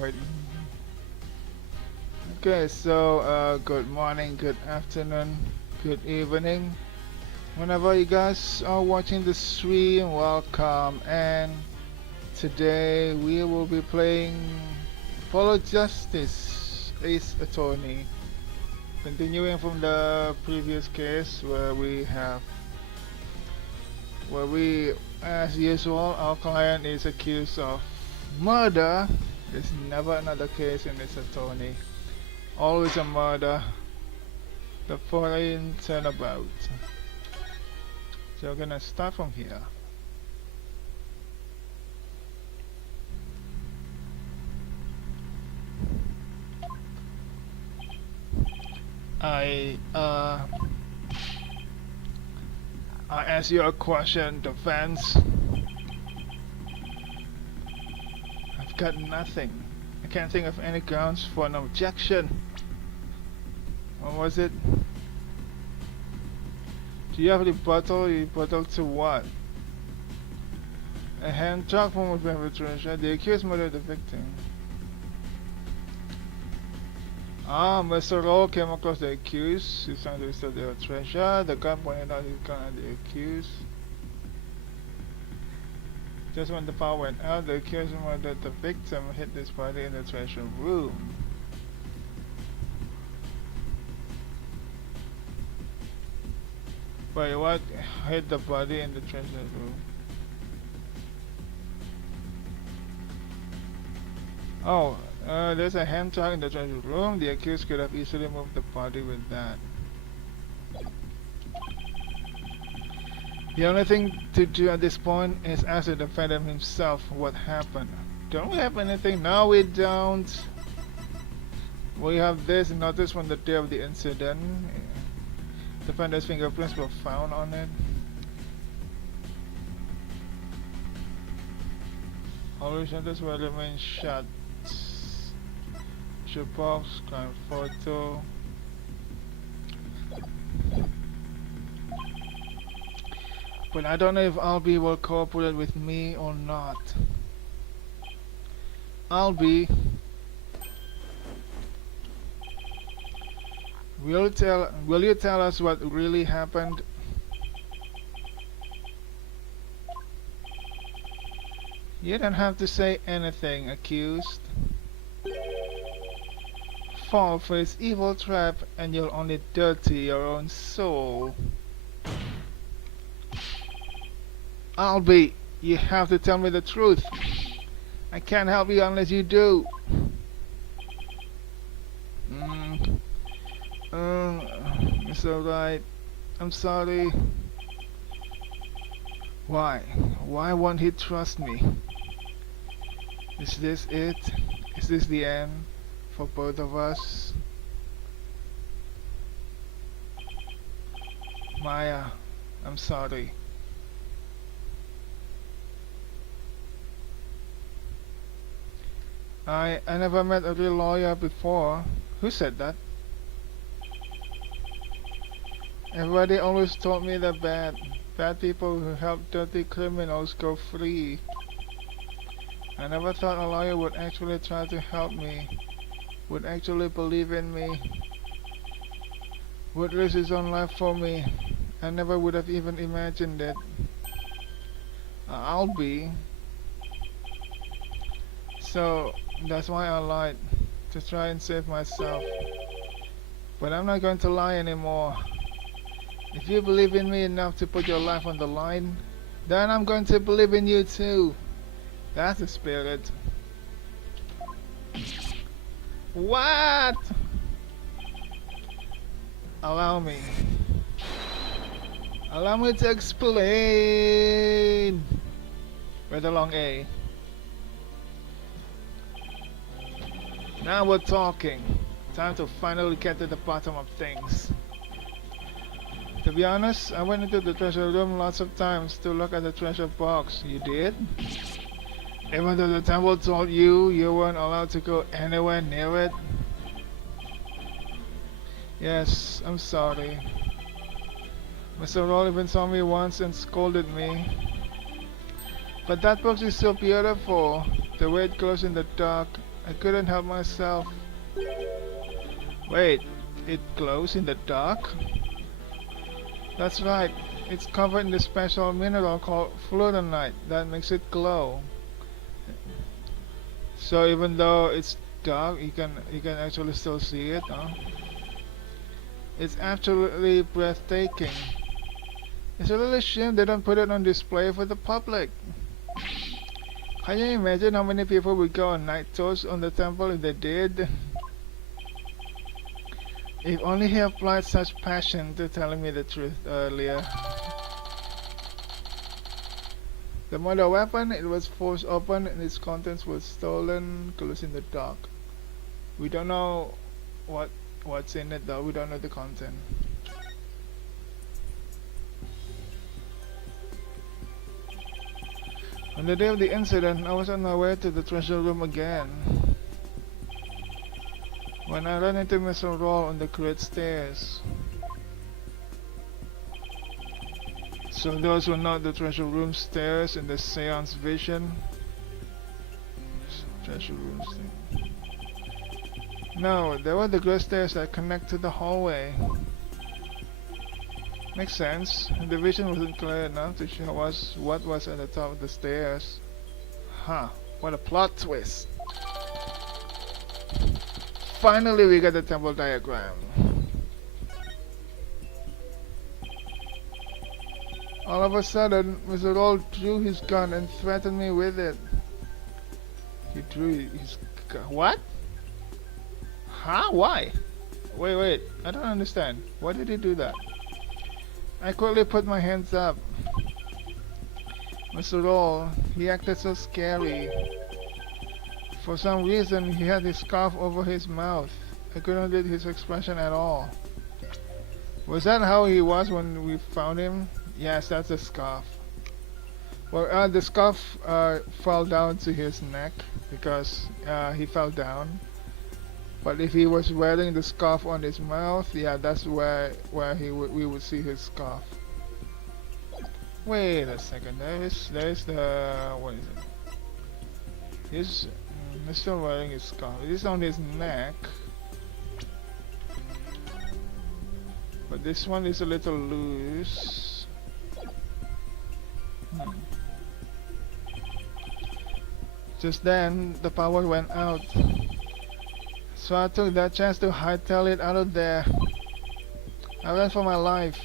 Wait. Okay, so good morning, good afternoon, good evening. Whenever you guys are watching the stream, welcome. And today we will be playing Follow Justice Ace Attorney. Continuing from the previous case where we, as usual, our client is accused of murder. There's never another case in this attorney. Always a murder. The foreign turnabout. So we're gonna start from here. I uh I ask you a question, defense. I've got nothing. I can't think of any grounds for an objection. What was it? Do you have a rebuttal? Rebuttal to what? A hand job from a perpetrator. The accused murdered the victim. Mr. Rowe came across the accused. He's trying to restore their treasure. The gun pointed out his gun at the accused. Just when the power went out, the accused murdered the victim, hid his body in the treasure room. Wait, what? Hid the body in the treasure room? Oh, there's a hand tag in the treasure room. The accused could have easily moved the body with that. The only thing to do at this point is ask the defendant himself what happened. Don't we have anything? No, we don't. We have this notice from the day of the incident. Defendant's fingerprints were found on it. All shutters will remain shut. Box, crime photo. But I don't know if Albie will cooperate with me or not. Albie, will you tell us what really happened? You don't have to say anything, accused. Fall for his evil trap and you'll only dirty your own soul. Albie, you have to tell me the truth. I can't help you unless you do. It's alright. I'm sorry. Why? Why won't he trust me? Is this it? Is this the end for both of us? Maya, I'm sorry. I never met a real lawyer before. Who said that? Everybody always told me that bad people who help dirty criminals go free. I never thought a lawyer would actually try to help me, would actually believe in me, would risk his own life for me. I never would have even imagined it. I'll be. So that's why I lied, to try and save myself. But I'm not going to lie anymore. If you believe in me enough to put your life on the line, then I'm going to believe in you too. That's the spirit. What? Allow me. Allow me to explain. With a long A. Now we're talking. Time to finally get to the bottom of things. To be honest, I went into the treasure room lots of times to look at the treasure box. You did? Even though the temple told you you weren't allowed to go anywhere near it? Yes, I'm sorry. Mr. Roll even saw me once and scolded me. But that box is so beautiful. The way it glows in the dark. I couldn't help myself. Wait, it glows in the dark? That's right. It's covered in the special mineral called fluoronite that makes it glow. So even though it's dark, you can actually still see it, huh? It's absolutely breathtaking. It's a little shame they don't put it on display for the public. Can you imagine how many people would go on night tours on the temple if they did? If only he applied such passion to telling me the truth earlier. The murder weapon, it was forced open and its contents were stolen, closed in the dark. We don't know what's in it though, we don't know the content. On the day of the incident, I was on my way to the treasure room again, when I ran into Mr. Roll on the great stairs. So those were not the treasure room stairs in the seance vision. Treasure room stairs. No, they were the great stairs that connect to the hallway. Makes sense. The vision wasn't clear enough to show us what was at the top of the stairs. Huh, what a plot twist. Finally we got the temple diagram. All of a sudden, Mr. Roll drew his gun and threatened me with it. He drew his gun. What? Huh? Why? Wait, I don't understand. Why did he do that? I quickly put my hands up. Mr. Roll, he acted so scary. For some reason, he had his scarf over his mouth. I couldn't read his expression at all. Was that how he was when we found him? Yes, that's a scarf. Well, the scarf fell down to his neck because he fell down. But if he was wearing the scarf on his mouth, yeah, that's where we would see his scarf. Wait a second, there's the what is it? He's still wearing his scarf. It is on his neck, but this one is a little loose. Just then, the power went out. So I took that chance to hightail it out of there. I ran for my life.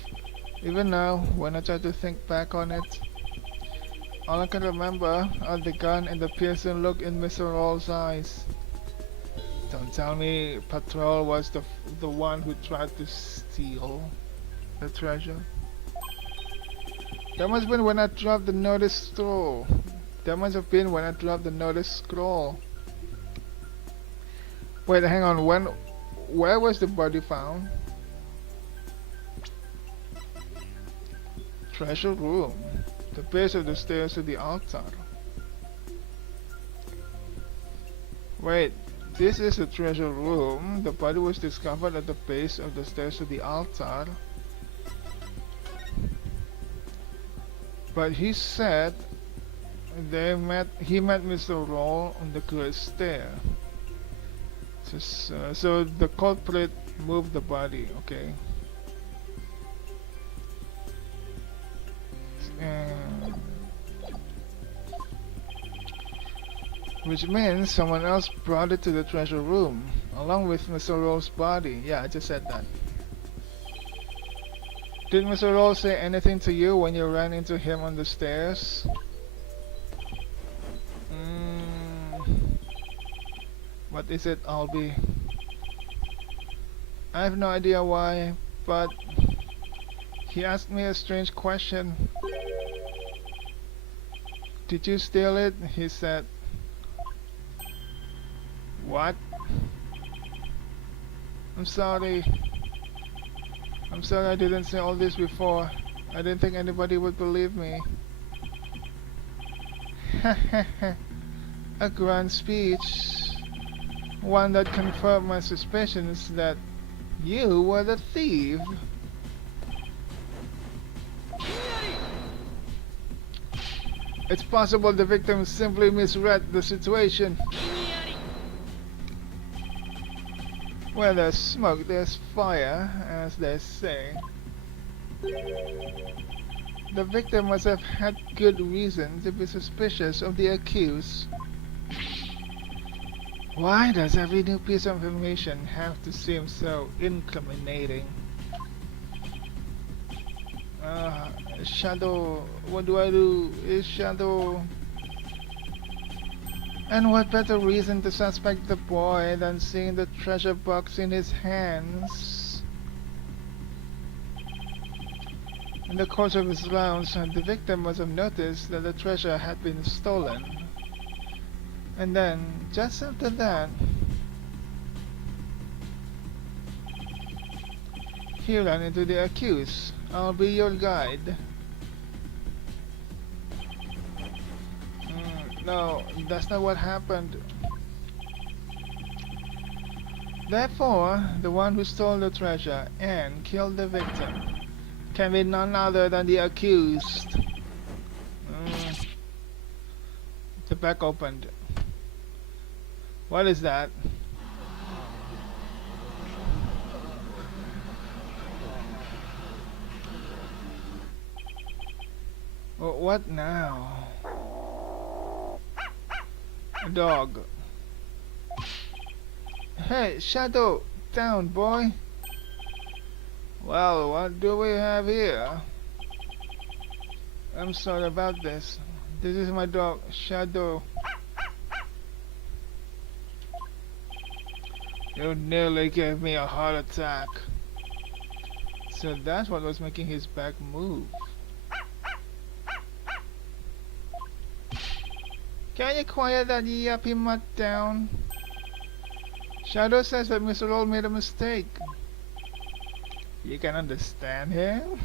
Even now, when I try to think back on it, all I can remember are the gun and the piercing look in Mr. Roll's eyes. Don't tell me Patrol was the one who tried to steal the treasure. That must have been when I dropped the notice scroll. Wait, hang on. Where was the body found? Treasure room. The base of the stairs to the altar. Wait, this is the treasure room. The body was discovered at the base of the stairs to the altar. But he said he met Mr. Roll on the great stair. So the culprit moved the body, okay. Which means someone else brought it to the treasure room, along with Mr. Roll's body. Yeah, I just said that. Did Mr. Roll say anything to you when you ran into him on the stairs? What is it, Albie? I have no idea why, but he asked me a strange question. Did you steal it? He said. What? I'm sorry I didn't say all this before. I didn't think anybody would believe me. A grand speech. One that confirmed my suspicions that you were the thief. It's possible the victim simply misread the situation. Where there's smoke, there's fire, as they say. The victim must have had good reason to be suspicious of the accused. Why does every new piece of information have to seem so incriminating? Shadow, what do I do? Is Shadow... And what better reason to suspect the boy than seeing the treasure box in his hands? In the course of his rounds, the victim must have noticed that the treasure had been stolen. And then, just after that, he ran into the accused. I'll be your guide. No, that's not what happened. Therefore, the one who stole the treasure and killed the victim can be none other than the accused. The back opened. What is that? What now? A dog. Hey, Shadow, down, boy. Well, what do we have here? I'm sorry about this. This is my dog, Shadow. You nearly gave me a heart attack. So that's what was making his back move. Can you quiet that yappy mutt down? Shadow says that Mr. Roll made a mistake. You can understand him?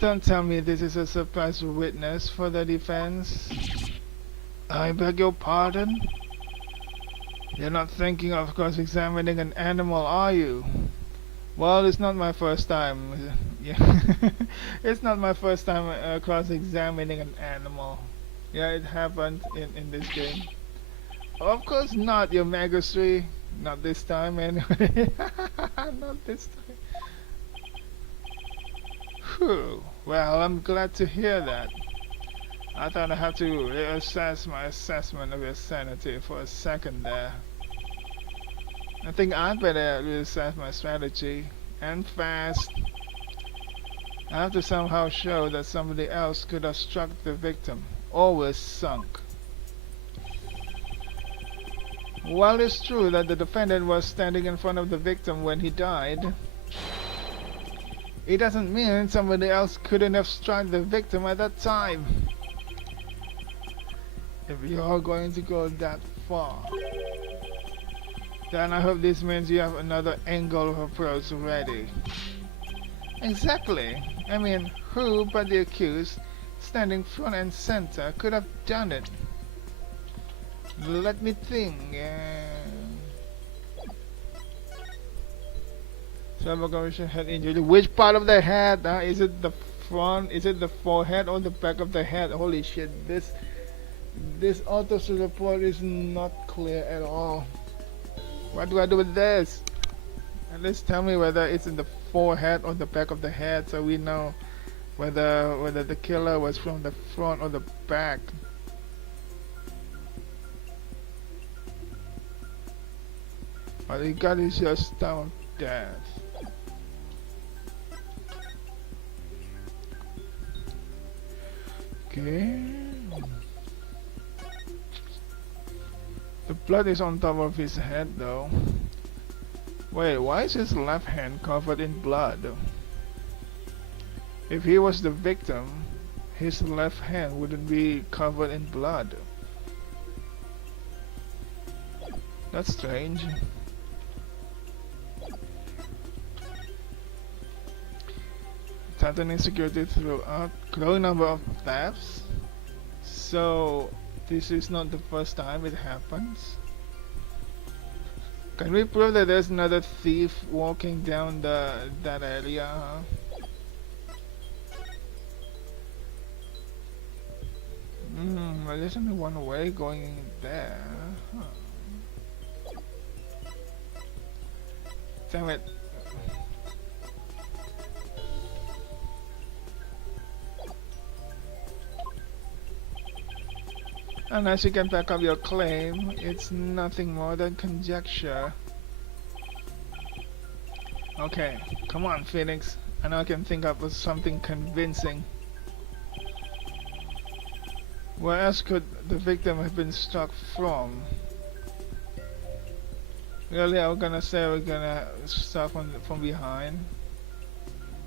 Don't tell me this is a surprise witness for the defense. I beg your pardon? You're not thinking of cross-examining an animal, are you? Well, it's not my first time. Yeah, it's not my first time cross-examining an animal. Yeah, it happened in this game. Of course not, your Majesty. Not this time, anyway. Not this time. Whew. Well, I'm glad to hear that. I thought I had to reassess my assessment of your sanity for a second there. I think I'd better reassess my strategy, and fast. I have to somehow show that somebody else could have struck the victim, or was sunk. While it's true that the defendant was standing in front of the victim when he died, it doesn't mean somebody else couldn't have struck the victim at that time. If you're going to go that far, then I hope this means you have another angle of approach ready. Exactly. I mean, who but the accused, standing front and center, could have done it? Let me think. Subcommission head injury. Which part of the head? Is it the front? Is it the forehead or the back of the head? Holy shit! This autopsy report is not clear at all. What do I do with this? At least tell me whether it's in the forehead or the back of the head, so we know whether the killer was from the front or the back. All he got is just stone death. Okay. The blood is on top of his head though. Wait, why is his left hand covered in blood? If he was the victim, his left hand wouldn't be covered in blood. That's strange. Tightening security throughout. Growing number of thefts. So this is not the first time it happens. Can we prove that there's another thief walking down that area? Huh? Well, there's only one way going there. Huh. Damn it. Unless you can back up your claim, it's nothing more than conjecture. Okay, come on, Phoenix. I know I can think up with something convincing. Where else could the victim have been struck from? Really, I'm gonna say we're gonna start from behind.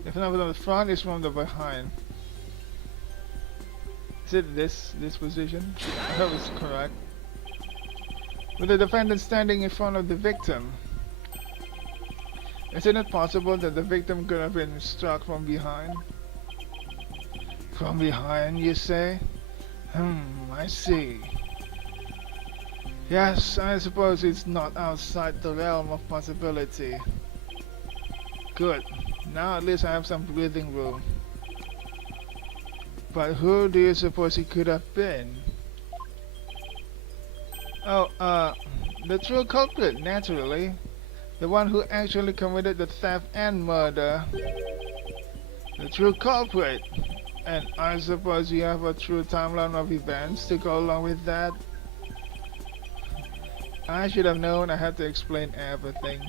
If not from the front, it's from the behind. Is it this position? I hope it's correct. With the defendant standing in front of the victim, isn't it possible that the victim could have been struck from behind? From behind, you say? I see. Yes, I suppose it's not outside the realm of possibility. Good. Now at least I have some breathing room. But who do you suppose he could have been? Oh, the true culprit, naturally. The one who actually committed the theft and murder. The true culprit. And I suppose you have a true timeline of events to go along with that. I should have known I had to explain everything.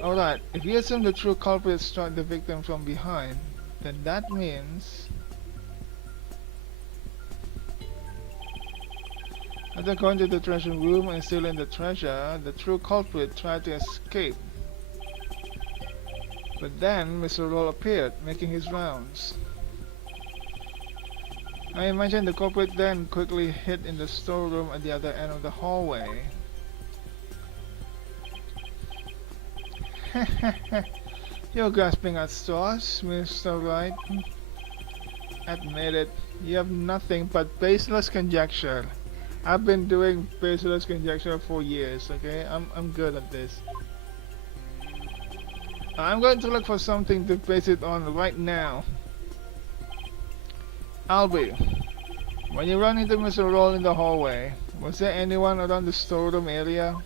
Alright, if you assume the true culprit struck the victim from behind, then that means after going to the treasure room and stealing the treasure, the true culprit tried to escape. But then Mr. Roll appeared, making his rounds. I imagine the culprit then quickly hid in the storeroom at the other end of the hallway. You're grasping at straws, Mr. Wright. Admit it, you have nothing but baseless conjecture. I've been doing baseless conjecture for years, okay? I'm good at this. I'm going to look for something to base it on right now. Albie, when you run into Mr. Roll in the hallway, was there anyone around the storeroom area?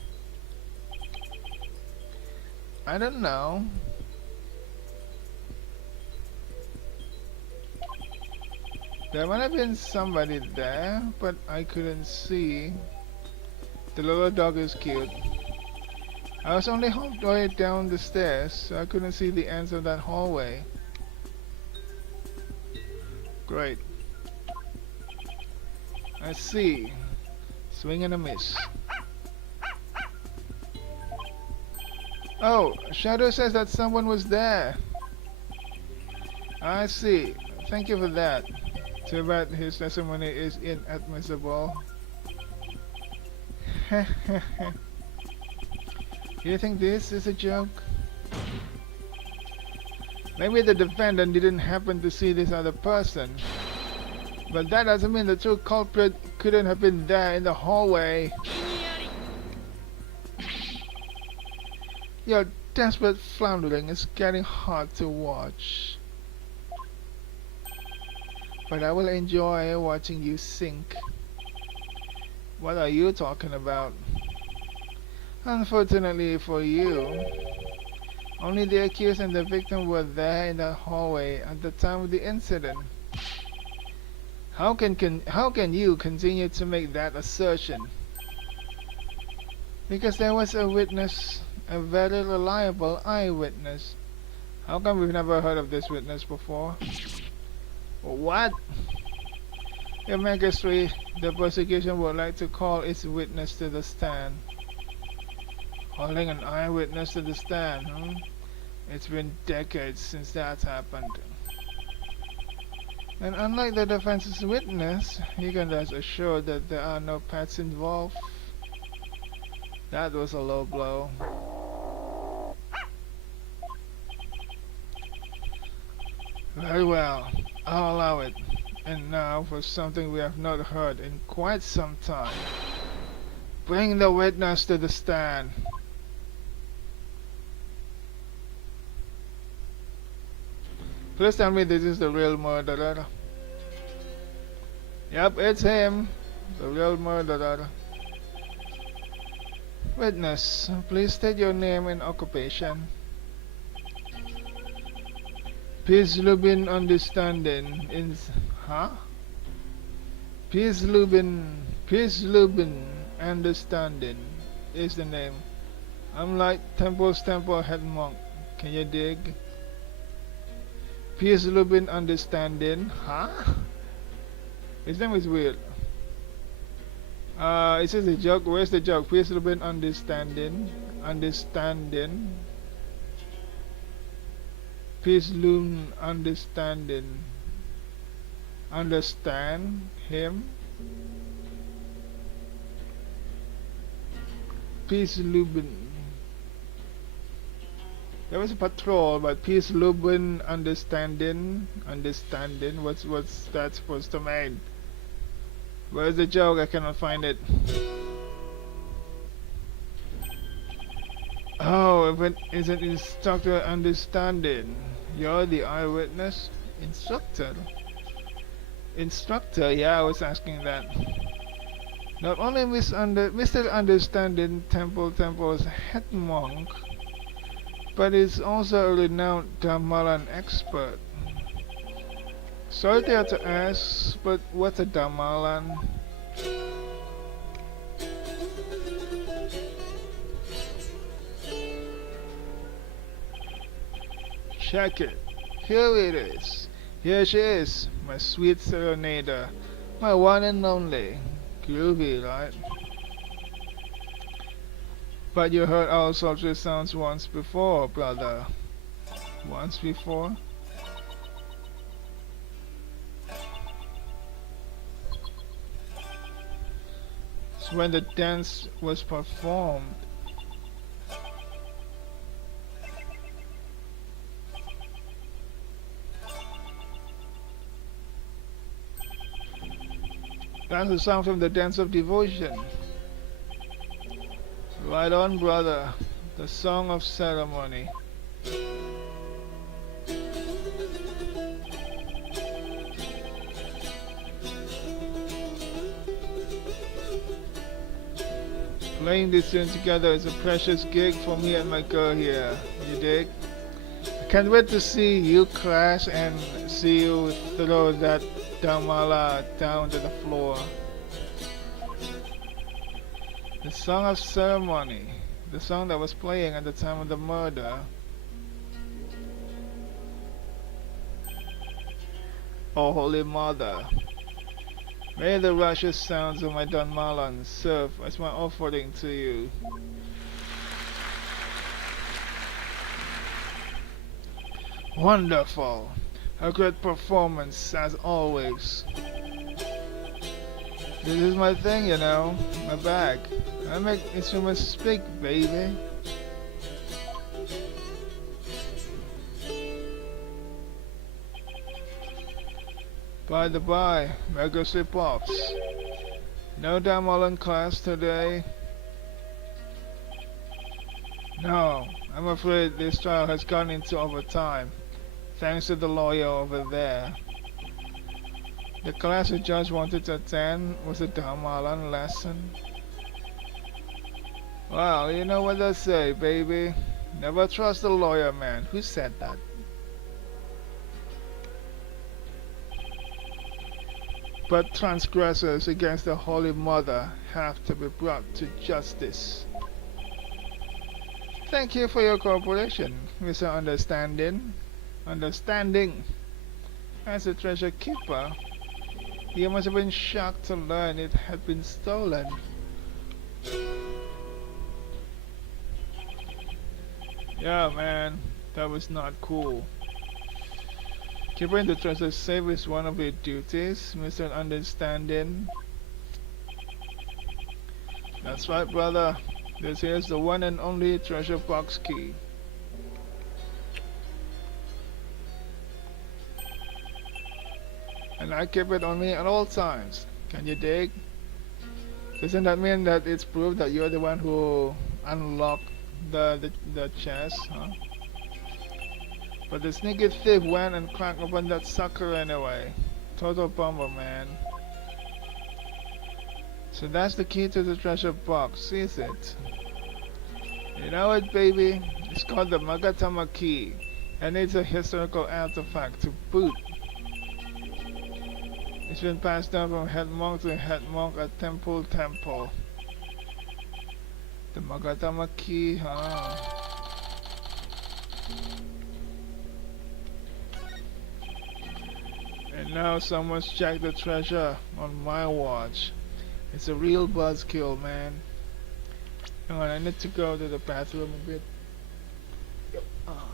I don't know. There might have been somebody there, but I couldn't see. The little dog is cute. I was only halfway down the stairs, so I couldn't see the ends of that hallway. Great. I see. Swing and a miss. Oh, Shadow says that someone was there. I see. Thank you for that. Too bad his testimony is inadmissible. You think this is a joke? Maybe the defendant didn't happen to see this other person. But that doesn't mean the true culprit couldn't have been there in the hallway. Your desperate floundering is getting hard to watch. But I will enjoy watching you sink. What are you talking about? Unfortunately for you, only the accused and the victim were there in the hallway at the time of the incident. How can you continue to make that assertion? Because there was a witness, a very reliable eyewitness. How come we've never heard of this witness before? What? Your Majesty, the prosecution would like to call its witness to the stand. Calling an eyewitness to the stand, It's been decades since that's happened. And unlike the defense's witness, you can rest assured that there are no pets involved. That was a low blow. Very well, I'll allow it. And now for something we have not heard in quite some time. Bring the witness to the stand. Please tell me this is the real murderer. Yep, it's him. The real murderer. Witness, please state your name and occupation. Peace Lubin understanding in huh? Peace Lubin understanding is the name. I'm like Temple's temple head monk. Can you dig? Peace Lubin understanding, huh? His name is weird. It says a joke. Where's the joke? Peace Lubin understanding. Understanding. Peace Lubin understanding. Understand him. Peace Lubin. There was a patrol, but Peace Lubin understanding. Understanding. What's that supposed to mean? Where's the joke? I cannot find it. Oh, but is it instructor understanding? You're the eyewitness? Instructor? Instructor, yeah, I was asking that. Not only Mr. Understanding Temple's head monk, but is also a renowned Dharmalan expert. Sorry to have to ask, but what's a Dharmalan? Check it. Here it is. Here she is, my sweet serenader, my one and only. Groovy, right? But you heard our sultry sounds once before, brother. Once before? It's when the dance was performed. That's a song from the Dance of Devotion. Right on, brother. The Song of Ceremony. Playing this tune together is a precious gig for me and my girl here. You dig? I can't wait to see you crash and see you throw that Dharmala down to the floor. The Song of Ceremony, the song that was playing at the time of the murder. Oh Holy Mother, may the righteous sounds of my Dharmalan serve as my offering to you. Wonderful! A great performance as always. This is my thing, you know, my bag. I make instruments speak, baby. By the by, Mega Pops. No Dharmalan class today? No, I'm afraid this trial has gone into overtime, thanks to the lawyer over there. The class the judge wanted to attend was a Dharmalan lesson. Well, you know what they say, baby. Never trust a lawyer, man. Who said that? But transgressors against the Holy Mother have to be brought to justice. Thank you for your cooperation, Mr. Understanding. As a treasure keeper, you must have been shocked to learn it had been stolen. Yeah, man, that was not cool. Keeping the treasure safe is one of your duties, Mr. Understanding. That's right, brother. This here's the one and only treasure box key. And I keep it on me at all times. Can you dig? Doesn't that mean that it's proof that you're the one who unlocked the chest, huh? But the sneaky thief went and cracked open that sucker anyway. Total bummer, man. So that's the key to the treasure box, is it? You know it, baby? It's called the Magatama key, and it's a historical artifact to boot. It's been passed down from head monk to head monk at temple temple. The Magatama key, huh? And now someone's checked the treasure on my watch. It's a real buzzkill, man. Hang on, I need to go to the bathroom a bit. Ah.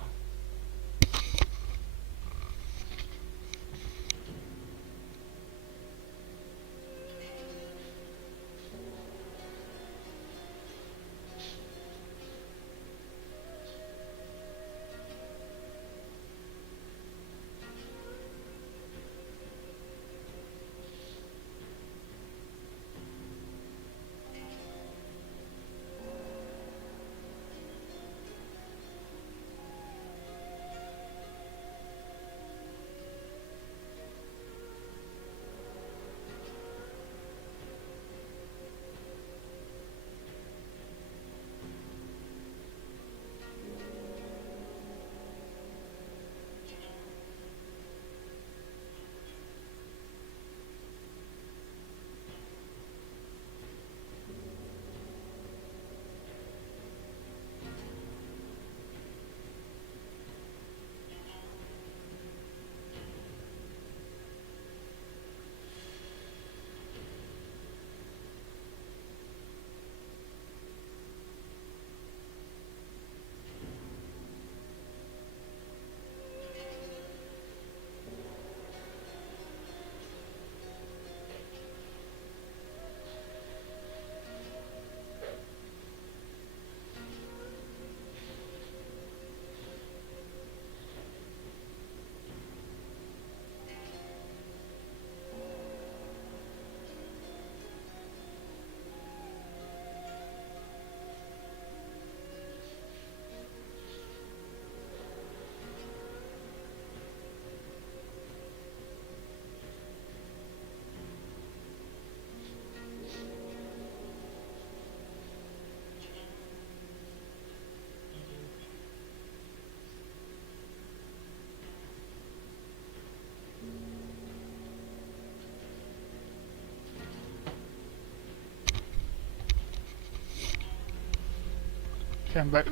Come back.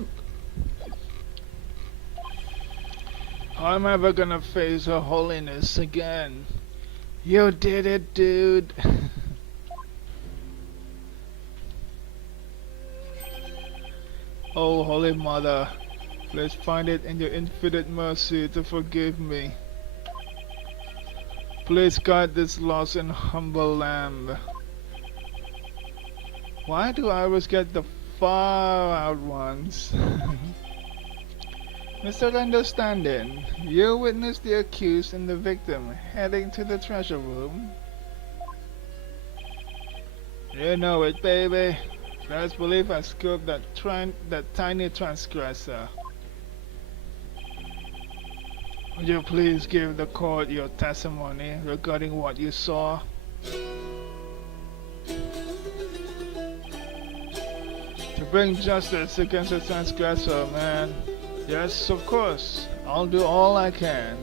I'm ever gonna face Her Holiness again. You did it, dude. Oh, Holy Mother, please find it in your infinite mercy to forgive me. Please guide this lost and humble lamb. Why do I always get the far out ones? Mr. Understanding, you witnessed the accused and the victim heading to the treasure room. You know it, baby. Let's believe I scooped that tiny transgressor. Would you please give the court your testimony regarding what you saw? To bring justice against the transgressor, man. Yes, of course. I'll do all I can.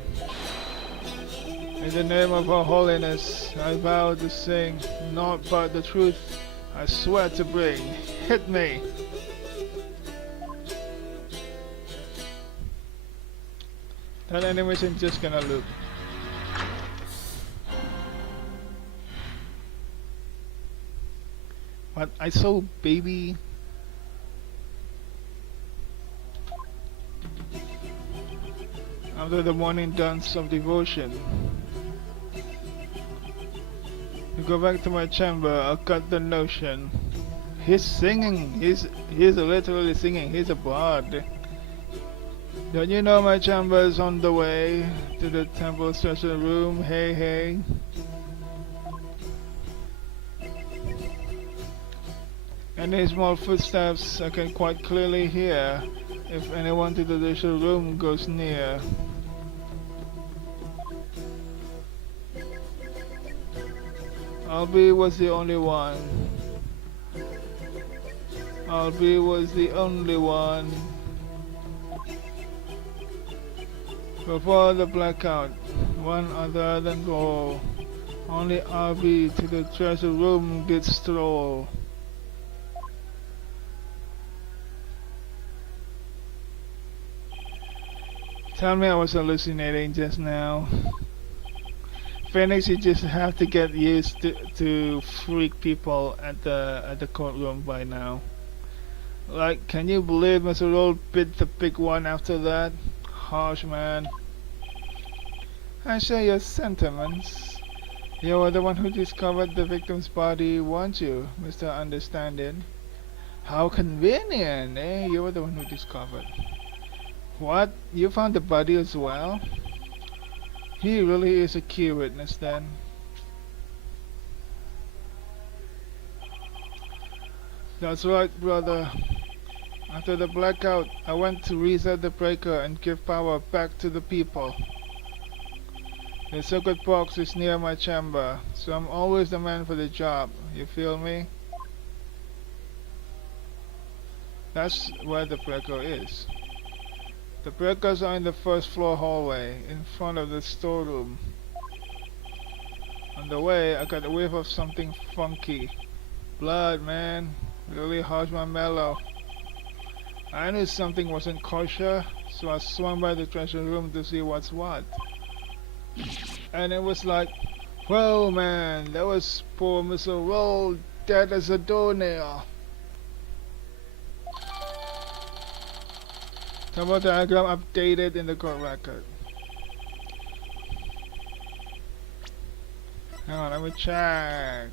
In the name of Her Holiness, I vow to sing naught but the truth. I swear to bring. Hit me. That animation just gonna loop. What I saw, baby. After the morning dance of devotion, I go back to my chamber. I'll cut the notion. He's singing. He's literally singing. He's a bard. Don't you know my chamber is on the way to the temple treasure room? Hey, hey. Any small footsteps I can quite clearly hear if anyone to the treasure room goes near. Albie was the only one. Albie was the only one. Before the blackout, one other than goal. Only Albie to the treasure room did stroll. Tell me I was hallucinating just now. Phoenix, you just have to get used to freak people at the courtroom by now. Like, can you believe Mr. Roll bit the big one after that? Harsh, man. I share your sentiments. You were the one who discovered the victim's body, weren't you, Mr. Understanding? How convenient, eh? You were the one who discovered. What? You found the body as well? He really is a key witness then. That's right, brother. After the blackout, I went to reset the breaker and give power back to the people. The circuit box is near my chamber, so I'm always the man for the job. You feel me? That's where the breaker is. The breakers are in the first floor hallway, in front of the storeroom. On the way, I got a whiff of something funky. Blood, man. Really harsh my mellow. I knew something wasn't kosher, so I swung by the treasure room to see what's what. And it was like, whoa, man, that was poor Mr. Roll, dead as a doornail. Turbo diagram updated in the court record. Hang on, let me check.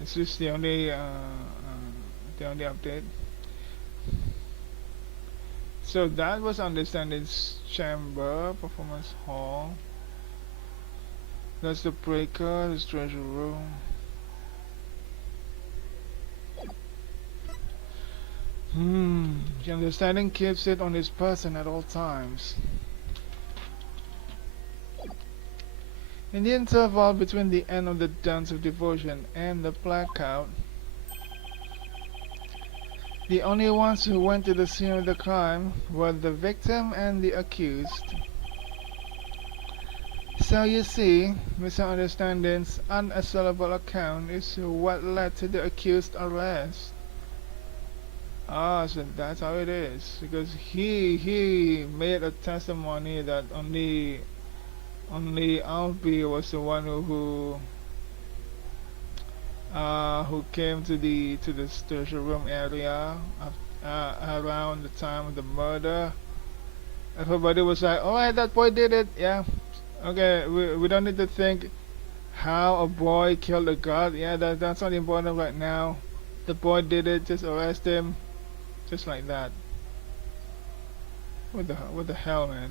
Is this the only update? So that was Understanding's chamber, performance hall. That's the breaker, this treasure room. The Understanding keeps it on his person at all times. In the interval between the end of the dance of devotion and the blackout, the only ones who went to the scene of the crime were the victim and the accused. So you see, Mr. Understanding's unassailable account is what led to the accused arrest. Ah, so that's how it is. Because he made a testimony that only Albie was the one who came to the treasure room area around the time of the murder. Everybody was like, "Alright, that boy did it." Yeah. Okay, we don't need to think how a boy killed a god. Yeah, that's not important right now. The boy did it. Just arrest him. Just like that. What the hell, man?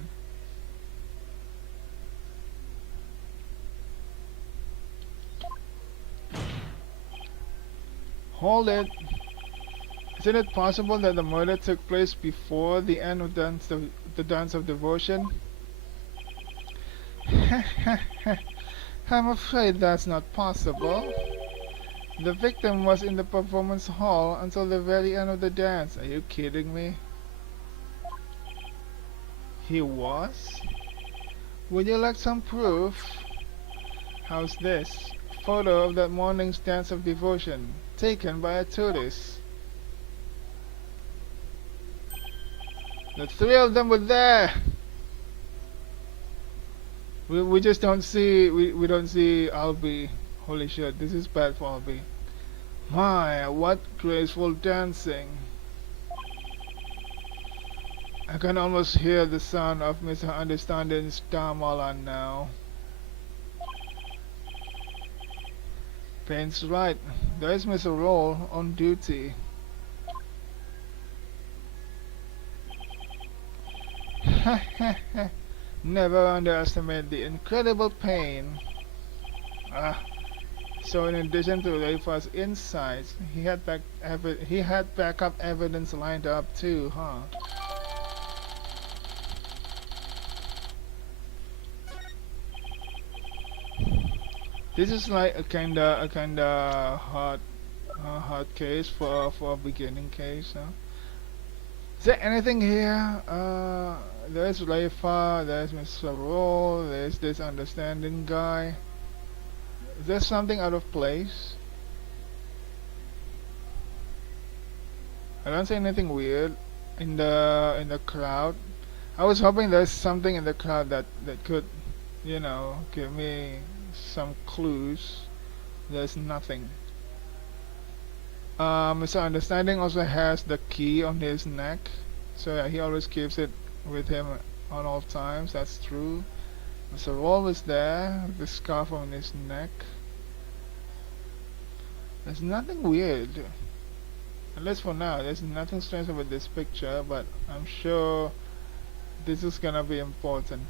Hold it. Isn't it possible that the murder took place before the end of the dance of devotion? I'm afraid that's not possible. The victim was in the performance hall until the very end of the dance. Are you kidding me? He was? Would you like some proof? How's this? Photo of that morning's dance of devotion, taken by a tourist. The three of them were there. We just don't see we don't see Albie. Holy shit, this is bad for Albie. My, what graceful dancing. I can almost hear the sound of Mr. Understanding's Dharmalan now. Payne's right. There's Mr. Roll on duty. Never underestimate the incredible pain. So in addition to Reifa's insights, he had backup evidence lined up too, huh? This is like a kinda hot hard case for a beginning case. Huh? Is there anything here? There's Leifa, there's Mr. Roll, there's this understanding guy. Is there something out of place? I don't see anything weird in the crowd. I was hoping there's something in the crowd that could, you know, give me some clues. There's nothing. Mr. Understanding also has the key on his neck, so yeah, he always keeps it with him on all times. That's true. Mr. Roll is there with the scarf on his neck. There's nothing weird. At least for now, there's nothing strange about this picture, but I'm sure this is gonna be important.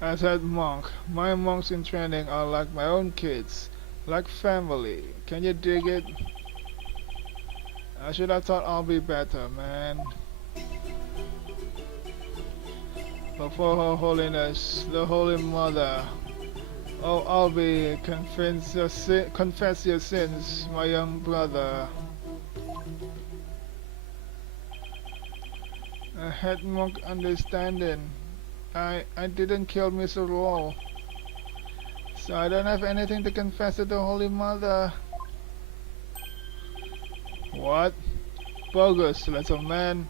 As head monk, my monks in training are like my own kids, like family. Can you dig it? I should have thought I'll be better, man. Before Her Holiness, the Holy Mother. Oh, Albie, confess your sins, my young brother. A head monk understanding. I didn't kill Mr. Roll, so I don't have anything to confess to the Holy Mother. What? Bogus, little man.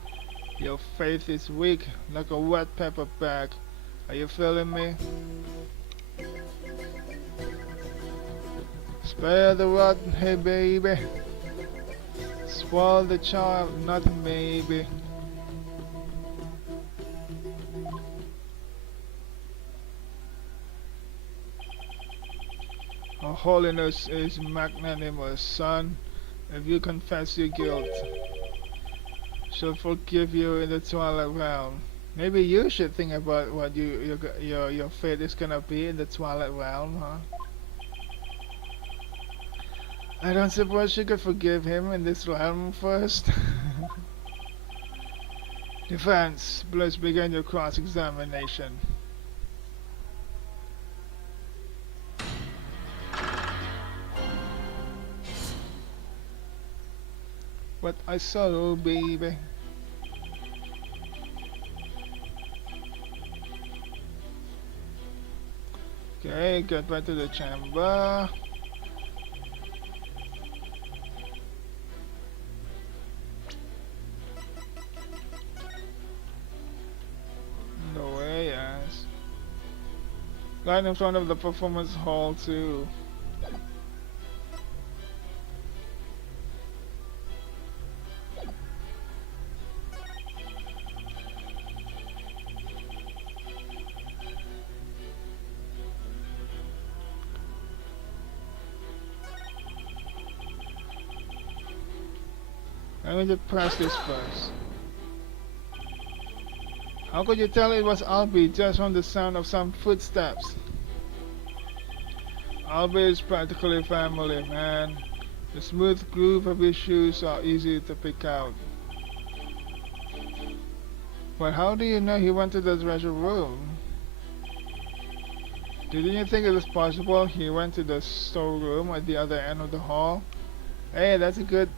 Your faith is weak, like a wet pepper bag. Are you feeling me? Spare the rod, hey baby. Spoil the child, not maybe. Her Holiness is magnanimous, son. If you confess your guilt, she'll forgive you in the Twilight Realm. Maybe you should think about what your fate is gonna be in the Twilight Realm, huh? I don't suppose you could forgive him in this realm first. Defense, please begin your cross-examination. But I saw, baby. Okay, get back to the chamber. No way, yes. Right in front of the performance hall too. Let me just press this first. How could you tell it was Albie just from the sound of some footsteps? Albie is practically family, man. The smooth groove of his shoes are easy to pick out. But how do you know he went to the treasure room? Didn't you think it was possible he went to the storeroom at the other end of the hall? Hey, that's a good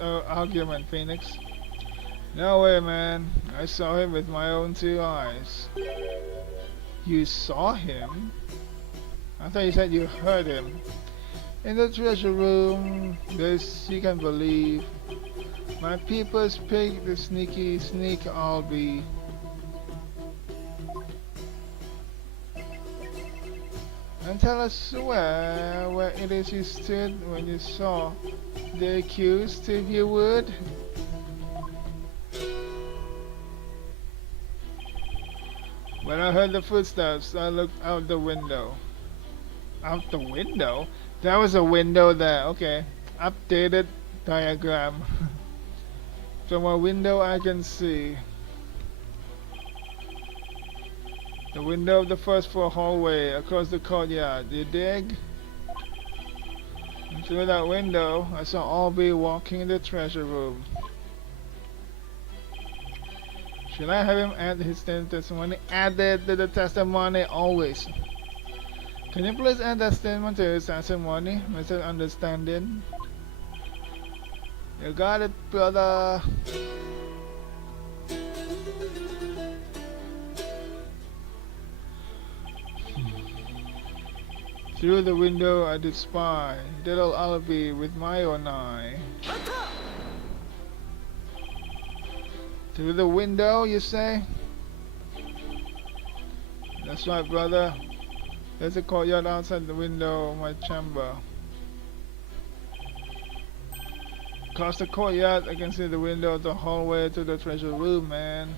argument, Phoenix. No way, man. I saw him with my own two eyes. You saw him? I thought you said you heard him. In the treasure room, this you can believe. My people's pig, the sneaky sneak Albie. And tell us where it is you stood when you saw the accused, if you would. When I heard the footsteps, I looked out the window. Out the window? There was a window there. Okay. Updated diagram. From a window I can see the window of the first floor hallway across the courtyard. You dig? And through that window, I saw Albie walking in the treasure room. Should I have him add his testimony? Add it to the testimony always. Can you please add that statement to his testimony, Mr. Understanding? You got it, brother. Through the window I did spy, little Albie with my own eye. Through the window, you say? That's right, brother. There's a courtyard outside the window of my chamber. Across the courtyard, I can see the window of the hallway to the treasure room, man.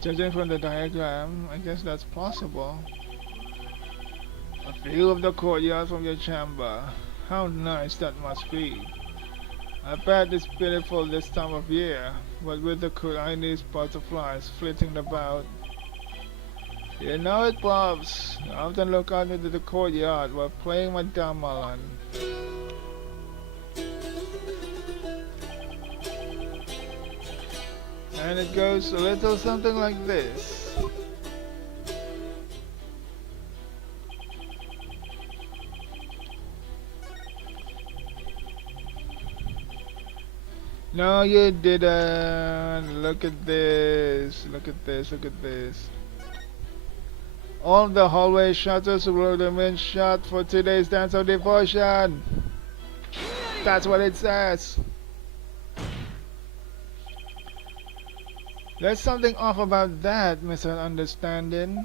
Judging from the diagram, I guess that's possible. A view of the courtyard from your chamber. How nice that must be. I bet it's beautiful this time of year, but with the Chinese butterflies flitting about. You know it, Pops. I often look out into the courtyard while playing my gamelan. And it goes a little something like this. No, you didn't. Look at this. Look at this. Look at this. All the hallway shutters will remain shut for today's dance of devotion. That's what it says. There's something off about that, Mr. Understanding.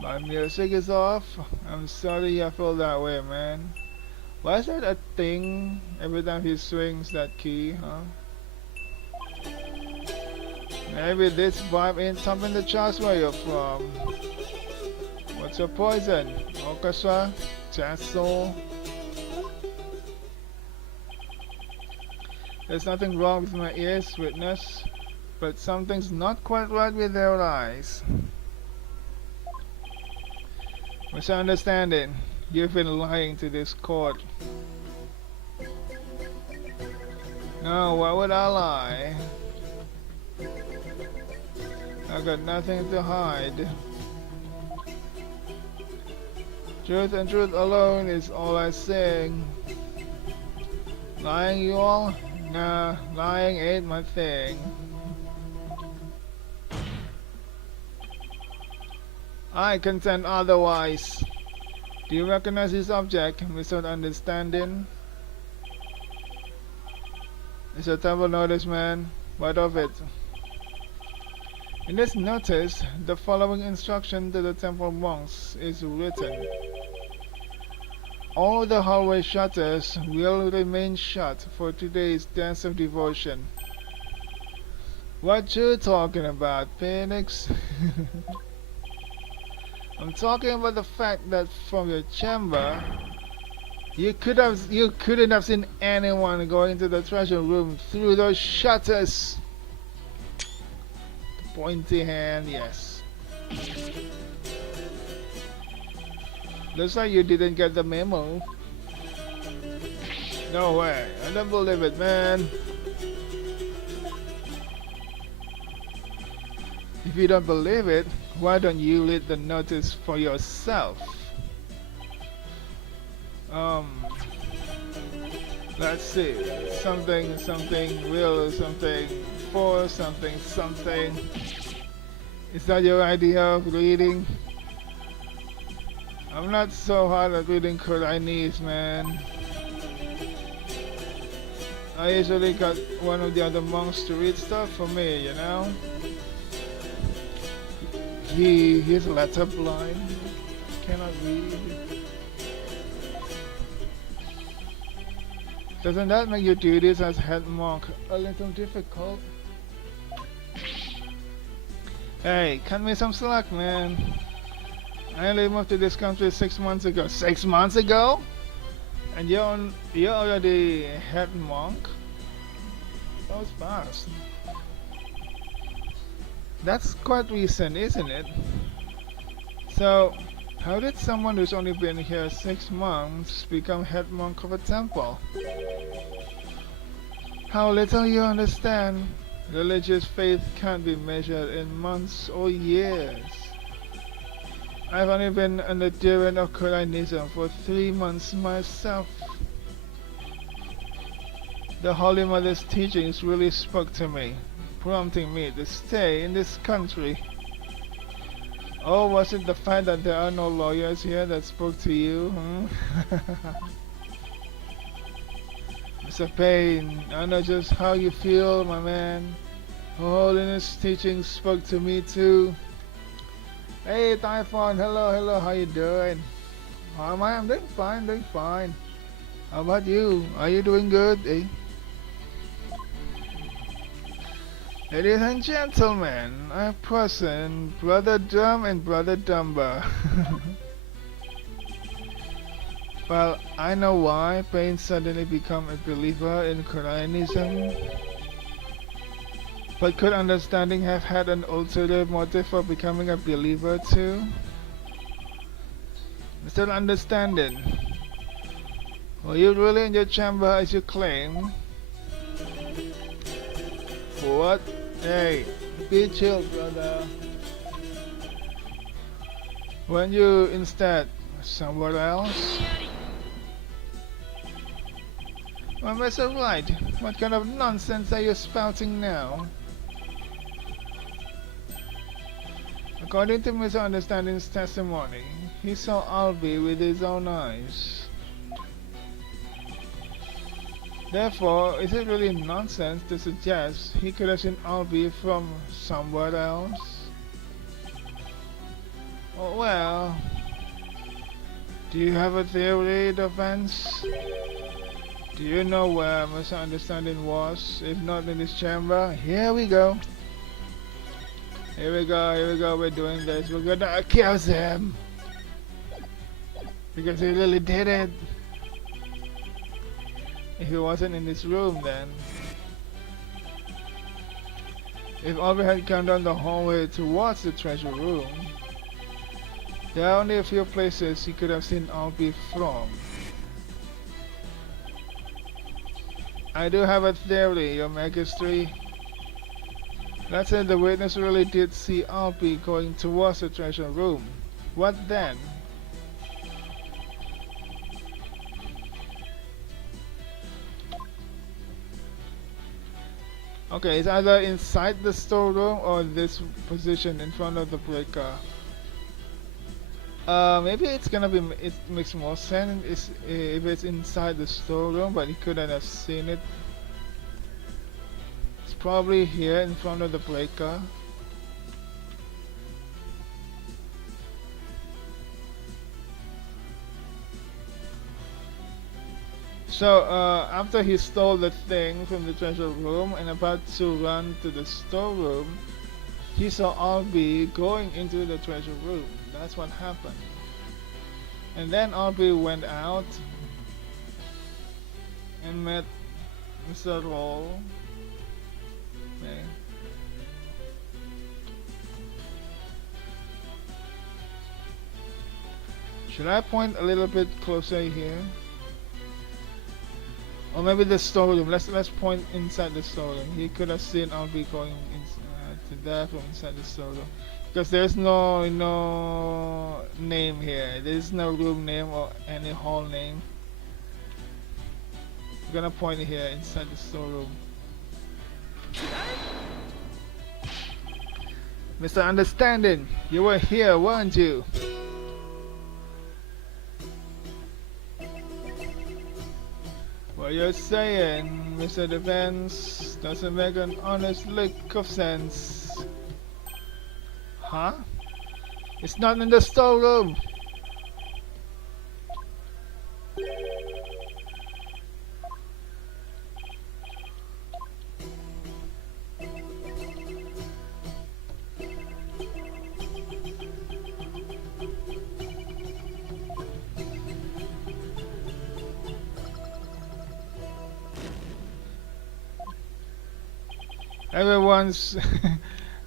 My music is off. I'm sorry I feel that way, man. Why is that a thing every time he swings that key, huh? Maybe this vibe ain't something the charts where you're from. What's your poison? Orchestra? Jazz soul? There's nothing wrong with my ears, witness, but something's not quite right with their eyes. Misunderstanding. You've been lying to this court. No, why would I lie? I've got nothing to hide. Truth and truth alone is all I sing. Lying, you all? Nah, lying ain't my thing. I contend otherwise. Do you recognize this object, Mr. Understanding? It's a temple notice, man. What of it? In this notice, the following instruction to the temple monks is written. All the hallway shutters will remain shut for today's dance of devotion. What you talking about, Phoenix? I'm talking about the fact that from your chamber, you couldn't have seen anyone going into the treasure room through those shutters. The pointy hand, yes. Looks like you didn't get the memo. No way, I don't believe it, man. If you don't believe it, why don't you read the notice for yourself? Let's see. Something, something, will, something, for, something, something. Is that your idea of reading? I'm not so hard at reading Chinese, man. I usually got one of the other monks to read stuff for me, you know? He's letter blind, cannot read. Doesn't that make your duties as head monk a little difficult? Hey, cut me some slack, man. I only moved to this country 6 months ago. 6 months ago? And you're already head monk? That was fast. That's quite recent, isn't it? So, how did someone who's only been here 6 months become head monk of a temple? How little you understand. Religious faith can't be measured in months or years. I've only been an adherent of Quranism for 3 months myself. The Holy Mother's teachings really spoke to me, prompting me to stay in this country. Oh, was it the fact that there are no lawyers here that spoke to you? Mr. Payne, I know just how you feel, my man. Her Holiness teachings spoke to me too. Hey, Typhon, hello, how you doing? How am I? I'm doing fine. How about you? Are you doing good, eh? Ladies and gentlemen, I present Brother Drum and Brother Dumba. Well, I know why Payne suddenly became a believer in Quranism. But could understanding have had an ulterior motive for becoming a believer too? Mr. Understanding, were you really in your chamber as you claim? For what? Hey, be chill, brother. Weren't you instead somewhere else? Well, Mr. Wright, what kind of nonsense are you spouting now? According to Mr. Understanding's testimony, he saw Albie with his own eyes. Therefore, is it really nonsense to suggest he could have seen Albie from somewhere else? Oh, well, do you have a theory, Defense? Do you know where Mr. Understanding was, if not in his chamber? Here we go, we're doing this. We're gonna accuse him because he really did it. If he wasn't in this room, then if Albie had come down the hallway towards the treasure room, there are only a few places he could have seen Albie from. I do have a theory, Your Majesty. Let's say the witness really did see Albie going towards the treasure room. What then? Okay, it's either inside the storeroom or this position in front of the breaker. Maybe it's gonna be. It makes more sense if it's inside the storeroom, but he couldn't have seen it. It's probably here in front of the breaker. So, after he stole the thing from the treasure room and about to run to the storeroom, he saw Albie going into the treasure room. That's what happened. And then Albie went out and met Mr. Roll. Okay. Should I point a little bit closer here? Or maybe the storeroom. Let's point inside the storeroom. He could have seen Albie going to there from inside the storeroom. Because there's no name here. There's no room name or any hall name. I'm gonna point here inside the storeroom. Mr. Understanding, you were here, weren't you? What you're saying, Mr. Defense, doesn't make an honest lick of sense. Huh? It's not in the storeroom. Everyone's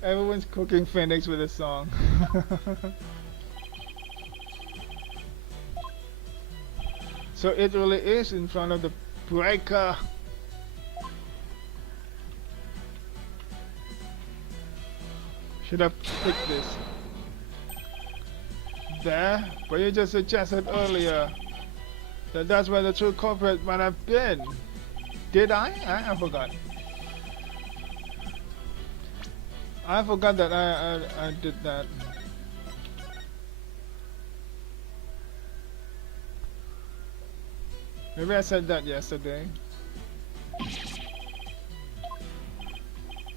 everyone's cooking Phoenix with a song. So it really is in front of the breaker. Should have picked this. There, but you just suggested earlier that that's where the true culprit might have been. Did I? I forgot. I forgot that I did that. Maybe I said that yesterday.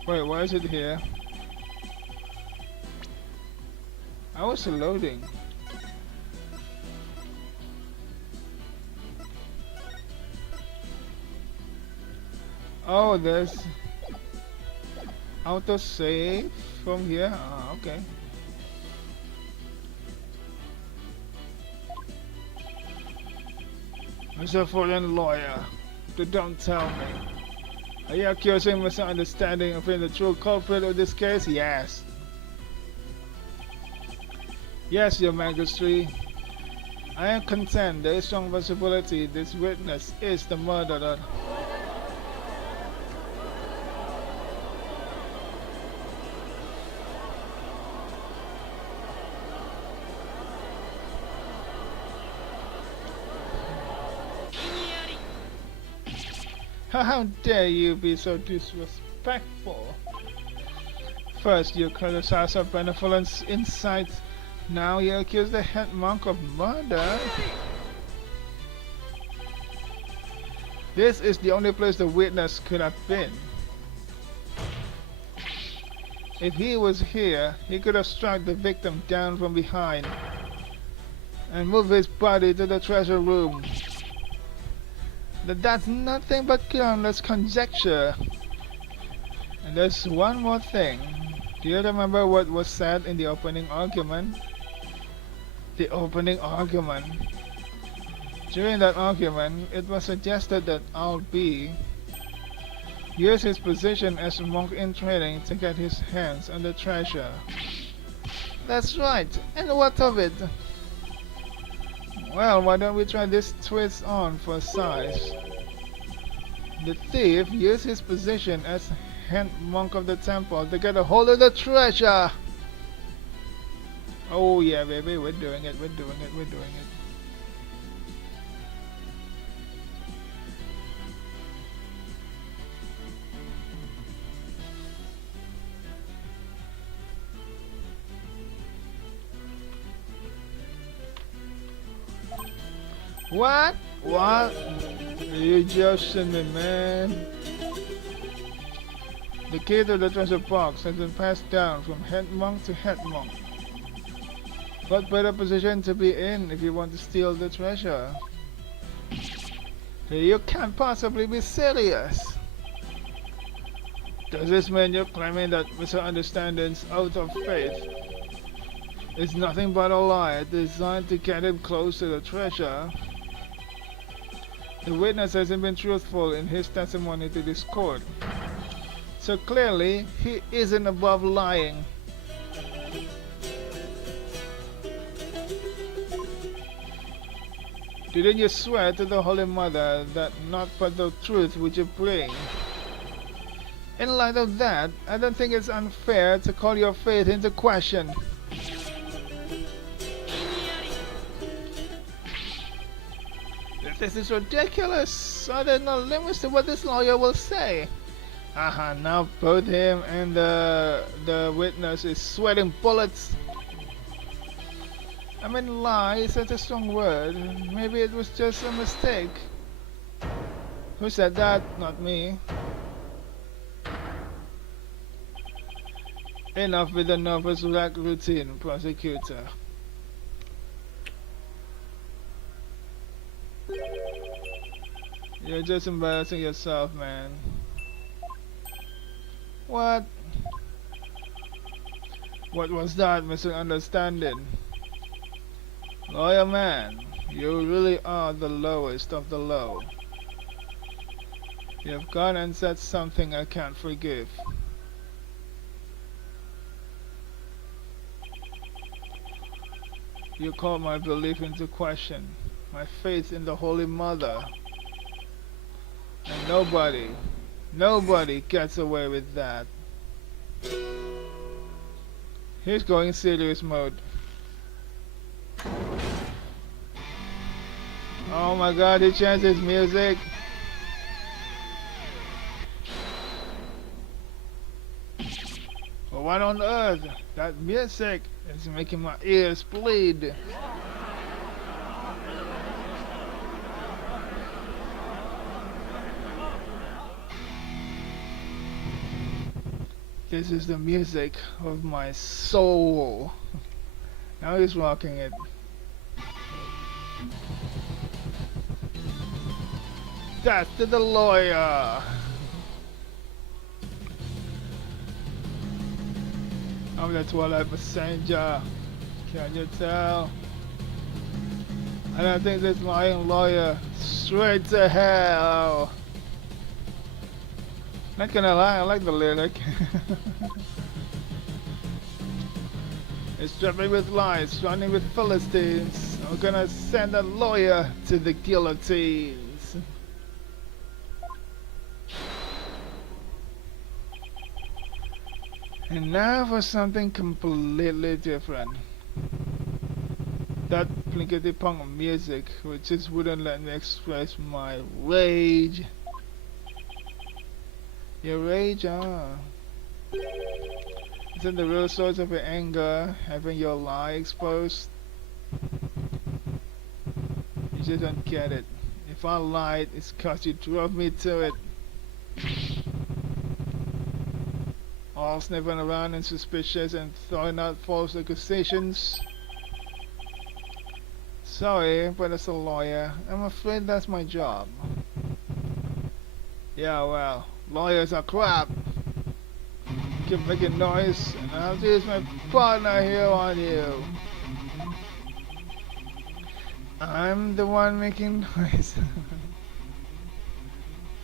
Wait, why is it here? I was loading. Oh, there's auto save from here. Ah, okay. Mr. Foreign Lawyer, don't tell me. Are you accusing misunderstanding of being the true culprit of this case? Yes. Yes, Your Majesty. I am content there is strong possibility this witness is the murderer. How dare you be so disrespectful? First you criticize our benevolence insight, now you accuse the head monk of murder? This is the only place the witness could have been. If he was here, he could have struck the victim down from behind and moved his body to the treasure room. That's nothing but groundless conjecture. And there's one more thing. Do you remember what was said in the opening argument? The opening argument. During that argument, it was suggested that Al-B use his position as a monk in training to get his hands on the treasure. That's right. And what of it? Well, why don't we try this twist on for size? The thief used his position as head monk of the temple to get a hold of the treasure. Oh yeah, baby, we're doing it, we're doing it, we're doing it. What? What? Are you joking me, man? The key to the treasure box has been passed down from head monk to head monk. What better position to be in if you want to steal the treasure? You can't possibly be serious. Does this mean you're claiming that misunderstandings out of faith is nothing but a lie designed to get him close to the treasure? The witness hasn't been truthful in his testimony to this court. So clearly, he isn't above lying. Didn't you swear to the Holy Mother that not but the truth would you bring? In light of that, I don't think it's unfair to call your faith into question. This is ridiculous. Are there no limits to what this lawyer will say? Now both him and the witness is sweating bullets. I mean, lie is such a strong word. Maybe it was just a mistake. Who said that? Not me. Enough with the nervous wreck routine, prosecutor. You're just embarrassing yourself, man. What? What was that misunderstanding? Lawyer man, you really are the lowest of the low. You've gone and said something I can't forgive. You called my belief into question, my faith in the Holy Mother. And nobody gets away with that. He's going serious mode. Oh my god, he changed his music. Well, what on earth? That music is making my ears bleed. This is the music of my soul. Now he's rocking it. That's the lawyer. I'm the Twilight Messenger. Can you tell? I don't think this lying lawyer straight to hell. Not gonna lie, I like the lyric. It's dripping with lies, running with Philistines. I'm gonna send a lawyer to the guillotines. And now for something completely different. That plinkety punk music, which just wouldn't let me express my rage. Your rage, isn't the real source of your anger having your lie exposed? You just don't get it. If I lied, it's cause you drove me to it. All sniffing around and suspicious and throwing out false accusations. Sorry, but as a lawyer, I'm afraid that's my job. Yeah, well, lawyers are crap. Keep making noise, and I'll use my partner here on you. I'm the one making noise.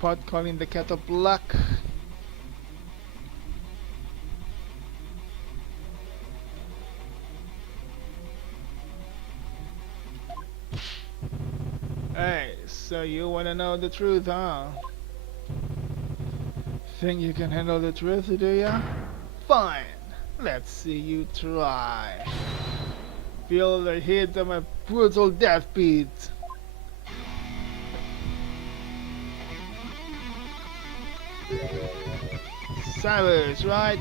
Pot calling the kettle black. Hey, so you wanna know the truth, huh? Think you can handle the truth, do ya? Fine, let's see you try. Feel the heat of my brutal death beat. Savage, right?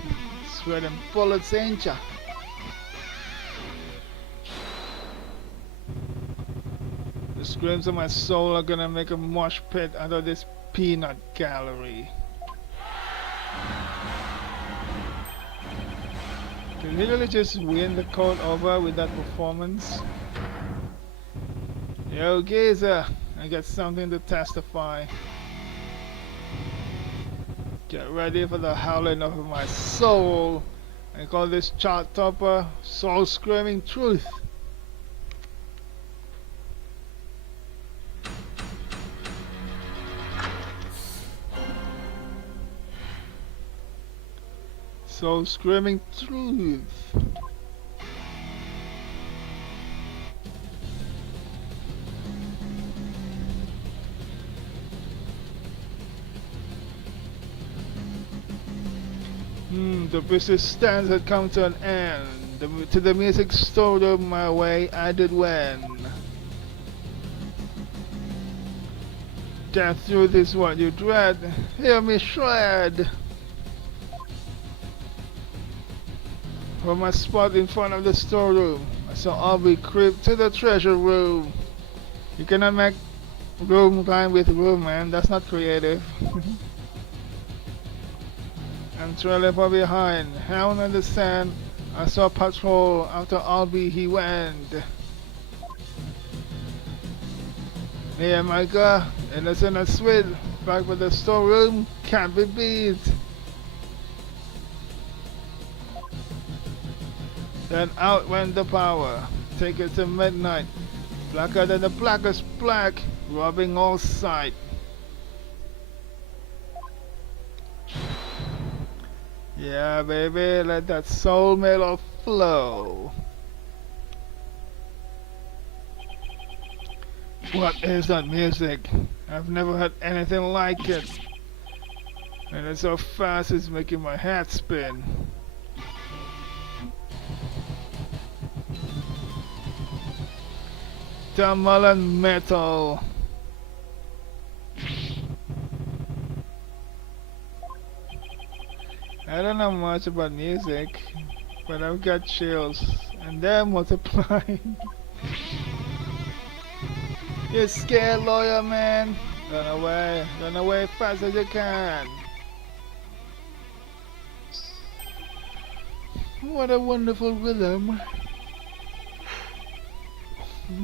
Sweating bullets, ain't ya? The screams of my soul are gonna make a mosh pit out of this peanut gallery. Did he really just win the court over with that performance? Yo, Geezer, I got something to testify. Get ready for the howling of my soul. I call this chart topper soul screaming truth. Soul screaming truth. The business stands had come to an end. To the music store my way I did win. Death through this what you dread. Hear me shred. From my spot in front of the storeroom, I saw Aubrey creep to the treasure room. You cannot make room rhyme with room, man. That's not creative. I'm trailing from behind, hound in the sand. I saw patrol. After Aubrey he went. Yeah, my God, innocent and sweet. Back with the storeroom, can't be beat. Then out went the power. Take it to midnight. Blacker than the blackest black, robbing all sight. Yeah, baby, let that soul metal flow. What is that music? I've never heard anything like it. And it's so fast it's making my head spin. Tamalan Metal. I don't know much about music, but I've got chills, and they're multiplying. You scared, lawyer man? Run away fast as you can. What a wonderful rhythm.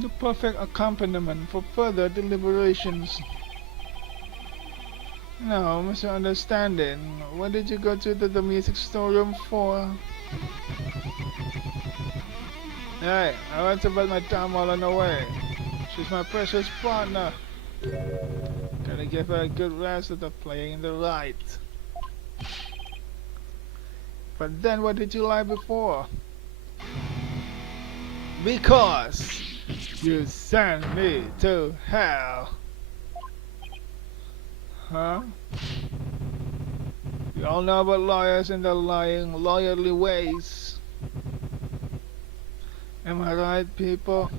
The perfect accompaniment for further deliberations. No, misunderstanding. What did you go to the music storeroom for? Hey, I want to put my time all on the way. She's my precious partner. Gotta give her a good rest after playing the right. But then what did you like before? Because you sent me to hell. Huh? You all know about lawyers and their lying, lawyerly ways. Am I right, people?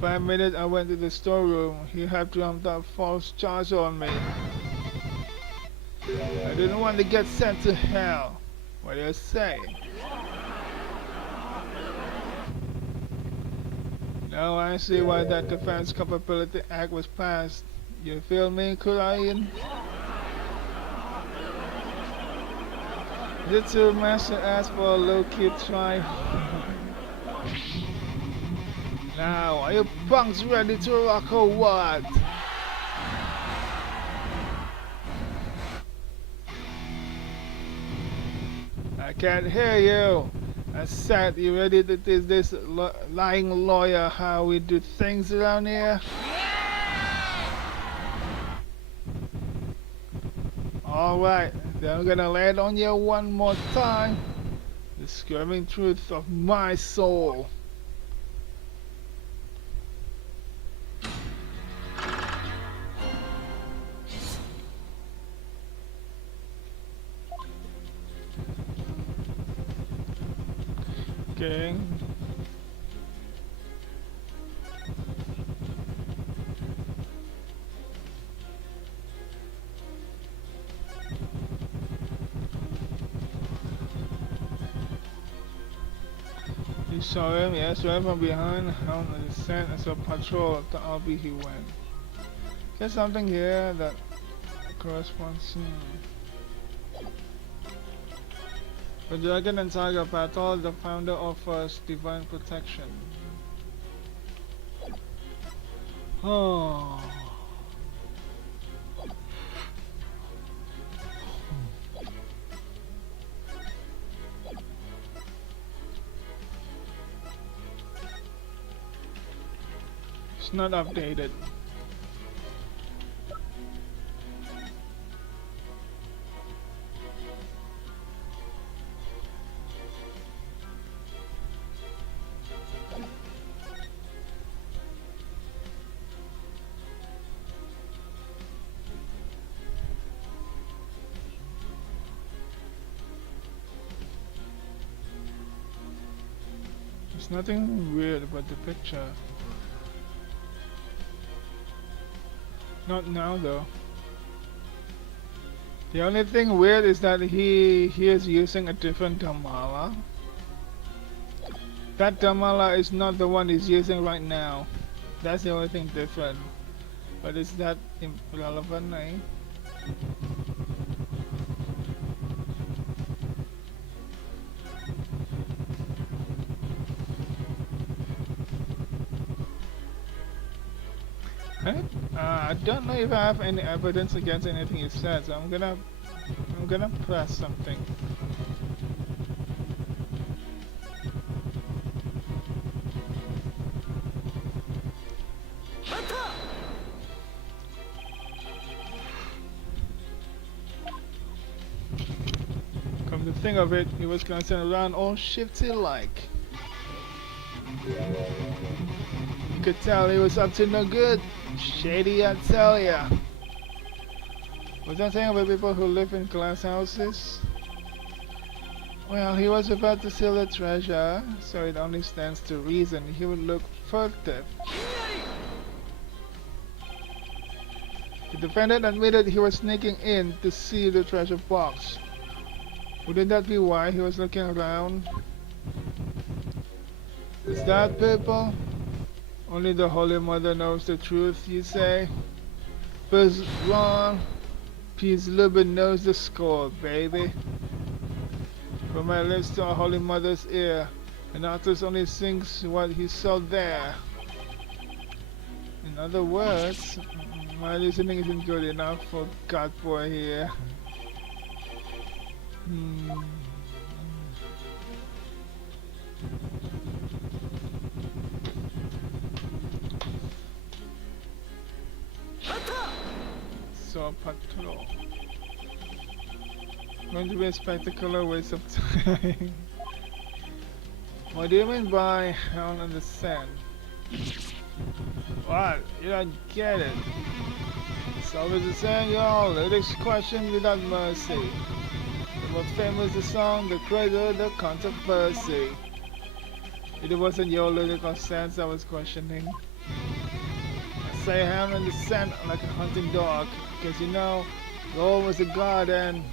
5 minutes I went to the storeroom. He had trumped up false charge on me. I didn't want to get sent to hell. What do you say? Now I see why that Defense Culpability Act was passed. You feel me, Kurian? Did your master ask for a low-key try? Now, are you punks ready to rock or what? I can't hear you. I said, you ready to teach this lying lawyer how we do things around here? Alright, then I'm gonna lay it on you one more time. The screaming truth of my soul. Okay. You saw him, yes, right from behind, on the descent as a patrol to RB he went. There's something here that corresponds. The Dragon and Tiger Patrol, the founder offers divine protection. Oh. It's not updated. There's nothing weird about the picture. Not now though. The only thing weird is that he is using a different Damala. That Damala is not the one he's using right now. That's the only thing different. But is that irrelevant, eh? I don't know if I have any evidence against anything he said, so I'm gonna press something. Come to think of it, he was glancing around all shifty-like. You could tell he was up to no good. Shady, I tell ya. Was that thing about people who live in glass houses? Well, he was about to steal the treasure, so it only stands to reason he would look furtive. The defendant admitted he was sneaking in to see the treasure box. Wouldn't that be why he was looking around? Is that, people? Only the Holy Mother knows the truth, you say? First wrong. Peace Lubin knows the score, baby. From my lips to our Holy Mother's ear, an artist only sings what he saw there. In other words, my listening isn't good enough for Godboy here. So patrol. Going to be a spectacular waste of time. What do you mean by Hell in the Sand? What? You don't get it. It's always the same, y'all. Lyrics question without mercy. The most famous the song, the cradle, the controversy. It wasn't your lyrical sense I was questioning. I say Hell in the Sand like a hunting dog, because you know, gold was a god and...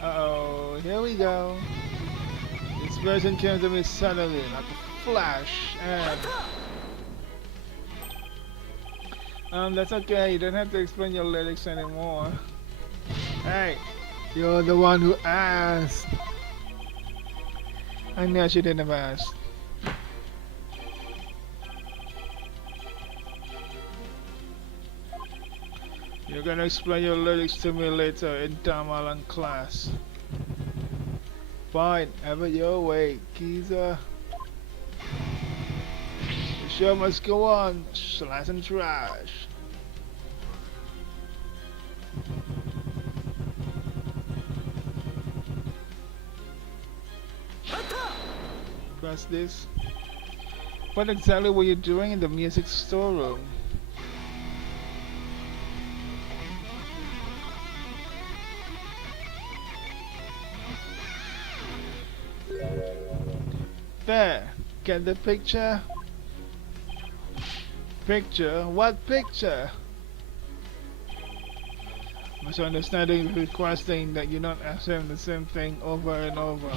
Uh-oh, here we go. This version came to me suddenly, like a flash, and... that's okay, you don't have to explain your lyrics anymore. Hey, you're the one who asked. I knew I shouldn't have asked. You're gonna explain your lyrics to me later in Tamalan class. Fine, have it your way, geezer. The show must go on, slash and trash. Press this. What exactly were you doing in the music storeroom? There, get the picture? Picture? What picture? Misunderstanding requesting that you not ask him the same thing over and over.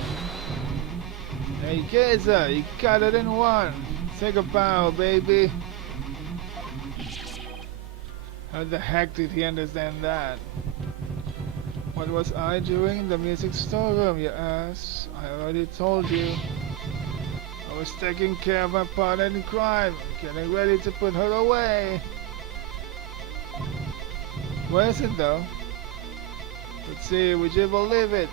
Hey Kaiser, you got it in one. Take a bow, baby. How the heck did he understand that? What was I doing in the music storeroom, you ask? I already told you. I was taking care of my partner in crime, getting ready to put her away. Where is it though? Let's see, would you believe it?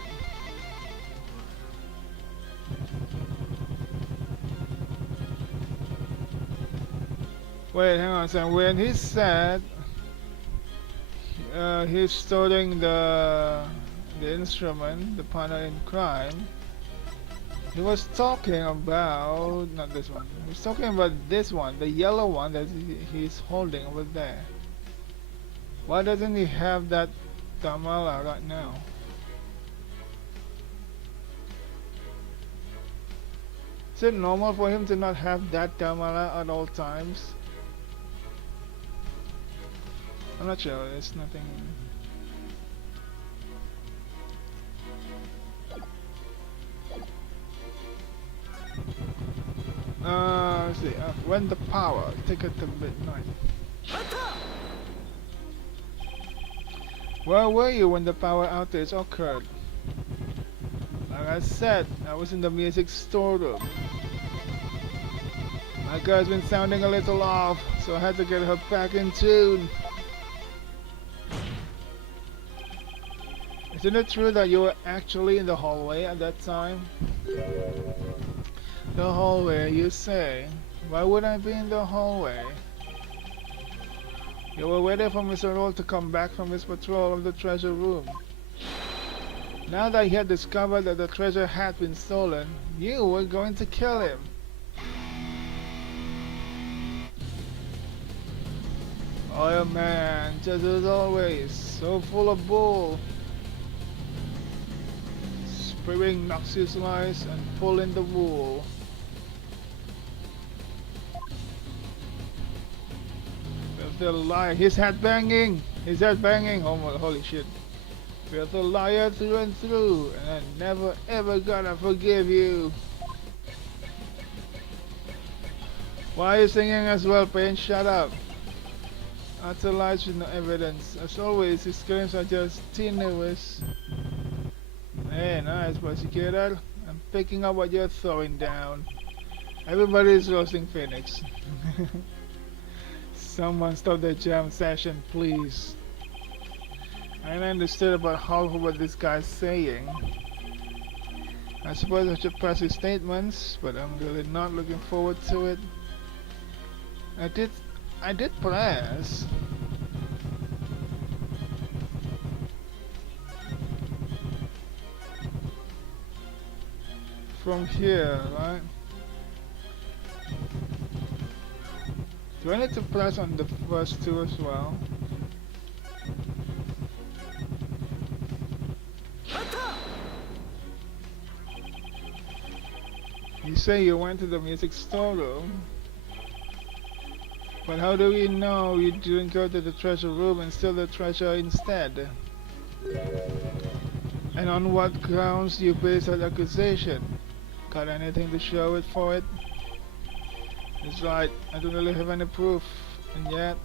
Wait, hang on a second. When he said he's storing the instrument, the partner in crime, he was talking about, not this one, he was talking about this one, the yellow one that he's holding over there. Why doesn't he have that Tamala right now? Is it normal for him to not have that Tamala at all times? I'm not sure, there's nothing. Let's see, when the power, ticket to midnight. Where were you when the power outage occurred? Like I said, I was in the music storeroom. My girl's been sounding a little off, so I had to get her back in tune. Isn't it true that you were actually in the hallway at that time? The hallway, you say? Why would I be in the hallway? You were waiting for Mr. Roll to come back from his patrol of the treasure room. Now that he had discovered that the treasure had been stolen, you were going to kill him. Oh man, just as always, so full of bull. Spraying noxious lies and pulling the wool. Filthy liar. His head banging. His head banging. Oh my, holy shit. Filthy liar through and through. And I'm never ever gonna forgive you. Why are you singing as well, Pain? Shut up. Utter lies with no evidence. As always, his claims are just tenuous. Hey, nice, prosecutor. I'm picking up what you're throwing down. Everybody's roasting Phoenix. Someone stop the jam session, please. I don't understand about half of what this guy's saying. I suppose I should press his statements, but I'm really not looking forward to it. I did press. From here, right? Do I need to press on the first two as well? You say you went to the music storeroom, but how do we know you didn't go to the treasure room and steal the treasure instead? And on what grounds do you base that accusation? Got anything to show it for it? That's right, I don't really have any proof, and yet...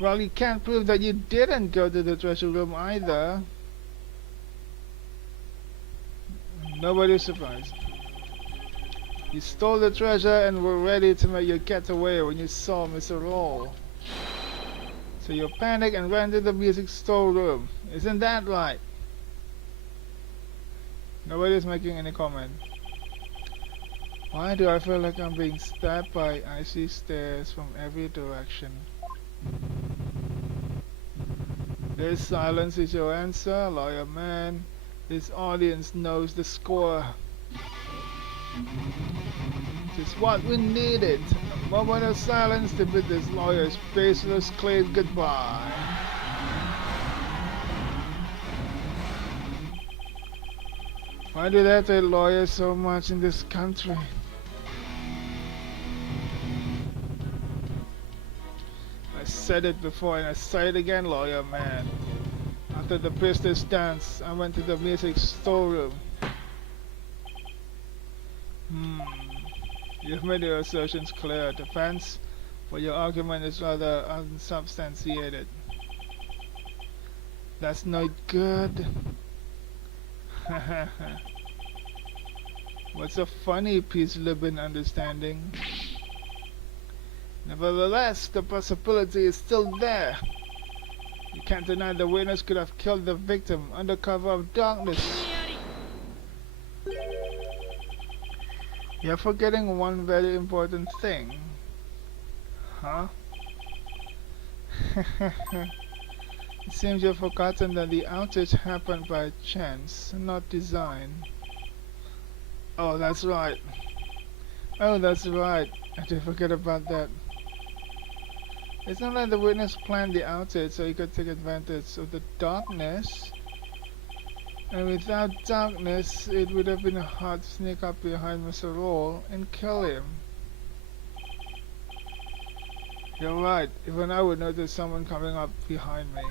Well, you can't prove that you didn't go to the treasure room either. Nobody's surprised. You stole the treasure and were ready to make your getaway when you saw Mr. Roll. So you panicked and ran to the music storeroom. Isn't that right? Nobody's making any comment. Why do I feel like I'm being stabbed by icy stares from every direction? This silence is your answer, lawyer man. This audience knows the score. This is what we needed. A moment of silence to bid this lawyer's baseless claim goodbye. Why do they have to lawyers so much in this country? I said it before and I say it again, lawyer man. After the business dance, I went to the music storeroom. You've made your assertions clear, defense, but your argument is rather unsubstantiated. That's not good. What's a funny peace-living understanding? Nevertheless, the possibility is still there. You can't deny the witness could have killed the victim under cover of darkness. You're forgetting one very important thing. Huh? It seems you've forgotten that the outage happened by chance, not design. Oh, that's right. Oh, that's right. I did forget about that. It's not like the witness planned the outage so he could take advantage of the darkness. And without darkness, it would have been hard to sneak up behind Mr. Roll and kill him. You're right, even I would notice someone coming up behind me.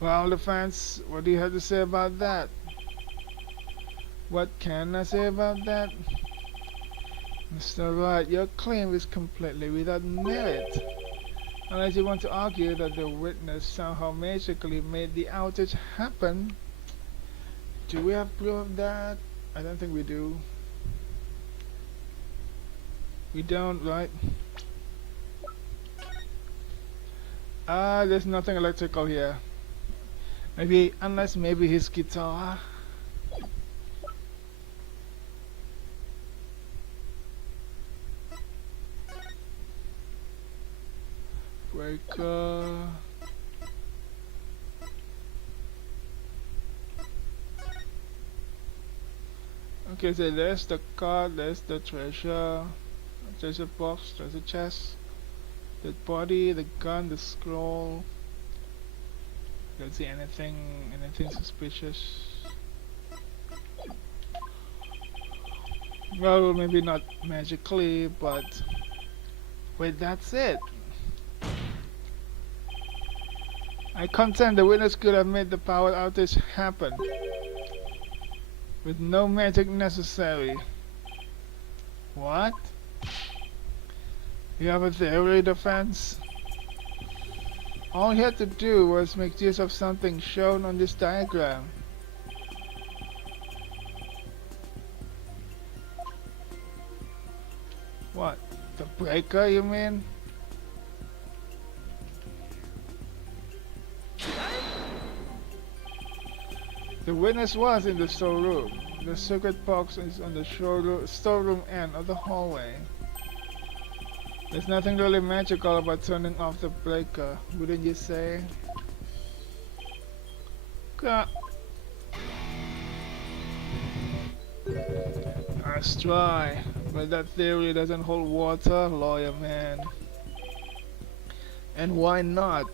Well, defense, what do you have to say about that? What can I say about that? Mr. Wright, your claim is completely without merit. Unless you want to argue that the witness somehow magically made the outage happen. Do we have proof of that? I don't think we do. We don't, right? There's nothing electrical here. Maybe, unless maybe his guitar. Breaker. Okay, so there's the card, there's the treasure box, treasure chest, the body, the gun, the scroll. Don't see anything suspicious. Well, maybe not magically, but Wait, that's it. I contend the witness could have made the power outage happen with no magic necessary. What? You have a theory, defense? All he had to do was make use of something shown on this diagram. What? The breaker, you mean? The witness was in the storeroom. The circuit box is on the storeroom end of the hallway. There's nothing really magical about turning off the breaker, wouldn't you say? Nice try, but that theory doesn't hold water, lawyer man. And why not?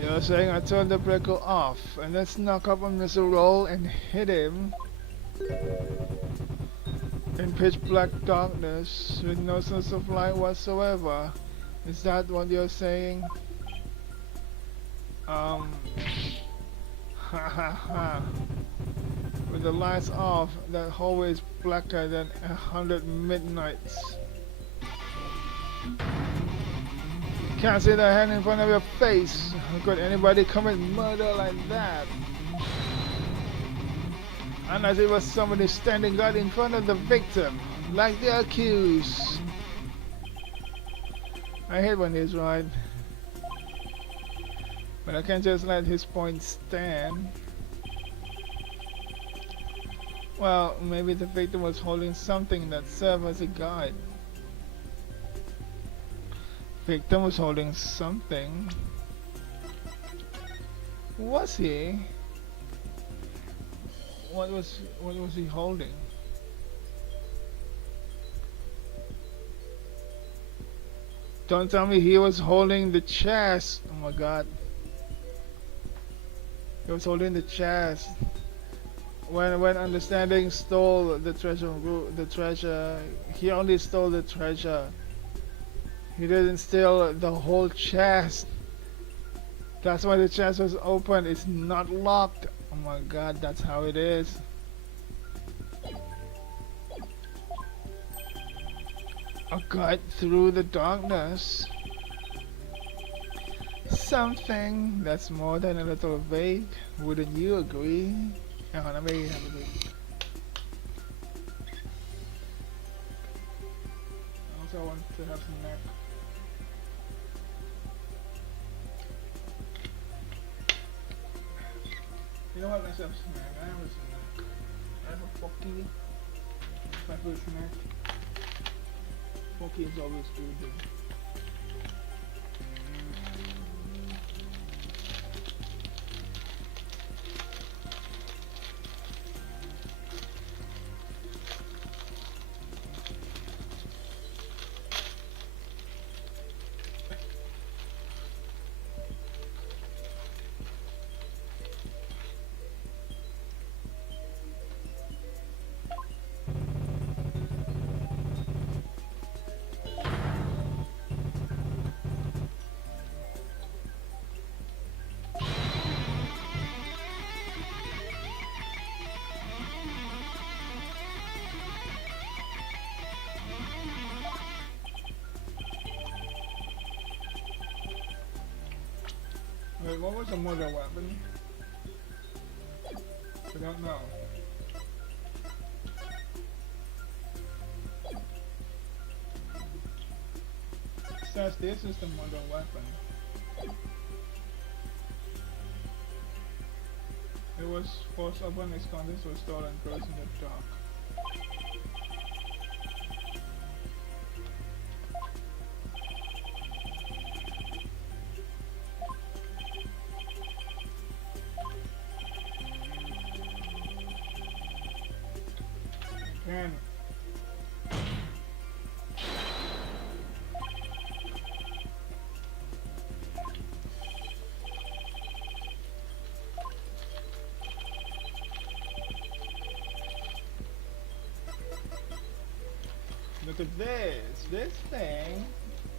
You're saying I turned the breaker off and then snuck up on Mr. Roll and hit him in pitch black darkness with no source of light whatsoever. Is that what you're saying? Ha ha ha. With the lights off, that hallway is blacker than 100 midnights. Can't see the hand in front of your face. How could anybody commit murder like that? Unless it was somebody standing right in front of the victim, like the accused. I hate when he's right, but I can't just let his point stand. Well, maybe the victim was holding something that served as a guide. Victim was holding something. Was he? What was he holding? Don't tell me he was holding the chest. Oh my god. He was holding the chest. When understanding stole the treasure, he only stole the treasure. He didn't steal the whole chest. That's why the chest was open. It's not locked. Oh my god, that's how it is. A guide through the darkness. Something that's more than a little vague. Wouldn't you agree? Hang on, let me have a look. Also, I want to have some neck. You know what? Let's have a snack. I have a snack. I have a Pocky. My first snack. Pocky is always good. Wait, what was a murder weapon? I don't know. It says this is the murder weapon. It was forced upon its contents were stolen, closed in the dark. Again. The Look at this thing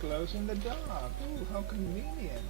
closing the dock. Ooh, how convenient.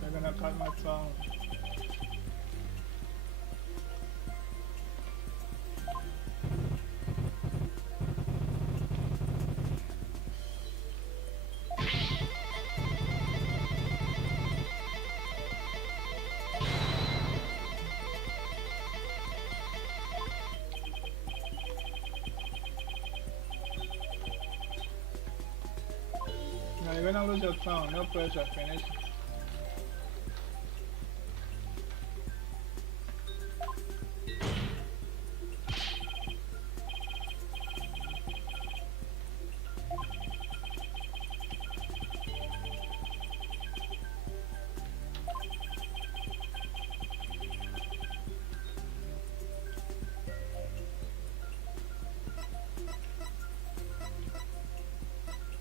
They're gonna cut my tongue. No, you're gonna lose your tongue. No pressure. Finish.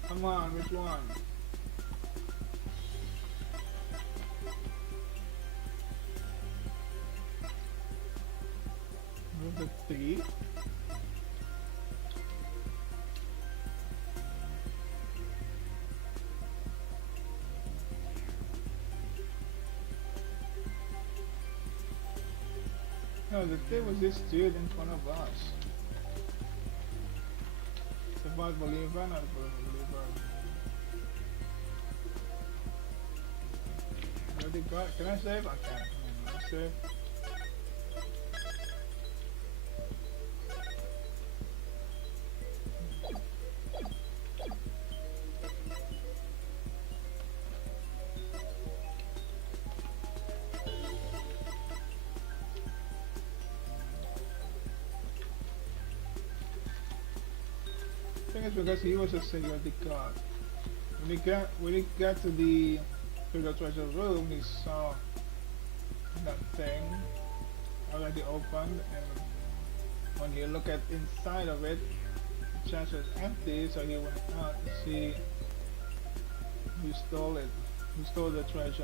Come on, which one? The thief? No, the thief was this dude in front of us. The bad believer, not the believer. Ready, God? Can I save? I can't. Can I save? I think it's because he was a security guard. When he got to the treasure room, he saw that thing already opened, and when he looked at inside of it, the chest was empty, so he went out to see who stole it, who stole the treasure.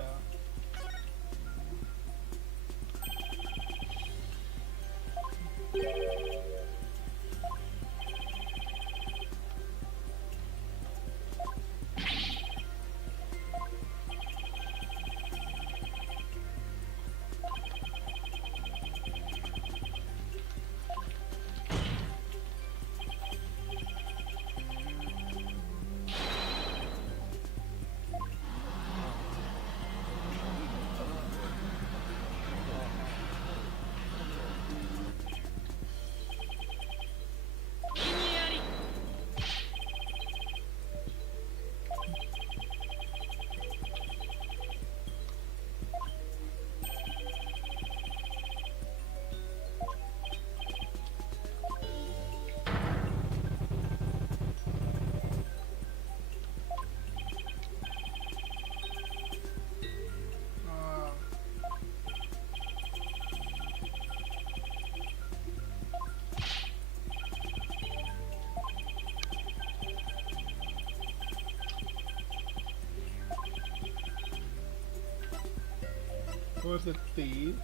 Was the thief?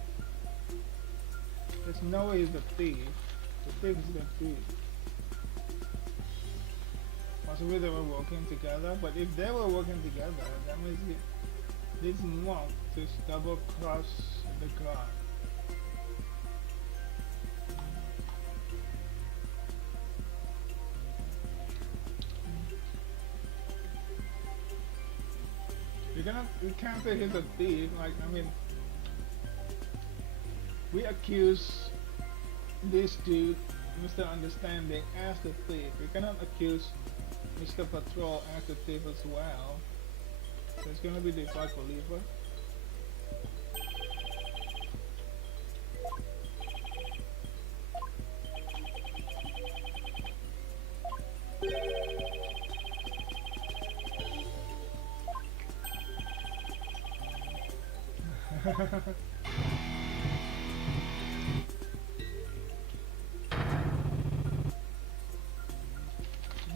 There's no way he's the thief. The thief is the thief. Possibly they were working together, but if they were working together, that means this monk just double cross the god. we can't say he's a thief. Like, I mean, we accuse this dude, Mr. Understanding, as the thief. We cannot accuse Mr. Patrol as the thief as well. So it's gonna be the Paco Lever.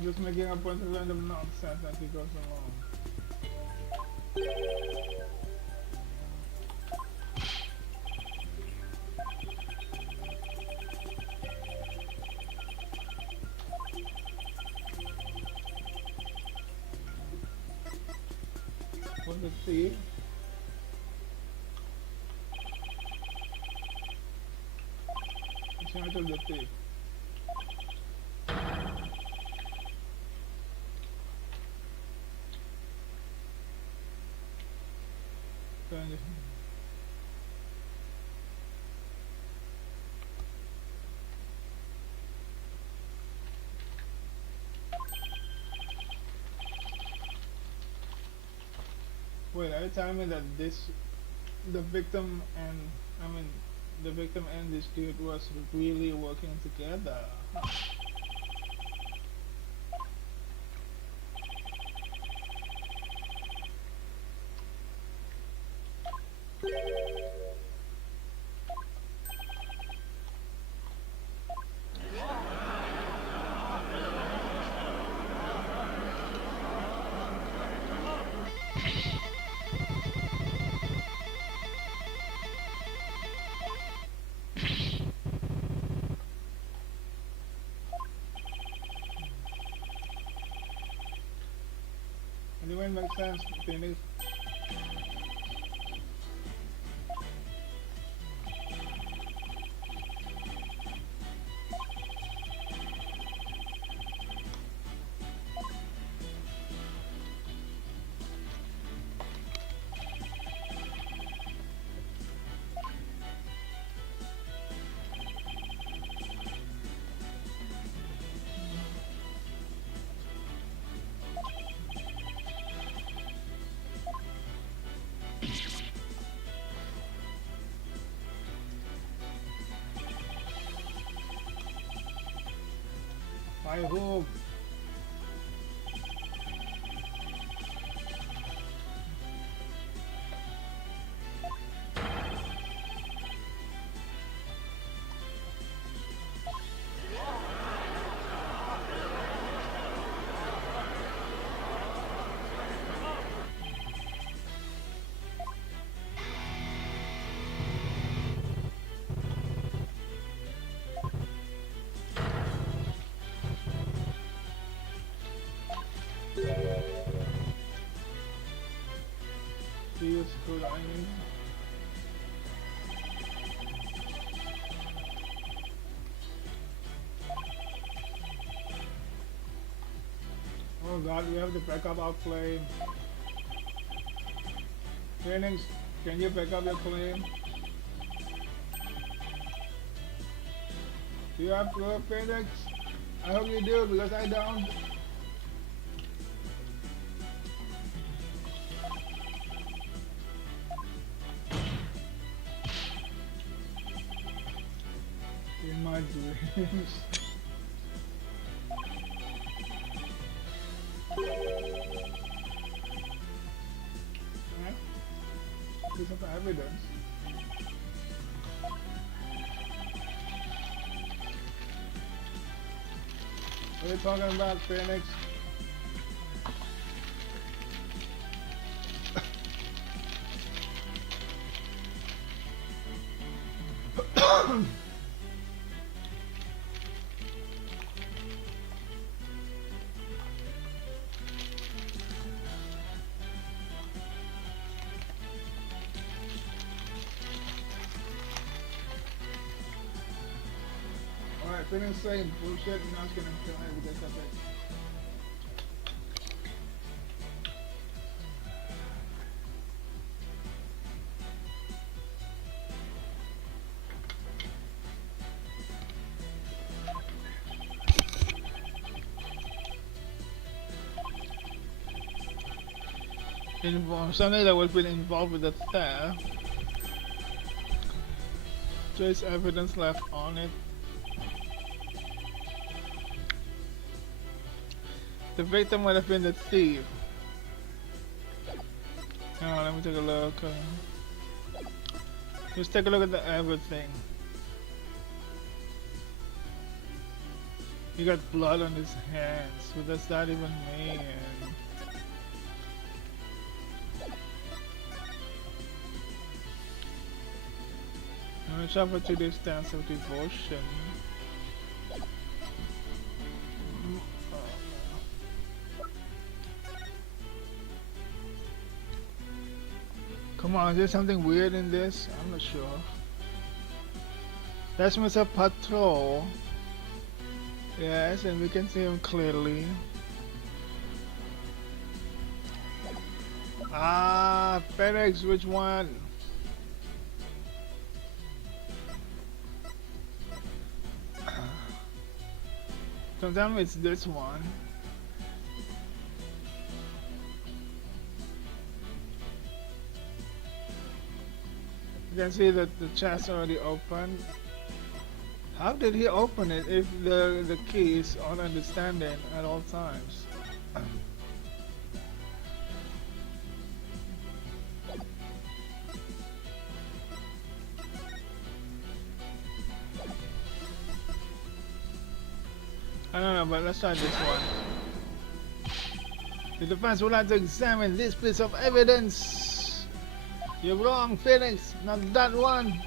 Just making a bunch of random nonsense as he goes along. For the thief. It's not the thief. Wait, are you telling me that the victim and, the victim and this dude was really working together? Anyway, it makes sense, Phoenix. I hope. Feels good, I mean. Oh god, we have to back up our claim. Phoenix, can you back up your claim? Do you have proof, Phoenix? I hope you do, because I don't. In my dreams. Piece of evidence. What are you talking about, Phoenix? Alright, Phoenix saying bullshit, and I was gonna kill her with this subject. something that would have been involved with the theft. Trace evidence left on it. The victim would have been the thief. Hang on, let me take a look. Let's take a look at the everything. He got blood on his hands. What does that even mean? I'm gonna suffer to this dance of devotion. Come on, is there something weird in this? I'm not sure. That's Mr. Patrol. Yes, and we can see him clearly. Ah, FedEx, which one? Don't tell me it's this one. You can see that the chest already opened. How did he open it if the key is on understanding at all times? I don't know, but let's try this one. The defense would like to examine this piece of evidence. You're wrong, Phoenix, not that one.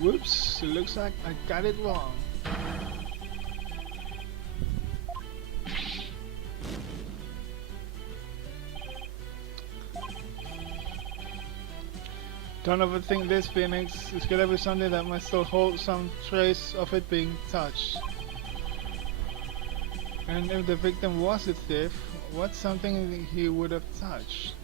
Whoops, it looks like I got it wrong. Don't overthink this, Phoenix. It's gonna be something that might still hold some trace of it being touched. And if the victim was a thief, what's something he would have touched?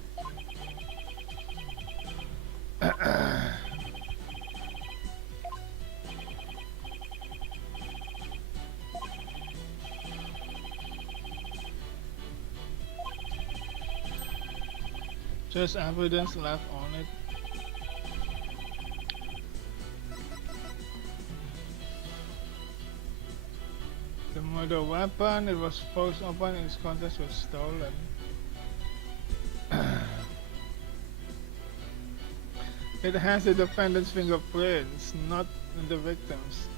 Just evidence left on it. The murder weapon, it was forced open and its contents were stolen. It has the defendant's fingerprints, not the victim's.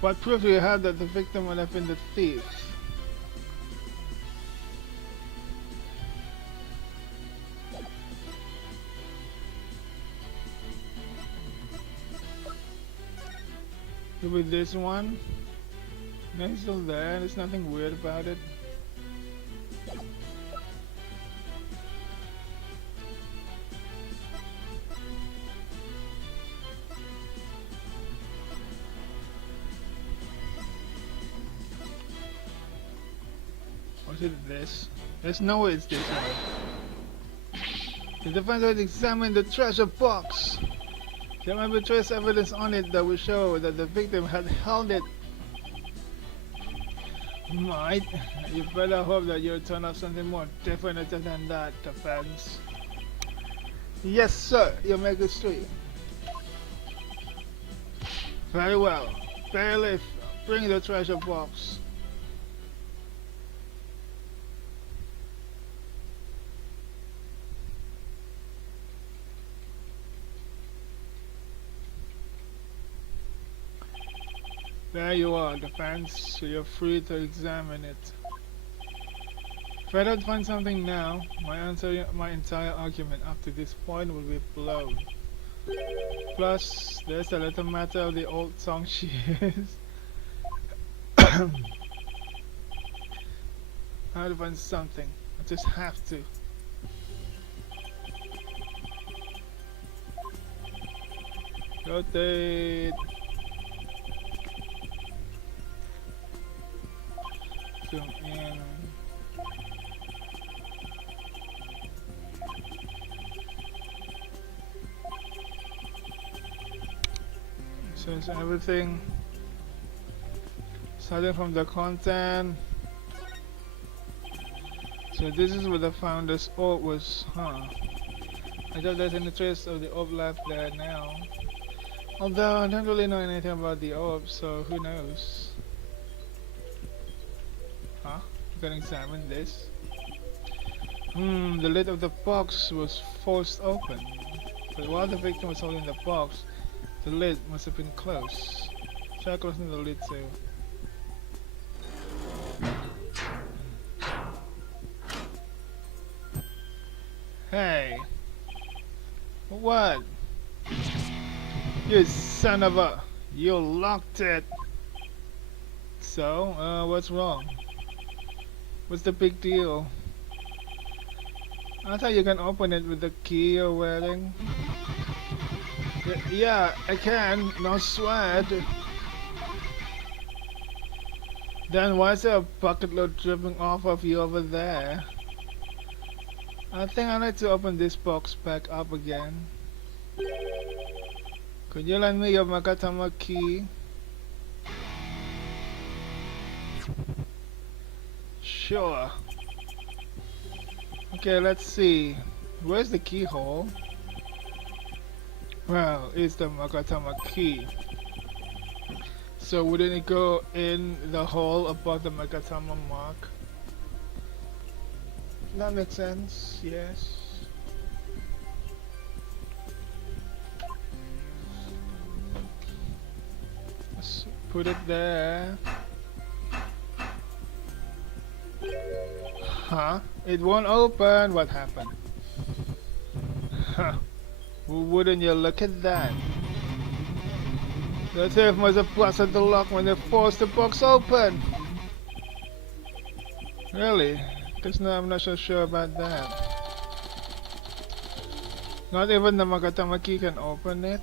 What proof do you have that the victim would have been the thief? With this one, no, it's still there. There's nothing weird about it. Or is it this? There's no way it's this one. The defense has examined the treasure box. There might be trace evidence on it that will show that the victim had held it. Might. You better hope that you'll turn up something more definitive than that, defense. Yes, sir. You make it straight. Very well. Bailiff, bring the treasure box. There you are, defense, so you're free to examine it. If I don't find something now, my entire argument up to this point will be blown. Plus, there's a little matter of the old song she is. I have to find something. I just have to. Rotate. Zoom in. Says everything. Starting from the content. So this is where the founder's orb was, huh? I doubt there's any trace of the orb left there now. Although I don't really know anything about the orb, so who knows? Huh? You can examine this. The lid of the box was forced open. But while the victim was holding the box, the lid must have been closed. Try closing the lid too. Hey! What? You son of a... You locked it! So, what's wrong? What's the big deal? I thought you can open it with the key you're wearing. Yeah, I can. No sweat. Then why is there a bucket load dripping off of you over there? I think I need to open this box back up again. Could you lend me your Magatama key? Sure. Okay, let's see. Where's the keyhole? Well, it's the Magatama key. So wouldn't it go in the hole above the Magatama mark? That makes sense, yes. Let's put it there. Huh? It won't open. What happened? Huh. Wouldn't you look at that? The thief must have busted the lock when they forced the box open. Really? Because no, I'm not so sure about that. Not even the Magatama key can open it.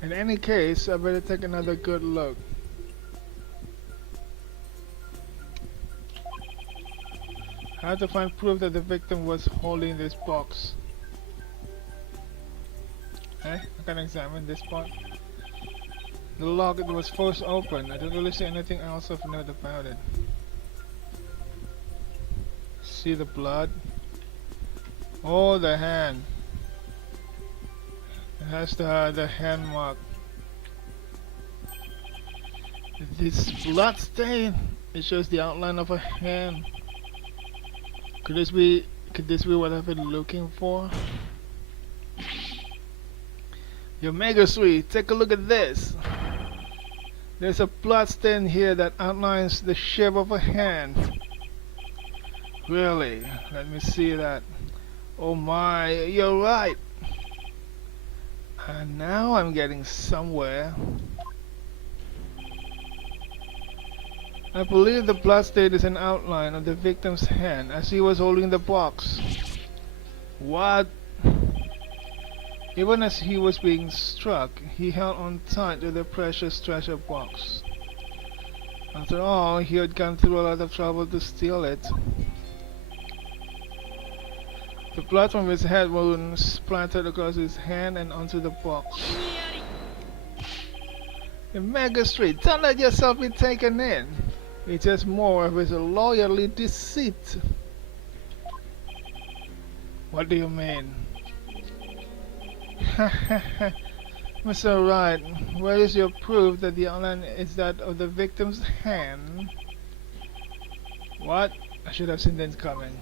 In any case, I better take another good look. I have to find proof that the victim was holding this box. I can examine this part. The lock was forced open. I don't really see anything else of note about it. See the blood? Oh, the hand. It has the hand mark. This blood stain. It shows the outline of a hand. Could this be what I've been looking for? Your Mega Sweet, take a look at this. There's a blood stain here that outlines the shape of a hand. Really? Let me see that. Oh my, you're right. And now I'm getting somewhere. I believe the blood stain is an outline of the victim's hand as he was holding the box. What? Even as he was being struck, he held on tight to the precious treasure box. After all, he had gone through a lot of trouble to steal it. The blood from his head wound splattered across his hand and onto the box. The Mega Street, don't let yourself be taken in. It's just more of his loyalty deceit. What do you mean? Mr. Wright, where is your proof that the outline is that of the victim's hand? What? I should have seen this coming.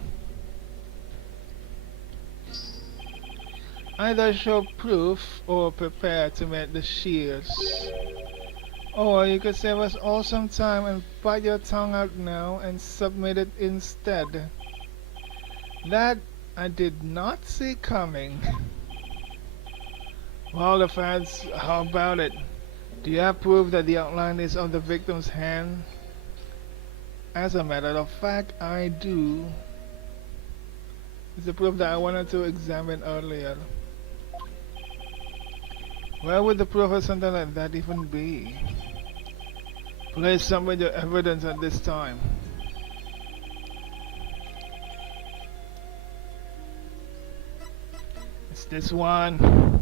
Either show proof or prepare to meet the shears. Or you could save us all some time and bite your tongue out now and submit it instead. That I did not see coming. Well, the fans, how about it? Do you have proof that the outline is of the victim's hand? As a matter of fact, I do. It's the proof that I wanted to examine earlier. Where would the proof of something like that even be? Place some of your evidence at this time. It's this one.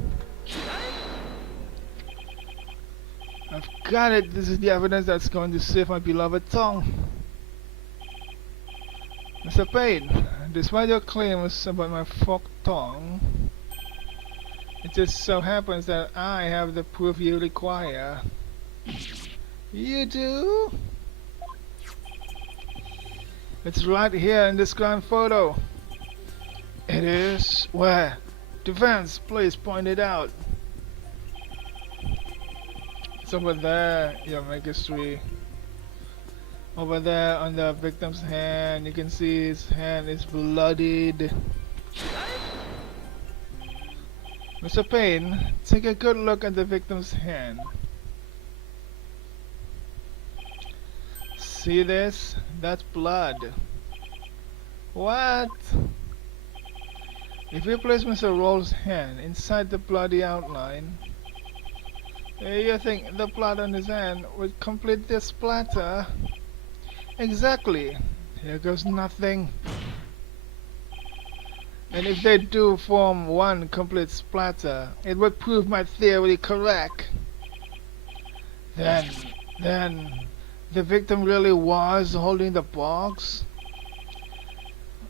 I've got it. This is the evidence that's going to save my beloved tongue. Mr. Payne, despite your claims about my forked tongue, it just so happens that I have the proof you require. You do? It's right here in this grand photo. It is? Where? Defense, please point it out. It's over there, Your Majesty. Over there on the victim's hand, you can see his hand is bloodied. Mr. Payne, take a good look at the victim's hand. See this? That's blood. What? If you place Mr. Roll's hand inside the bloody outline, you think the blood on his hand would complete this splatter? Exactly. Here goes nothing. And if they do form one complete splatter, it would prove my theory correct. Then, the victim really was holding the box?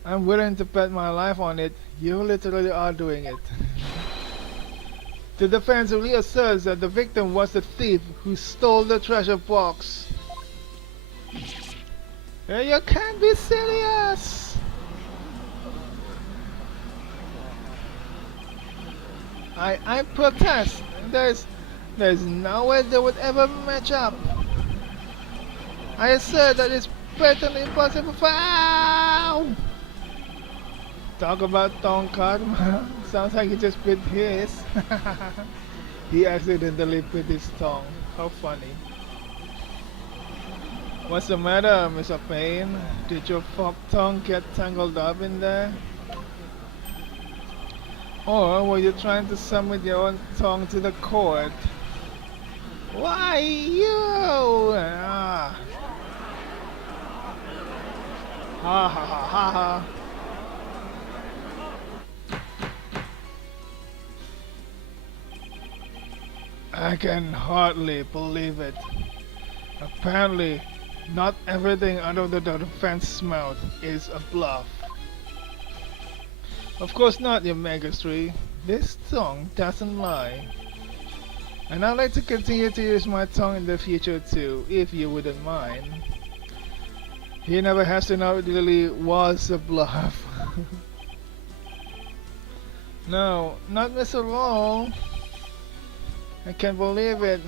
I'm willing to bet my life on it. You literally are doing it. The defense reasserts that the victim was the thief who stole the treasure box. You can't be serious! I protest. There's no way they would ever match up. I assert that it's patently impossible for— Ow! Talk about tongue cut. Sounds like he just bit his. He accidentally bit his tongue. How funny. What's the matter, Mr. Payne? Did your forked tongue get tangled up in there? Or were you trying to submit your own tongue to the court? Why you? Ha ha ha ha ha. I can hardly believe it. Apparently, not everything out of the defense's mouth is a bluff. Of course not, Your Majesty. This tongue doesn't lie. And I'd like to continue to use my tongue in the future too, if you wouldn't mind. He never has to know it really was a bluff. No, not Mr. Roll. I can't believe it.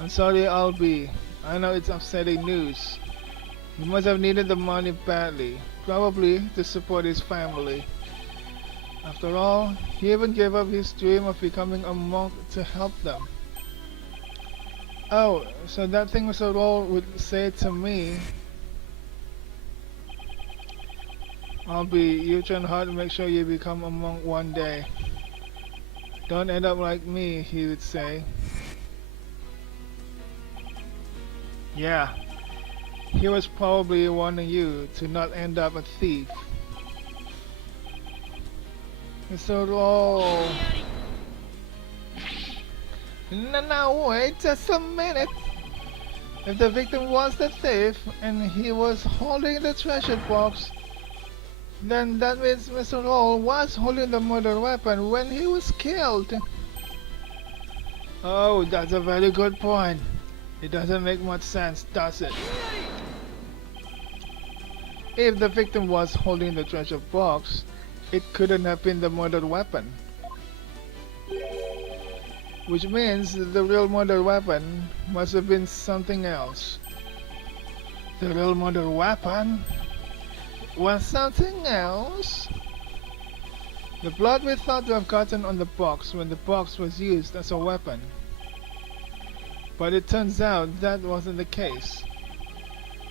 I'm sorry, Albie. I know it's upsetting news. He must have needed the money badly, probably to support his family. After all, he even gave up his dream of becoming a monk to help them. Oh, so that thing Mr. Roll would say to me. Albie, you train hard to make sure you become a monk one day. Don't end up like me, he would say. Yeah, he was probably warning you to not end up a thief. Mr. Roll. No, wait just a minute. If the victim was the thief and he was holding the treasure box, then that means Mr. Roll was holding the murder weapon when he was killed. Oh, that's a very good point. It doesn't make much sense, does it? If the victim was holding the treasure box, it couldn't have been the murder weapon. Which means the real murder weapon must have been something else. The real murder weapon was something else? The blood we thought to have gotten on the box when the box was used as a weapon. But it turns out that wasn't the case.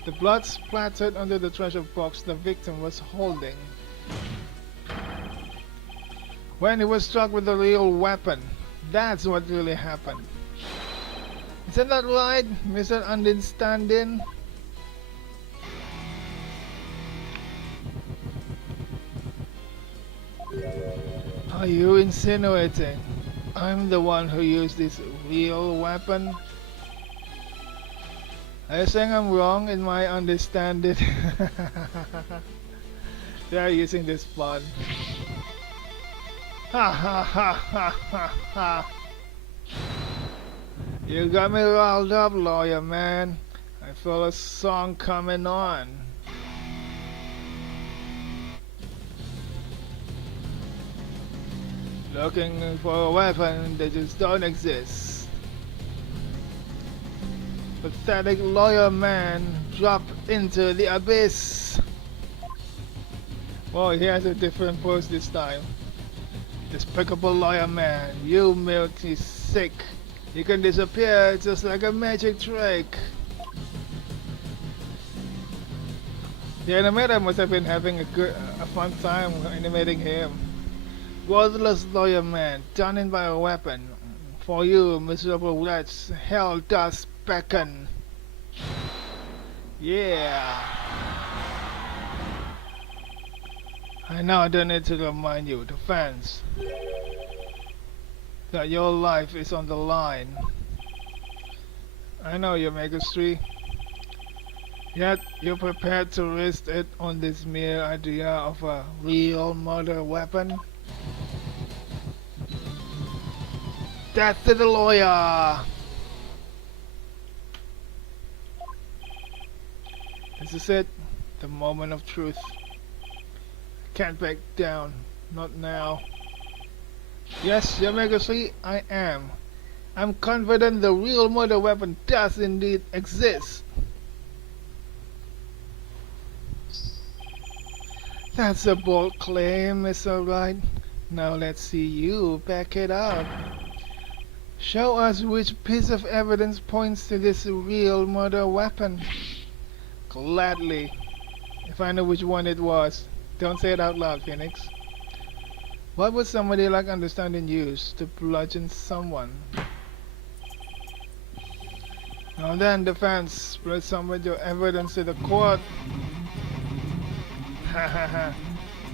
The blood splattered under the treasure box the victim was holding when he was struck with the real weapon. That's what really happened. Isn't that right, Mr. Understanding? Are you insinuating I'm the one who used this real weapon. Are you saying I'm wrong in my understanding? They are using this fun. Ha ha ha ha ha ha. You got me riled up, lawyer man. I feel a song coming on. Looking for a weapon that just don't exist. Pathetic lawyer man, drop into the abyss. Well, he has a different pose this time. Despicable lawyer man, you milky sick. You can disappear just like a magic trick. The animator must have been having a fun time animating him. Worthless lawyer man, done in by a weapon. For you, miserable wretch, hell does beckon. Yeah. I now don't need to remind you, the fans, that your life is on the line. I know you make history, yet you're prepared to risk it on this mere idea of a real murder weapon. Death to the lawyer! This is it, the moment of truth. Can't back down, not now. Yes, Your Majesty, I am. I'm confident the real murder weapon does indeed exist. That's a bold claim, Mr. Wright. Now let's see you back it up. Show us which piece of evidence points to this real murder weapon. Gladly. If I know which one it was. Don't say it out loud, Phoenix. What would somebody like understanding use to bludgeon someone? Now then, defense, spread some of your evidence to the court. Hahaha.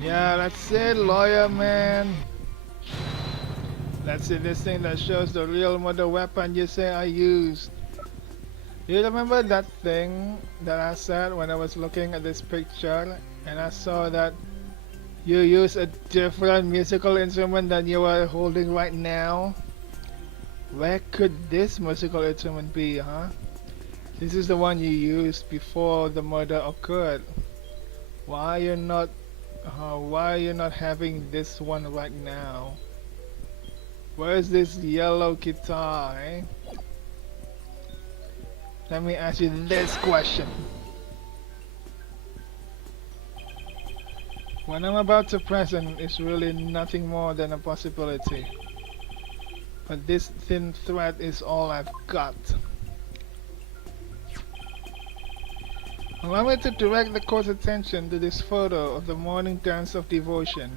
Yeah, that's it, lawyer man. Let's see this thing that shows the real murder weapon you say I used. You remember that thing that I said when I was looking at this picture and I saw that you use a different musical instrument than you are holding right now? Where could this musical instrument be, huh? This is the one you used before the murder occurred. Why are you not having this one right now? Where's this yellow guitar, eh? Let me ask you this question. What I'm about to present is really nothing more than a possibility. But this thin thread is all I've got. Allow me to direct the court's attention to this photo of the morning dance of devotion.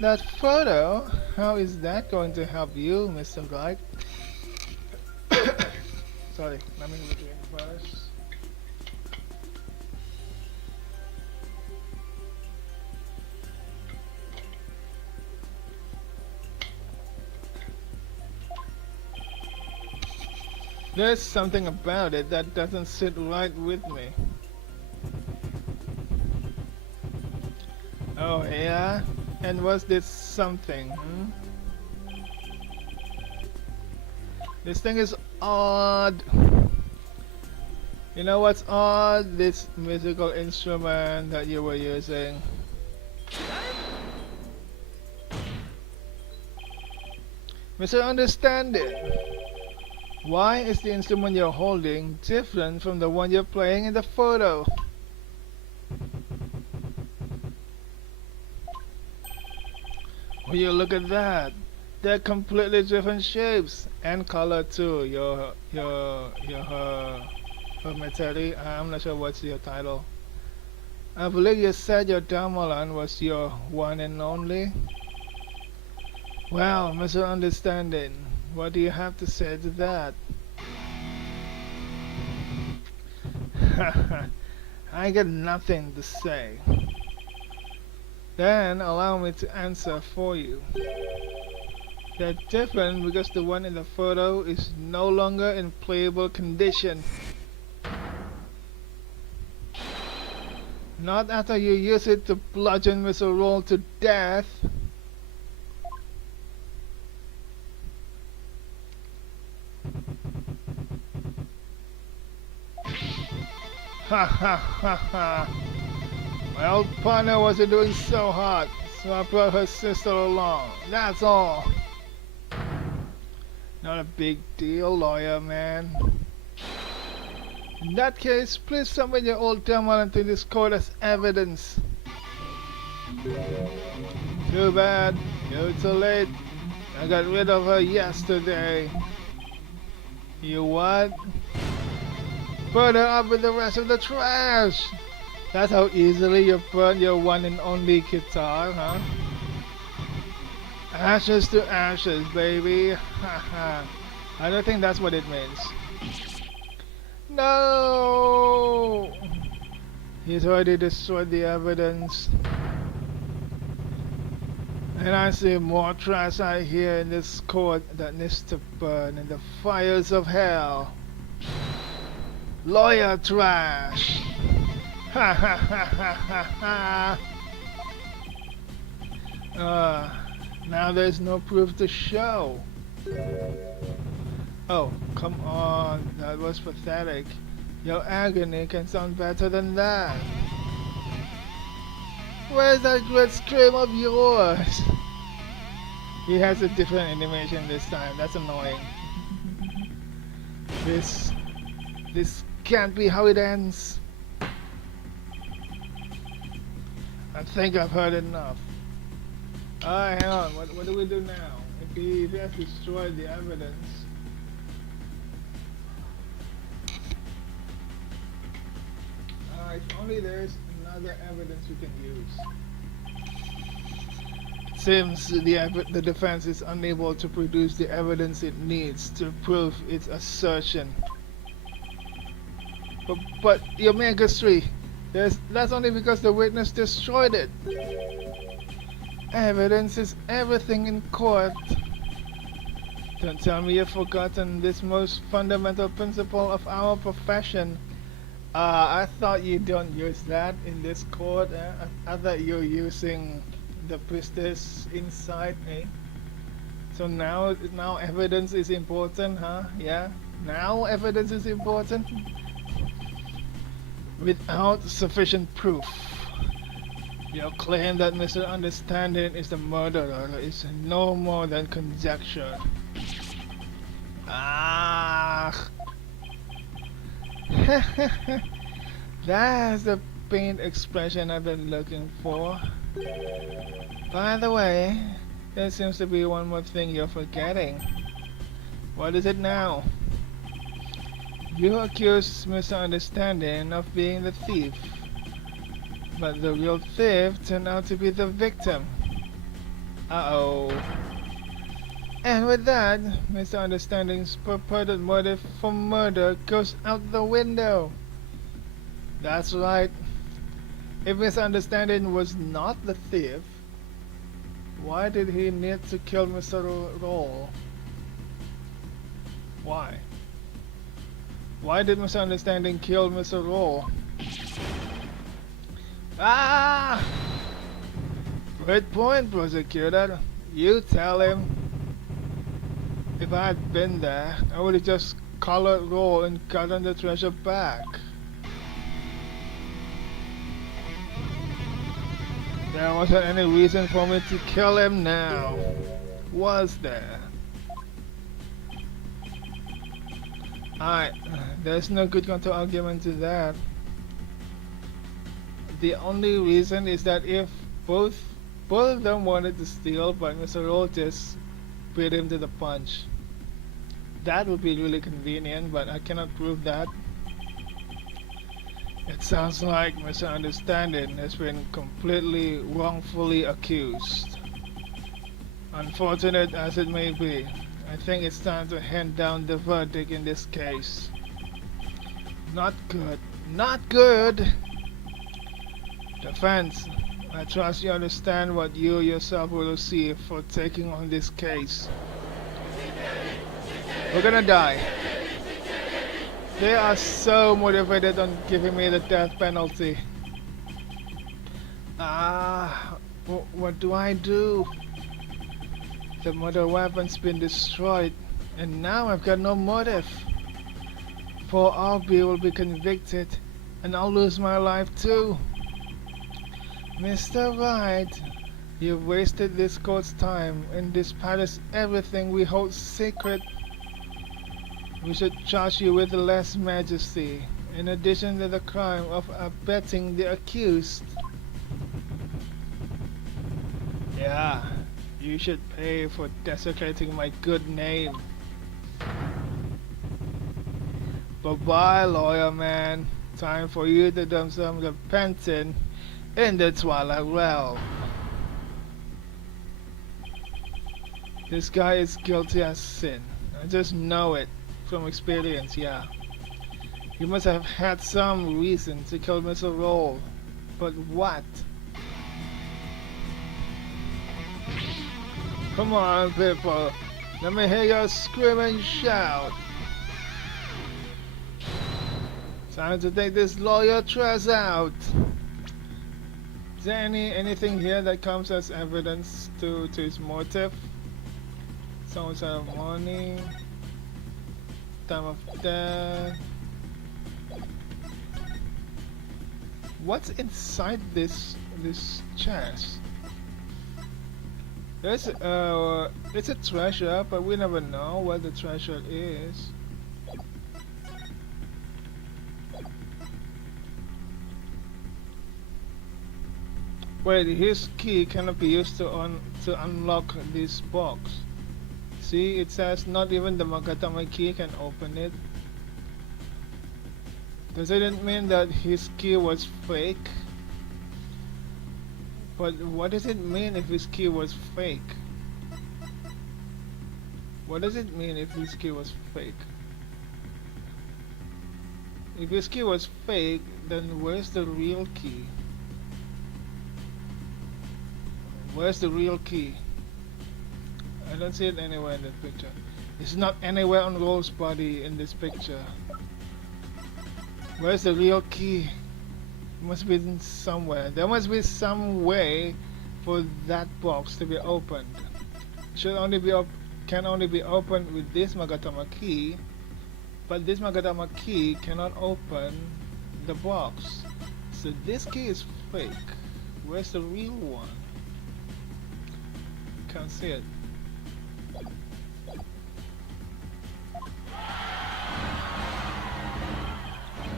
That photo? How is that going to help you, Mr. Wright? Sorry, let me look in first. There's something about it that doesn't sit right with me. Oh yeah? And what's this something? This thing is odd. You know what's odd? This musical instrument that you were using. Mr. Understanding, why is the instrument you're holding different from the one you're playing in the photo? Will you look at that? They're completely different shapes and color too. Her Meteri, I'm not sure what's your title. I believe you said your Damalan was your one and only. Well, Mr. Understanding, what do you have to say to that? I got nothing to say. Then allow me to answer for you. They're different because the one in the photo is no longer in playable condition. Not after you use it to bludgeon Mr. Roll to death. Ha ha ha ha. My old partner wasn't doing so hot, so I brought her sister along. That's all. Not a big deal, lawyer man. In that case, please submit your old terminal into this court as evidence. Too bad. You're too late. I got rid of her yesterday. You what? Burn her up with the rest of the trash. That's how easily you burn your one and only guitar, huh? Ashes to ashes, baby. Haha. I don't think that's what it means. No! He's already destroyed the evidence. And I see more trash out here in this court that needs to burn in the fires of hell. Lawyer trash! Ha ha ha ha ha ha! Now there's no proof to show. Oh, come on, that was pathetic. Your agony can sound better than that. Where's that great scream of yours? He has a different animation this time, that's annoying. This can't be how it ends. I think I've heard enough. Alright, hang on, what do we do now? If he has destroyed the evidence. If only there's another evidence we can use. Seems the defense is unable to produce the evidence it needs to prove its assertion. But your Megastry, that's only because the witness destroyed it. Evidence is everything in court. Don't tell me you've forgotten this most fundamental principle of our profession. I thought you don't use that in this court. I thought you're using the priestess inside, eh? So now evidence is important, huh? Yeah? Now evidence is important? Without sufficient proof, your claim that Mr. Understanding is the murderer is no more than conjecture. Ah! That's the pained expression I've been looking for. By the way, there seems to be one more thing you're forgetting. What is it now? You accuse Mr. Understanding of being the thief, but the real thief turned out to be the victim. Uh-oh. And with that, Mr. Understanding's purported motive for murder goes out the window. That's right. If Mr. Understanding was not the thief, why did he need to kill Mr. Roll? Why? Why did Mr. Understanding kill Mr. Roll? Ah! Great point, prosecutor. You tell him. If I had been there, I would have just collared Roll and gotten the treasure back. There wasn't any reason for me to kill him now, was there? Alright, there's no good counter argument to that. The only reason is that if both of them wanted to steal, but Mr. Roll just beat him to the punch. That would be really convenient, but I cannot prove that. It sounds like Mr. Understanding has been completely wrongfully accused. Unfortunate as it may be, I think it's time to hand down the verdict in this case. Not good. Not good! Defense, I trust you understand what you yourself will receive for taking on this case. We're gonna die. They are so motivated on giving me the death penalty. What do I do? The murder weapon's been destroyed, and now I've got no motive. For Albie will be convicted, and I'll lose my life too. Mr. Wright, you've wasted this court's time and dispatched everything we hold sacred. We should charge you with less majesty, in addition to the crime of abetting the accused. Yeah, you should pay for desecrating my good name. Bye-bye, lawyer man. Time for you to do some repenting in the Twilight Realm. This guy is guilty as sin. I just know it from experience, yeah. You must have had some reason to kill Mr. Roll. But what? Come on, people. Let me hear you scream and shout. Time to take this lawyer trash out. Is there anything here that comes as evidence to his motive? Someone ceremony, time of death. What's inside this chest? There's it's a treasure, but we never know what the treasure is. Wait, his key cannot be used to unlock this box. See, it says not even the Magatama key can open it. Does it mean that his key was fake? But what does it mean if his key was fake? What does it mean if his key was fake? If his key was fake, then where's the real key? Where's the real key? I don't see it anywhere in the picture. It's not anywhere on Roll's body in this picture. Where's the real key? It must be in somewhere. There must be some way for that box to be opened. Should only be can only be opened with this Magatama key, but this Magatama key cannot open the box. So this key is fake. Where's the real one? Can't see it.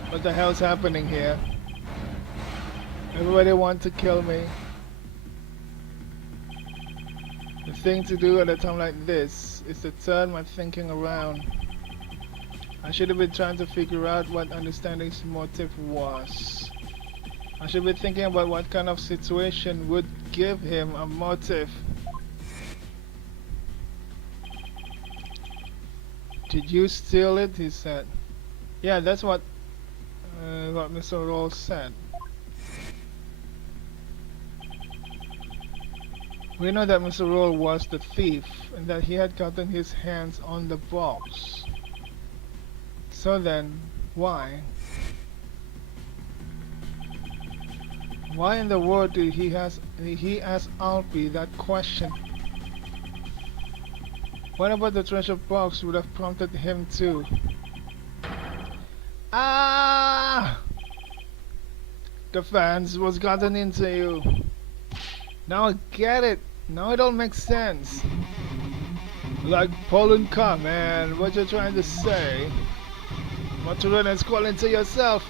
What the hell's happening here? Everybody wants to kill me. The thing to do at a time like this is to turn my thinking around. I should have been trying to figure out what Understanding's motive was. I should be thinking about what kind of situation would give him a motive. Did you steal it? He said. Yeah, that's what Mr. Roll said. We know that Mr. Roll was the thief and that he had gotten his hands on the box. So then, why? Why in the world did he ask Albie that question? What about the treasure box would have prompted him to? Ah! The fans was gotten into you. Now I get it. Now it all makes sense. Like Paul and Car, man. What you're trying to say? Maturana is calling to yourself.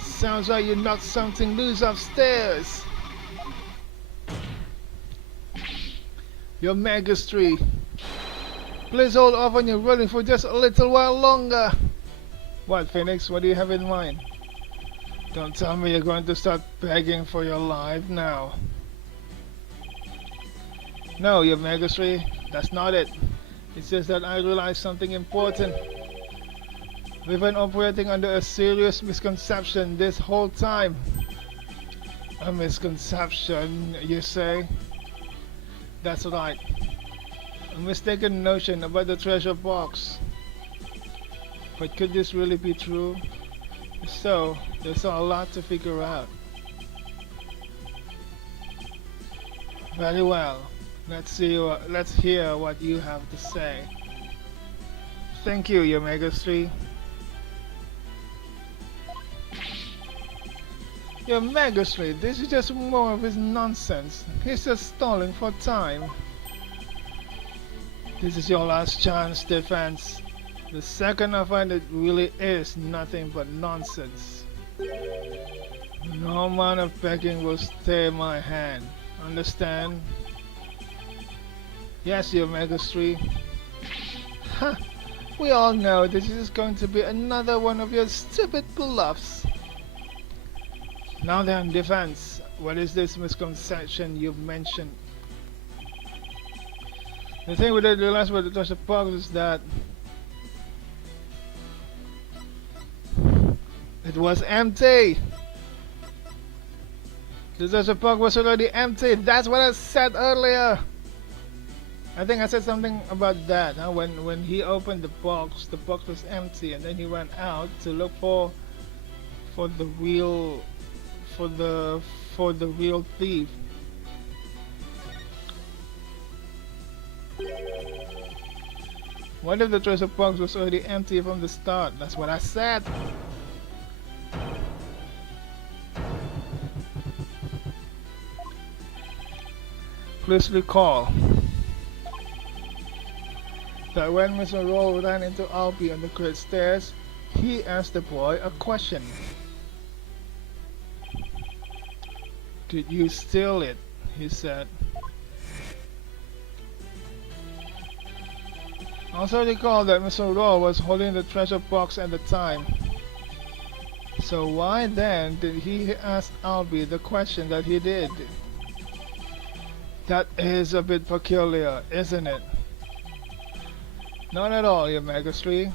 Sounds like you knocked something loose upstairs. Your magistry. Please hold off on your running for just a little while longer. What, Phoenix? What do you have in mind? Don't tell me you're going to start begging for your life now. No, your magistry, that's not it. It's just that I realized something important. We've been operating under a serious misconception this whole time. A misconception, you say? That's right. A mistaken notion about the treasure box. But could this really be true? If so, there's a lot to figure out. Very well. Let's hear what you have to say. Thank you, Your Majesty. Your Majesty, this is just more of his nonsense. He's just stalling for time. This is your last chance, Defense. The second I find it really is nothing but nonsense. No amount of begging will stay my hand. Understand? Yes, Your Majesty. Ha! We all know this is going to be another one of your stupid bluffs. Now then, Defense, what is this misconception you've mentioned? The thing we didn't realize with the treasure box is that it was empty. The treasure box was already empty. That's what I said earlier. I think I said something about that. Huh? When he opened the box was empty, and then he went out to look for the real thief. What if the treasure box was already empty from the start? That's what I said. Please recall that when Mr. Roll ran into Albie on the great stairs, he asked the boy a question. Did you steal it? He said. Also recall that Mr. Roll was holding the treasure box at the time. So why then did he ask Albie the question that he did? That is a bit peculiar, isn't it? Not at all, Your Majesty.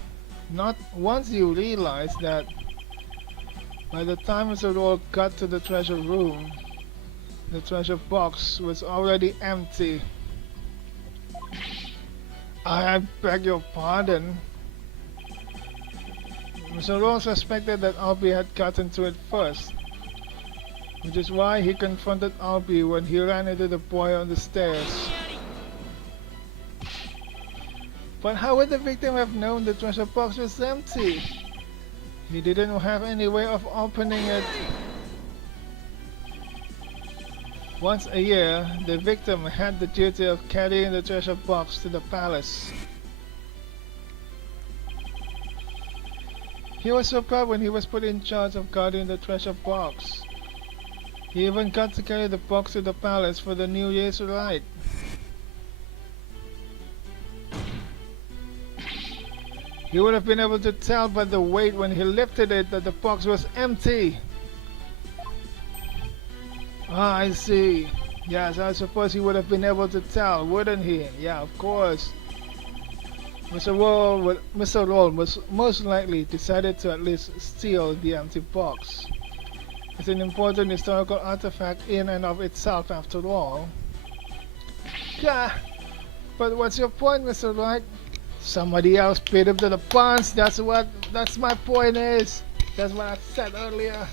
Not once you realize that by the time Mr. Roll got to the treasure room, the treasure box was already empty. I beg your pardon. Mr. Roll suspected that Albie had gotten to it first, which is why he confronted Albie when he ran into the boy on the stairs. But how would the victim have known the treasure box was empty? He didn't have any way of opening it. Once a year, the victim had the duty of carrying the treasure box to the palace. He was so proud when he was put in charge of guarding the treasure box. He even got to carry the box to the palace for the New Year's rite. He would have been able to tell by the weight when he lifted it that the box was empty. Ah, I see. Yes, I suppose he would have been able to tell, wouldn't he? Yeah, of course. Mr. Roll was most likely decided to at least steal the empty box. It's an important historical artifact in and of itself, after all. Gah! But what's your point, Mr. Wright? Somebody else beat him to the punch. That's my point is. That's what I said earlier.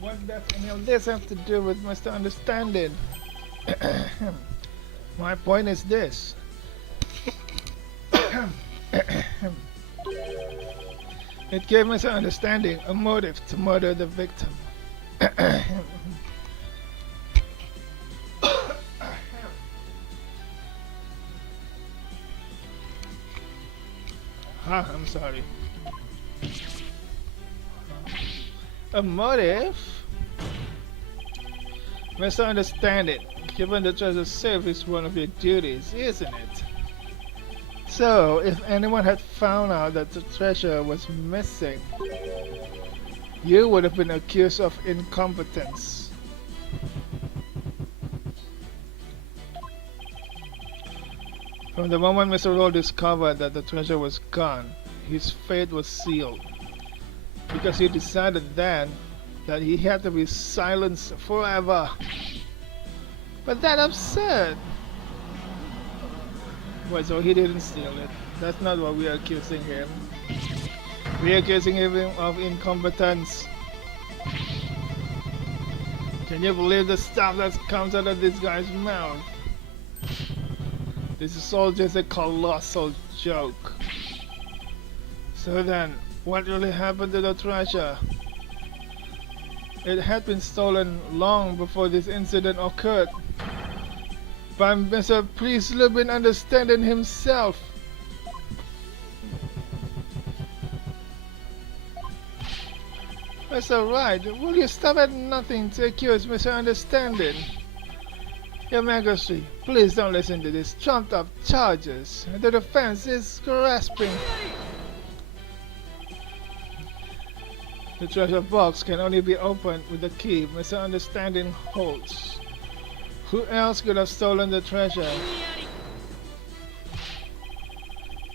What does any of this have to do with Mr. Understanding? My point is this. It gave Mr. Understanding a motive to murder the victim. I'm sorry. A motive? Mr. Understanding, given the treasure safe is one of your duties, isn't it? So, if anyone had found out that the treasure was missing, you would have been accused of incompetence. From the moment Mr. Rowe discovered that the treasure was gone, his fate was sealed. Because he decided then that he had to be silenced forever. But that's absurd. Wait, so he didn't steal it. That's not what we are accusing him. We are accusing him of incompetence. Can you believe the stuff that comes out of this guy's mouth? This is all just a colossal joke. So then, what really happened to the treasure? It had been stolen long before this incident occurred by Mr. Priest Lubin understanding himself. That's alright. Will you stop at nothing to accuse Mr. Understanding? Your Majesty, please don't listen to these trumped up charges. The defense is grasping. The treasure box can only be opened with the key Mr. Understanding holds. Who else could have stolen the treasure?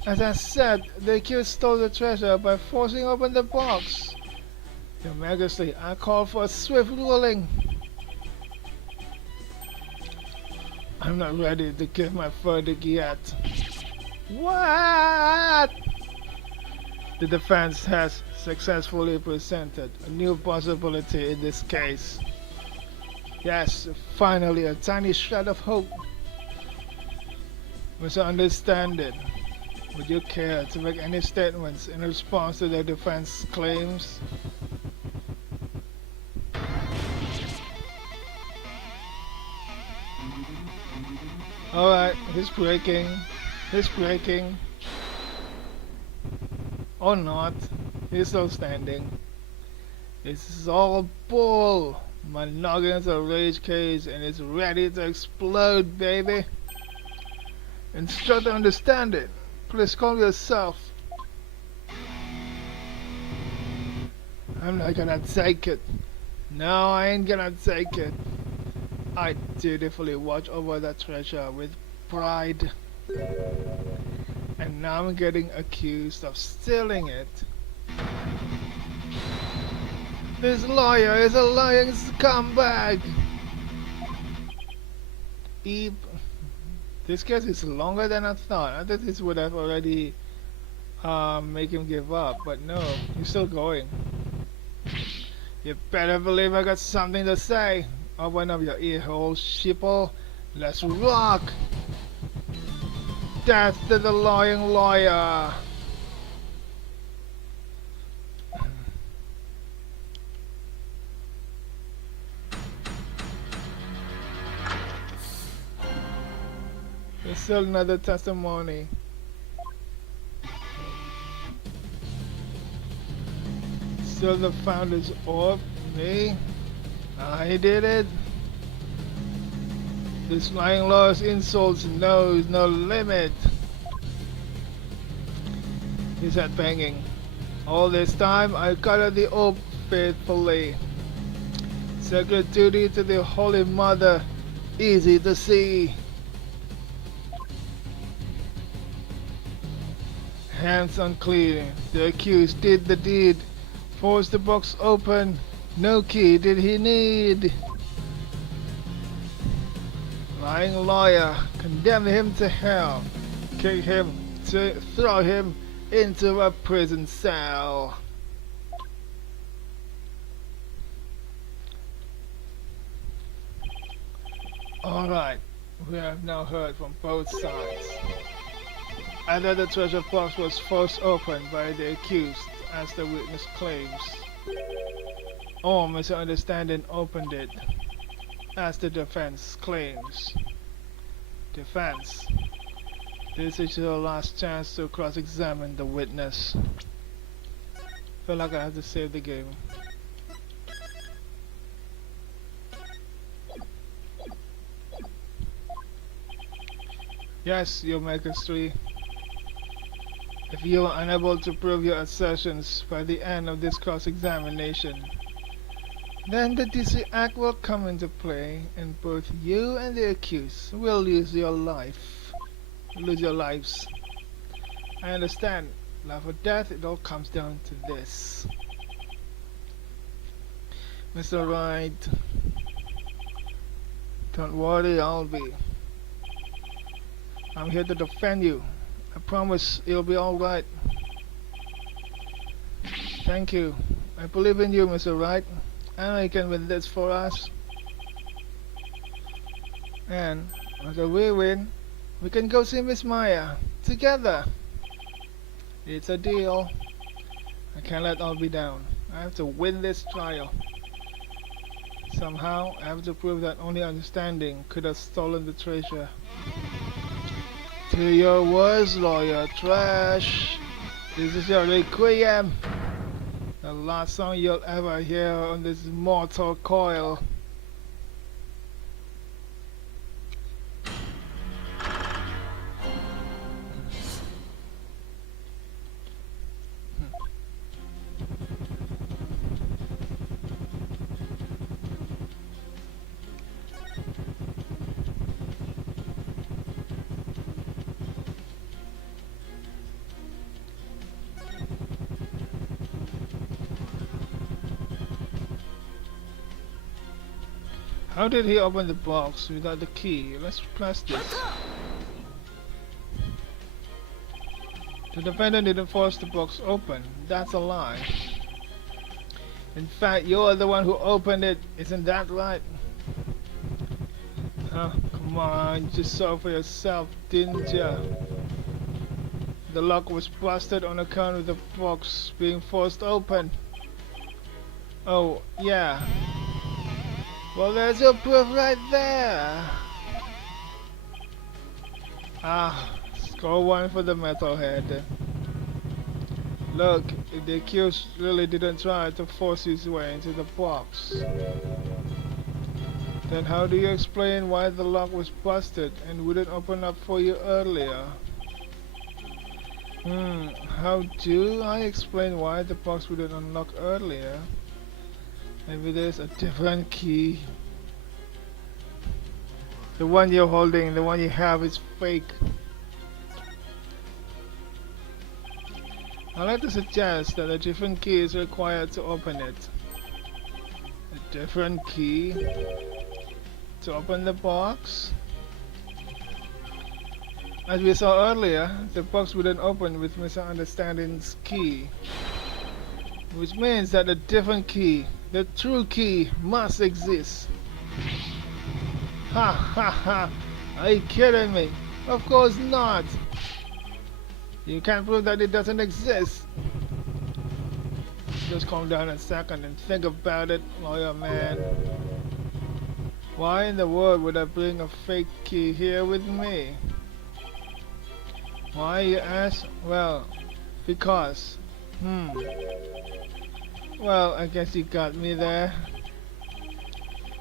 As I said, the accused stole the treasure by forcing open the box. Your Majesty, I call for a swift ruling. I'm not ready to give my verdict yet. What? The defense has successfully presented a new possibility in this case. Yes, finally a tiny shred of hope. Mr. Understanding, would you care to make any statements in response to the defense claims? Alright, he's breaking. He's breaking. Or not. He's still standing. This is all bull. My noggin's a rage cage and it's ready to explode, baby. Instruct to understand it. Please calm yourself. I'm not gonna take it. No, I ain't gonna take it. I dutifully watch over that treasure with pride. And now I'm getting accused of stealing it. This lawyer is a lying scumbag. This case is longer than I thought. I thought this would have already make him give up, but no, he's still going. You better believe I got something to say. Open up your ear holes, sheeple. Let's rock! Death to the lying lawyer! There's still another testimony. Still the founder's orb. Me? I did it. This lying lawyer's insults knows no limit. He said banging. All this time I guarded the orb faithfully. Sacred duty to the Holy Mother, easy to see. Hands unclean, the accused did the deed. Forced the box open, no key did he need. Lying lawyer, condemn him to hell. Kick him, to throw him into a prison cell. Alright, we have now heard from both sides. Either the treasure box was forced open by the accused, as the witness claims, or Mr. Understanding opened it, as the defense claims. Defense, this is your last chance to cross-examine the witness. Feel like I have to save the game. Yes, Your Majesty. If you are unable to prove your assertions by the end of this cross-examination, then the DC Act will come into play and both you and the accused will lose your life. lose your lives. I understand. Life or death, it all comes down to this. Mr. Wright, don't worry, I'm here to defend you. I promise it'll be alright. Thank you. I believe in you, Mr. Wright. I know you can win this for us. And after we win, we can go see Miss Maya together. It's a deal. I can't let Albie down. I have to win this trial. Somehow, I have to prove that only understanding could have stolen the treasure. To your words, Lawyer Trash. This is your requiem. The last song you'll ever hear on this mortal coil. How did he open the box without the key? Let's press this. The defendant didn't force the box open. That's a lie. In fact, you're the one who opened it. Isn't that right? Come on, you just saw for yourself, didn't ya? The lock was busted on account of the box being forced open. Oh, yeah. Well, there's your proof right there. Score 1 for the metalhead. Look, if the accused really didn't try to force his way into the box, then how do you explain why the lock was busted and wouldn't open up for you earlier? How do I explain why the box wouldn't unlock earlier? Maybe there's a different key. The one you're holding, the one you have is fake. I'd like to suggest that a different key is required to open it. A different key to open the box? As we saw earlier, the box wouldn't open with Mr. Understanding's key. Which means that a different key, the true key, must exist. Ha ha ha! Are you kidding me? Of course not! You can't prove that it doesn't exist. Just calm down a second and think about it, lawyer man. Why in the world would I bring a fake key here with me? Why, you ask? Well, because. Well, I guess you got me there.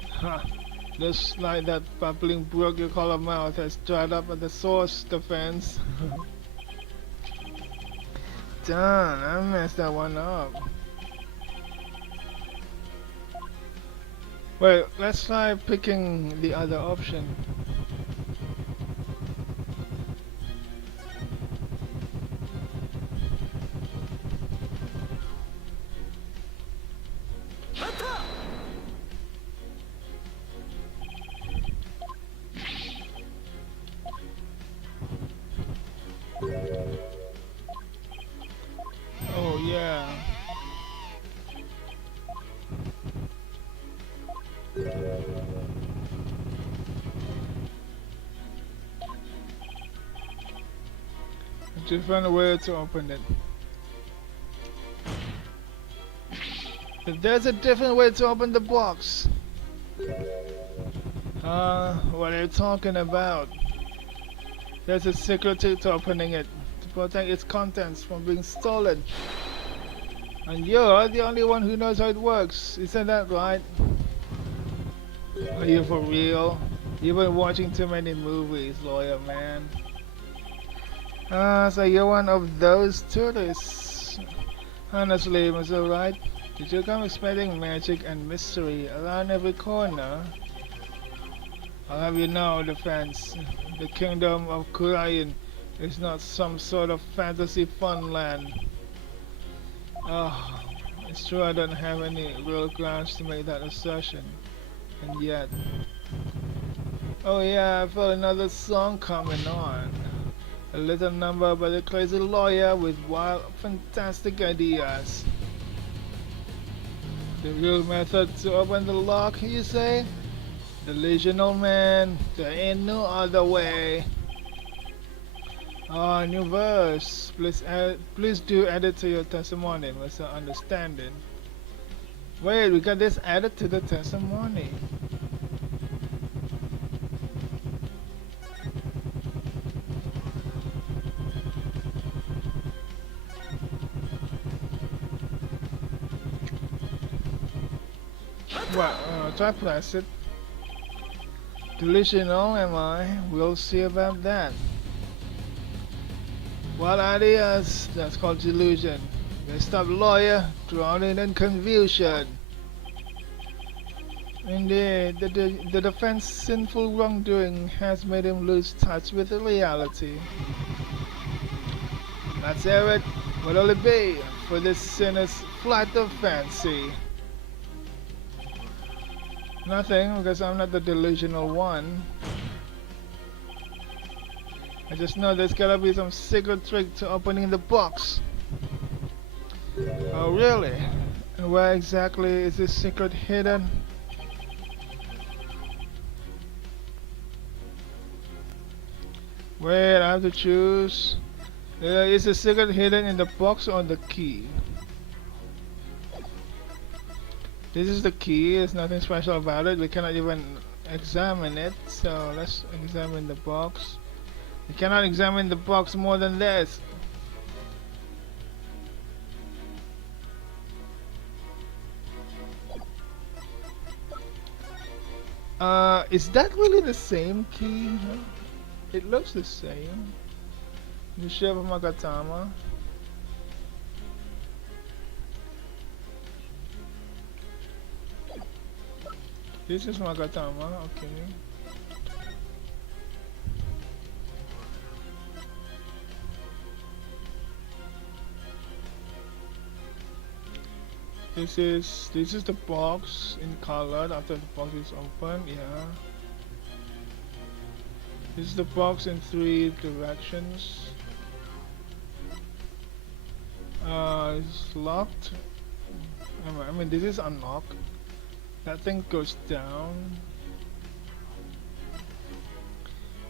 Huh. Looks like that bubbling brook you call a mouth has dried up at the source, defense. Darn, I messed that one up. Wait, let's try picking the other option. Oh yeah. A different way to open it. If there's a different way to open the box. What are you talking about? There's a secret to opening it, to protect its contents from being stolen. And you're the only one who knows how it works, isn't that right? Are you for real? You've been watching too many movies, lawyer man. So you're one of those tourists. Honestly, Mr. Wright, did you come expecting magic and mystery around every corner? I'll have you know, defense. The kingdom of Khura'in It's not some sort of fantasy fun land. Oh, it's true I don't have any real grounds to make that assertion. And yet... Oh yeah, I felt another song coming on. A little number by the crazy lawyer with wild, fantastic ideas. The real method to open the lock, you say? Delusional man, there ain't no other way. Oh, new verse. Please do add it to your testimony, Mr. Understanding. Wait, we got this added to the testimony. Well, try press it. Delusional am I? We'll see about that. What ideas? That's called delusion. Messed up lawyer, drowning in confusion. Indeed, the defense's sinful wrongdoing has made him lose touch with the reality. Let's hear it. What'll it be for this sinner's flight of fancy? Nothing, because I'm not the delusional one. I just know there's gotta be some secret trick to opening the box. Oh really? And where exactly is this secret hidden? Wait, I have to choose. Is the secret hidden in the box or the key? This is the key, there's nothing special about it. We cannot even examine it, so let's examine the box. We cannot examine the box more than this. Is that really the same key? Huh? It looks the same. The shape of Magatama. This is Magatama, okay. This is the box in color after the box is open, yeah. This is the box in 3 directions. It's locked. I mean this is unlocked. That thing goes down.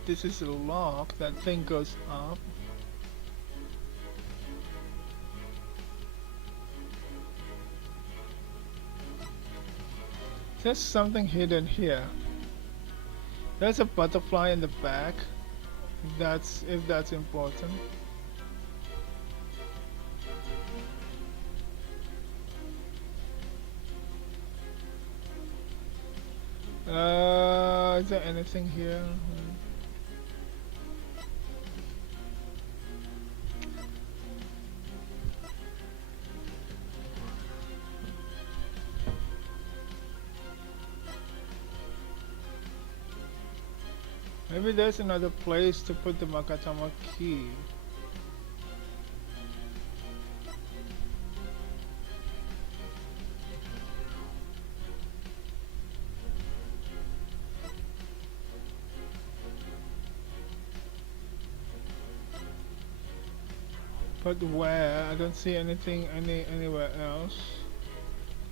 This is a lock. That thing goes up. There's something hidden here. There's a butterfly in the back. If that's important. Is there anything here? Maybe there's another place to put the Magatama key. But where? I don't see anything anywhere else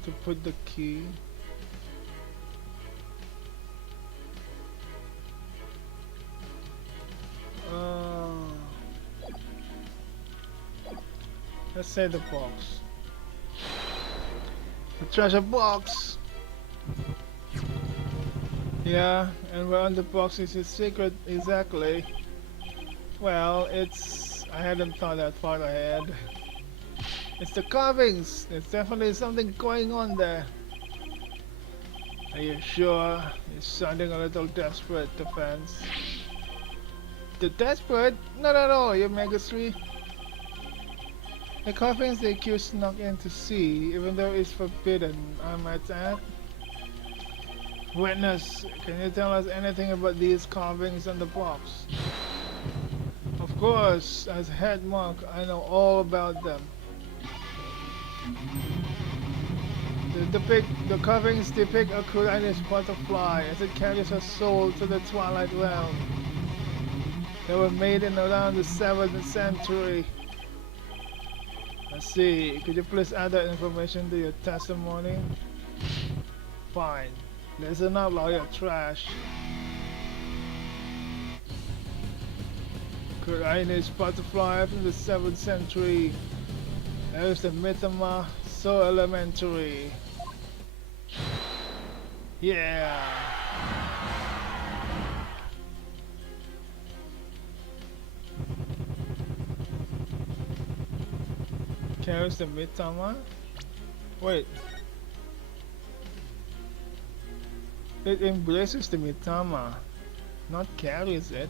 to put the key. Let's say the box. The treasure box! Yeah, and where on the box is its secret exactly? Well, I hadn't thought that far ahead. It's the carvings! There's definitely something going on there. Are you sure? You're sounding a little desperate, Defense. The desperate? Not at all, you Megasri. The carvings the accused snuck in to see, even though it's forbidden, I might add. Witness, can you tell us anything about these carvings on the box? Of Of course, as head monk, I know all about them. The carvings depict a Kuranish butterfly as it carries her soul to the Twilight Realm. They were made in around the 7th century. Let's see, could you please add that information to your testimony? Fine. Listen up, lawyer trash. Kuranish butterfly from the 7th century. There's the Mitama, so elementary. Yeah. Carries the Mitama? Wait. It embraces the Mitama, not carries it.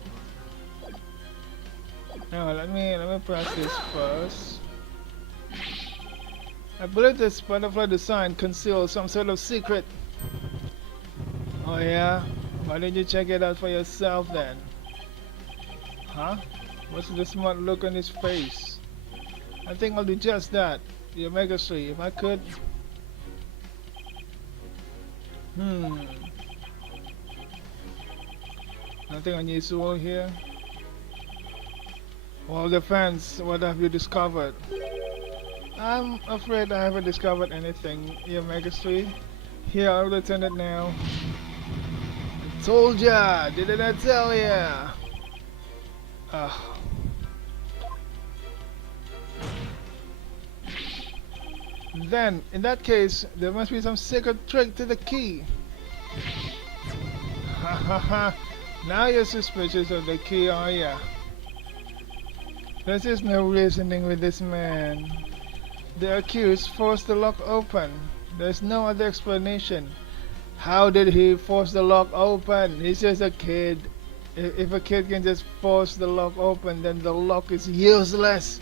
Now let me press this first. I believe this butterfly design conceals some sort of secret. Oh yeah? Why didn't you check it out for yourself then? Huh? What's the smart look on his face? I think I'll do just that. The Omega 3, if I could. Nothing unusual here. Well, defense, what have you discovered? I'm afraid I haven't discovered anything, Your Majesty. Here, I'll return it now. I told ya! Didn't I tell ya? Then, in that case, there must be some secret trick to the key. Ha ha ha! Now you're suspicious of the key, are ya? There's just no reasoning with this man. The accused forced the lock open. There's no other explanation. How did he force the lock open? He's just a kid. If a kid can just force the lock open, then the lock is useless.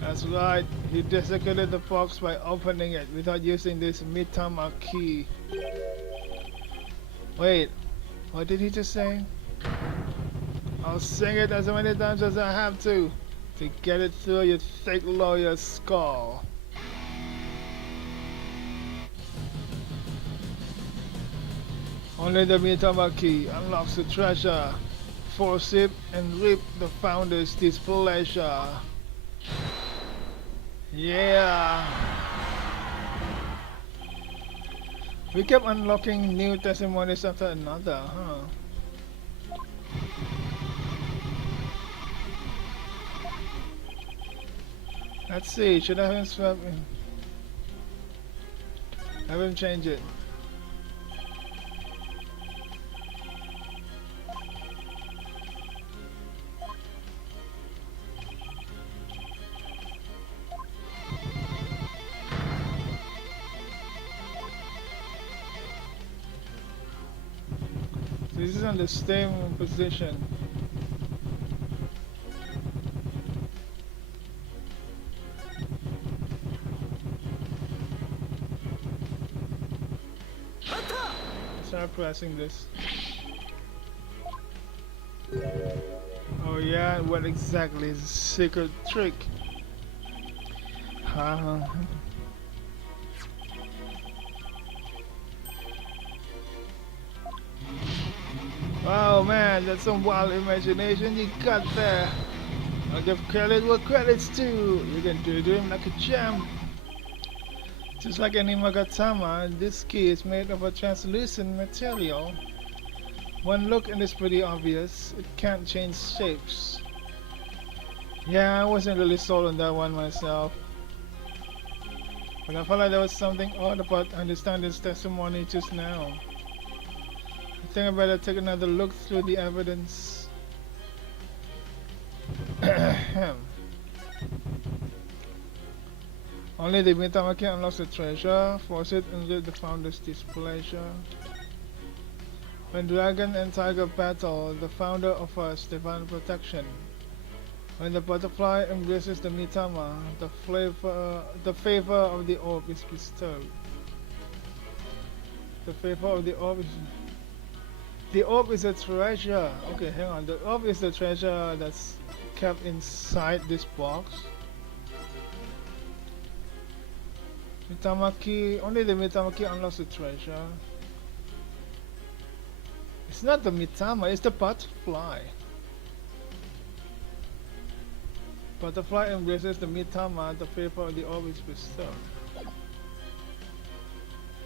That's right. He desecrated the box by opening it without using this Mitama key. Wait, what did he just say? I'll sing it as many times as I have to get it through your thick lawyer's skull. Only the Mitama key unlocks the treasure. Force it and reap the founder's displeasure. Yeah. We kept unlocking new testimonies after another, huh? Let's see, should I have swapped in? I will change it. This is on the same position. Start pressing this. Oh yeah, what exactly is the secret trick? Oh man, that's some wild imagination you got there. I'll give credit where credit's due. You can do him like a gem. Just like any Magatama, this key is made of a translucent material. One look and it's pretty obvious. It can't change shapes. Yeah, I wasn't really sold on that one myself. But I felt like there was something odd about understanding his testimony just now. I think I better take another look through the evidence. Only the Mitama can unlock the treasure, force it and rid the founder's displeasure. When dragon and tiger battle, the founder offers divine protection. When the butterfly embraces the Mitama, the favor of the orb is bestowed. The favor of the orb is... The orb is a treasure. Okay, hang on. The orb is the treasure that's kept inside this box. Mitamaki, only the Mitamaki unlocks the treasure. It's not the Mitama, it's the butterfly. Butterfly embraces the Mitama, the paper of the orb is bestowed.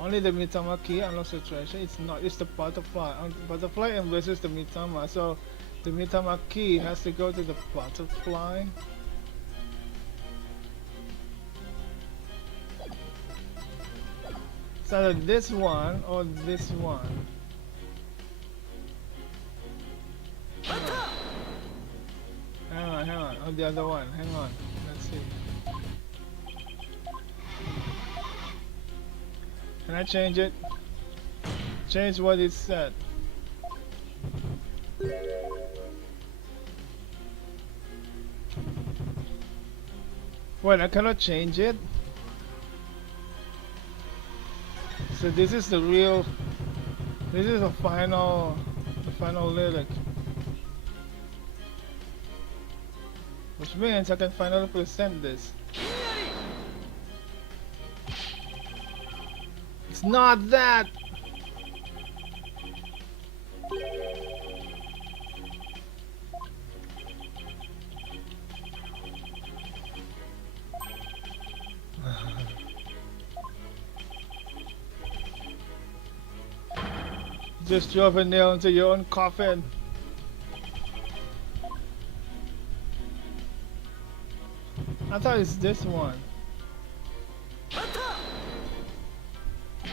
Only the Mitamaki unlocks the treasure. It's not, it's the butterfly. Butterfly embraces the Mitama, so the Mitamaki has to go to the butterfly. It's either this one or this one. Hang on, or the other one, hang on, let's see. Can I change it? Change what it said. Wait, I cannot change it? So this is the real, this is the final lyric. Which means I can finally present this. It's not that! Just drove a nail into your own coffin. I thought it's this one.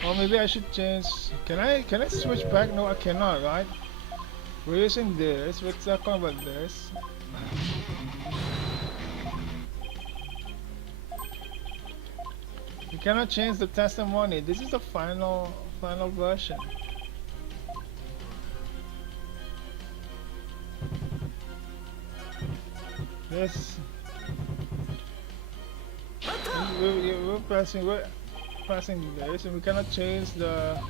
Or maybe I should change. Can I switch back? No, I cannot, right? We're using this. We're talking about this. You cannot change the testimony. This is the final version. Yes. We're pressing this, and we cannot change the.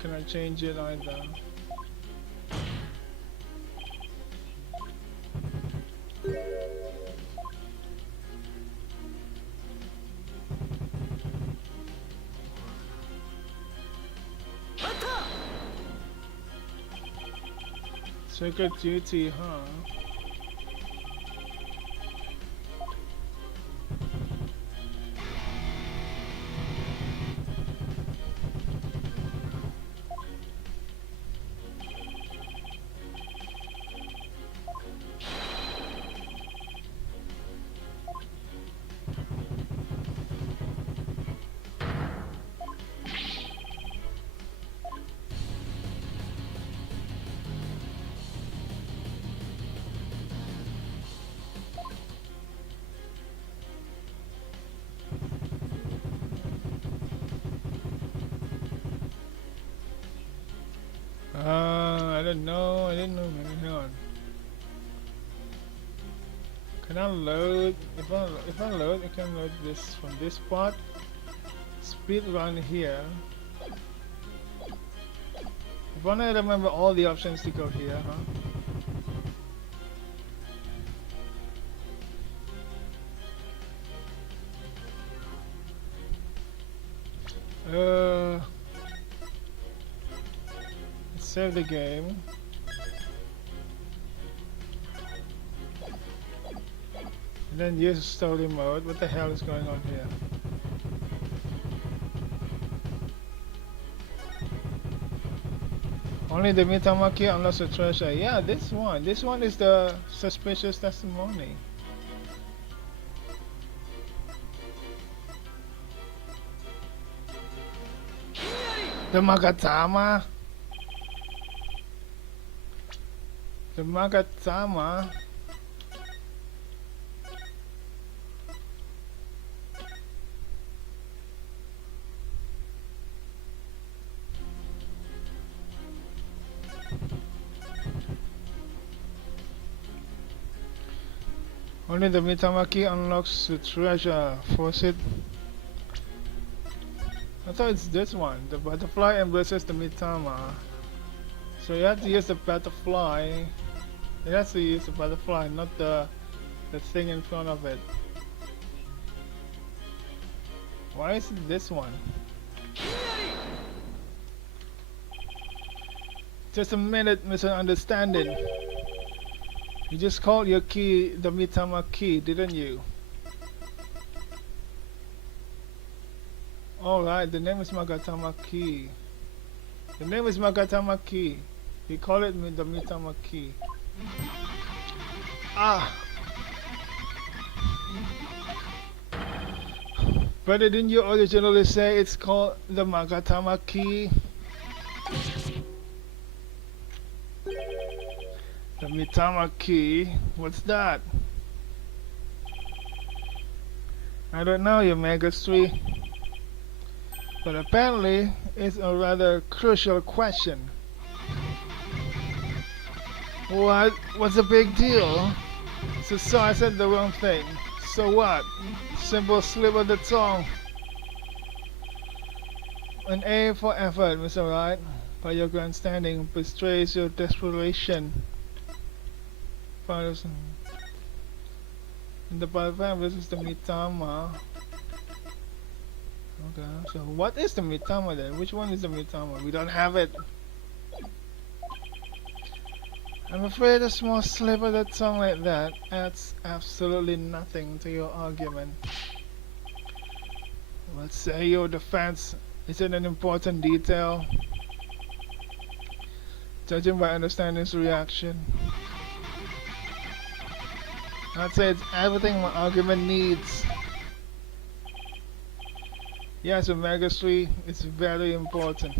Cannot change it either. Sacred duty, huh? I don't know. I didn't know. Hang on. Can I load? If I load, I can load this from this spot. Speed run here. If I want to remember all the options to go here, huh? Save the game. And then use story mode. What the hell is going on here? Only the Mitamaki unlocks the treasure. Yeah, this one. This one is the suspicious testimony. The Magatama. The Magatama. Only the Mitamaki unlocks the treasure. Force it. I thought it's this one. The butterfly embraces the Mitama. So you have to use the butterfly. You have to use the butterfly, not the thing in front of it. Why is it this one? Just a minute, misunderstanding. You just called your key the Mitama key, didn't you? Alright, the name is Magatama key. The name is Magatama key. You call it the Mitama key. Ah! But didn't you originally say it's called the Magatama key? The Mitama key? What's that? I don't know, your Megastry. But apparently, it's a rather crucial question. What? What's the big deal? So I said the wrong thing. So what? Simple slip of the tongue. An A for effort, Mr. Wright. But your grandstanding betrays your desperation. In the Balavan versus the Mitama. Okay, so what is the Mitama then? Which one is the Mitama? We don't have it. I'm afraid a small slip of the tongue like that adds absolutely nothing to your argument. Let's say your defense isn't an important detail. Judging by understanding his reaction, I'd say it's everything my argument needs. Yes, Megastry is very important.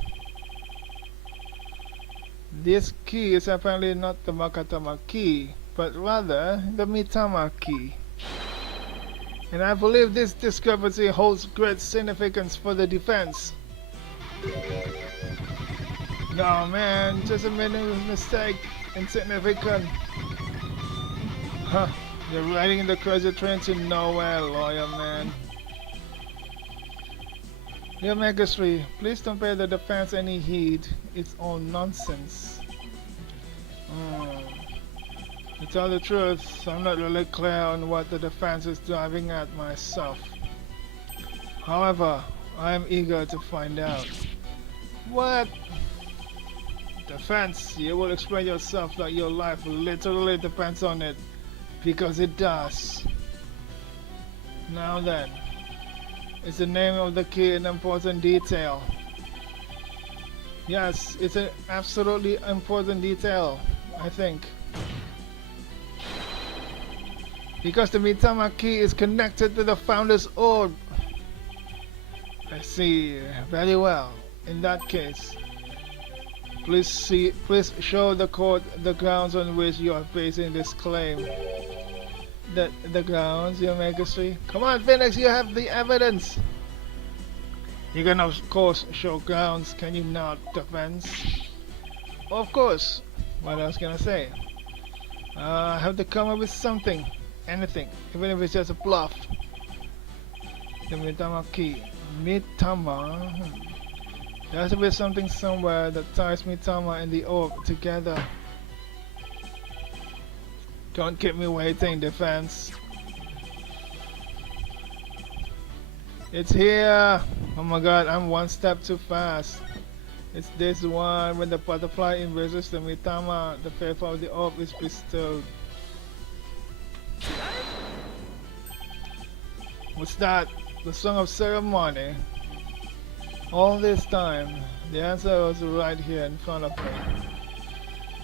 This key is apparently not the Magatama key, but rather the Mitama key. And I believe this discrepancy holds great significance for the defense. No man, just a minimal mistake, insignificant. Huh, you're riding the crazy train to nowhere, lawyer man. Your Megastry, please don't pay the defense any heed. It's all nonsense. To tell the truth, I'm not really clear on what the defense is driving at myself. However, I am eager to find out. What? Defense, you will explain yourself like your life literally depends on it. Because it does. Now then. Is the name of the key an important detail? Yes, it's an absolutely important detail, I think. Because the Mitama key is connected to the Founder's Orb. I see. Very well. In that case, please show the court the grounds on which you are basing this claim. The grounds, your Megastry? Come on, Phoenix, you have the evidence. You can of course show grounds, can you not, defense? Of course. What else can I say? I have to come up with something, anything, even if it's just a bluff. The Mitama key. Mitama? There has to be something somewhere that ties Mitama and the orb together. Don't keep me waiting, defense. It's here! Oh my god, I'm one step too fast. It's this one. When the butterfly embraces the Mitama, the favor of the orb is bestowed. What's that? The Song of Ceremony? All this time, the answer was right here in front of me.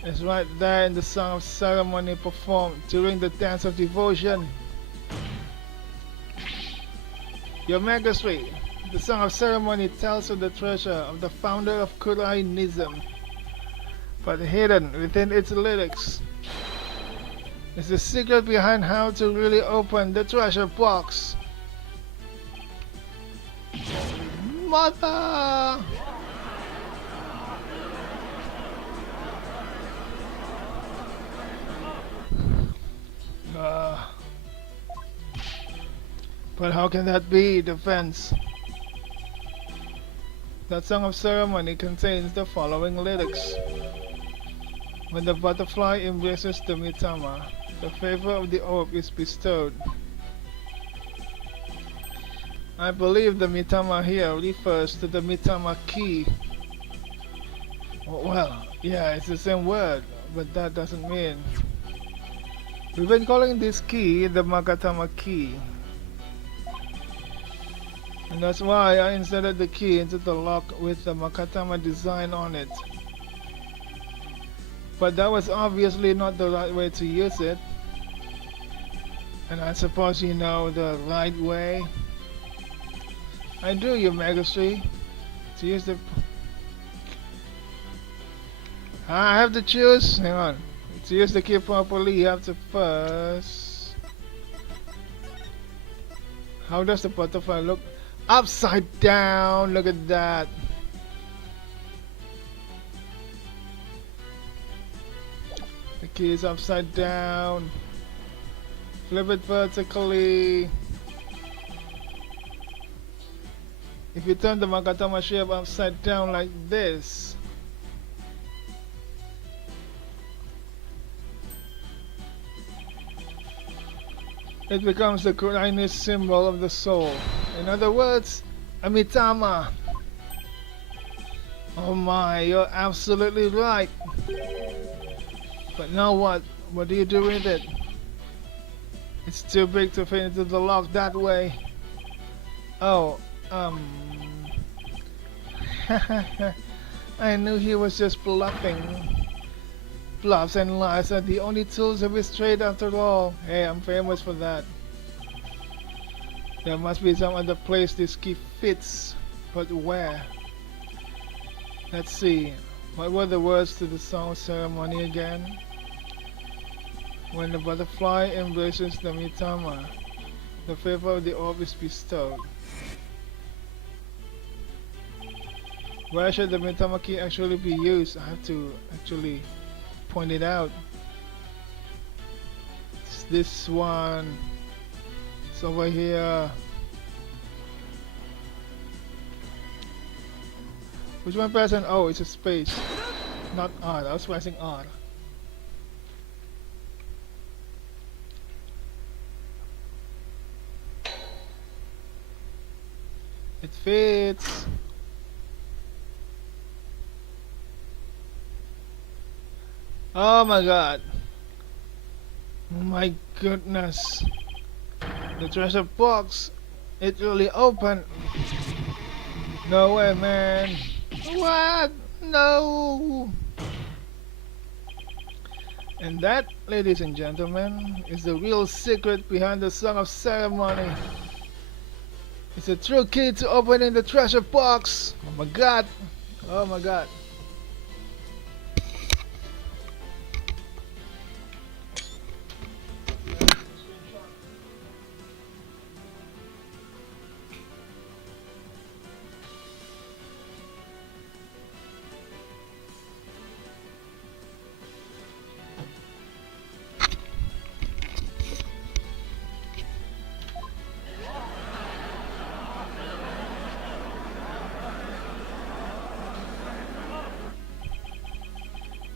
It's right there in the Song of Ceremony performed during the Dance of Devotion. Your Megastry, the Song of Ceremony tells of the treasure of the founder of Kurainism, but hidden within its lyrics is the secret behind how to really open the treasure box. Mother! But how can that be, defense? That song of ceremony contains the following lyrics. When the butterfly embraces the Mitama, the favor of the orb is bestowed. I believe the Mitama here refers to the Mitama key. Well, yeah, it's the same word, but that doesn't mean. We've been calling this key the Makatama key. And that's why I inserted the key into the lock with the Makatama design on it. But that was obviously not the right way to use it. And I suppose you know the right way. I do, Your Majesty. To use the... I have to choose. Hang on. To use the key properly, you have to first... How does the butterfly look? Upside down! Look at that! The key is upside down. Flip it vertically. If you turn the Makatama shape upside down like this, it becomes the Chinese symbol of the soul. In other words, a Mitama. Oh my, you're absolutely right. But now what? What do you do with it? It's too big to fit into the lock that way. Oh, I knew he was just bluffing. Bluffs and lies are the only tools of his trade after all. Hey, I'm famous for that. There must be some other place this key fits, but where? Let's see. What were the words to the song ceremony again? When the butterfly embraces the Mitama, the favor of the orb is bestowed. Where should the Mitama key actually be used? I have to actually point it out. It's this one. It's over here. Which one pressing? Oh, it's a space. Not R. I was pressing R. It fits. Oh my god. My goodness. The treasure box. It really opened. No way, man. What? No. And that, ladies and gentlemen, is the real secret behind the Song of Ceremony. It's a true key to opening the treasure box. Oh my god. Oh my god.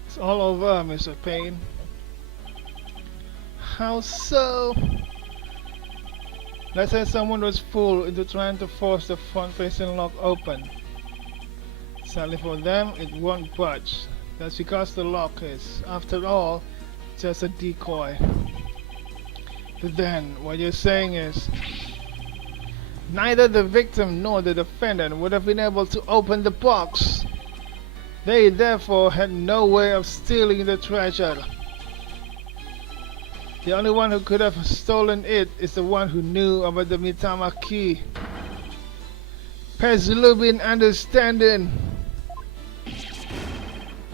It's all over, Mr. Payne. How so? Let's say someone was fooled into trying to force the front-facing lock open. Sadly for them, it won't budge. That's because the lock is, after all, just a decoy. But then, what you're saying is, neither the victim nor the defendant would have been able to open the box. They therefore had no way of stealing the treasure. The only one who could have stolen it is the one who knew about the Mitama key. Pezlubin understanding.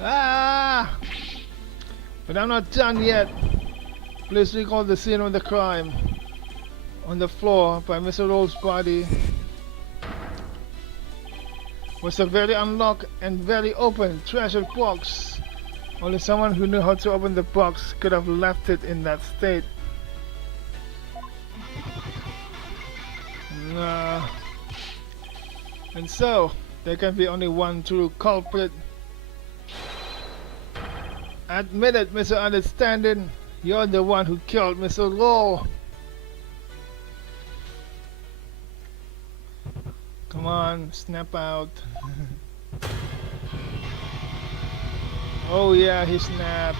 Ah! But I'm not done yet. Please recall the scene of the crime. On the floor by Mr. Roll's body was a very unlocked and very open treasure box. Only someone who knew how to open the box could have left it in that state. And so, There can be only one true culprit. Admit it, Mr. Understanding. You're the one who killed Mr. Law. Come on, snap out. Oh yeah, he snapped.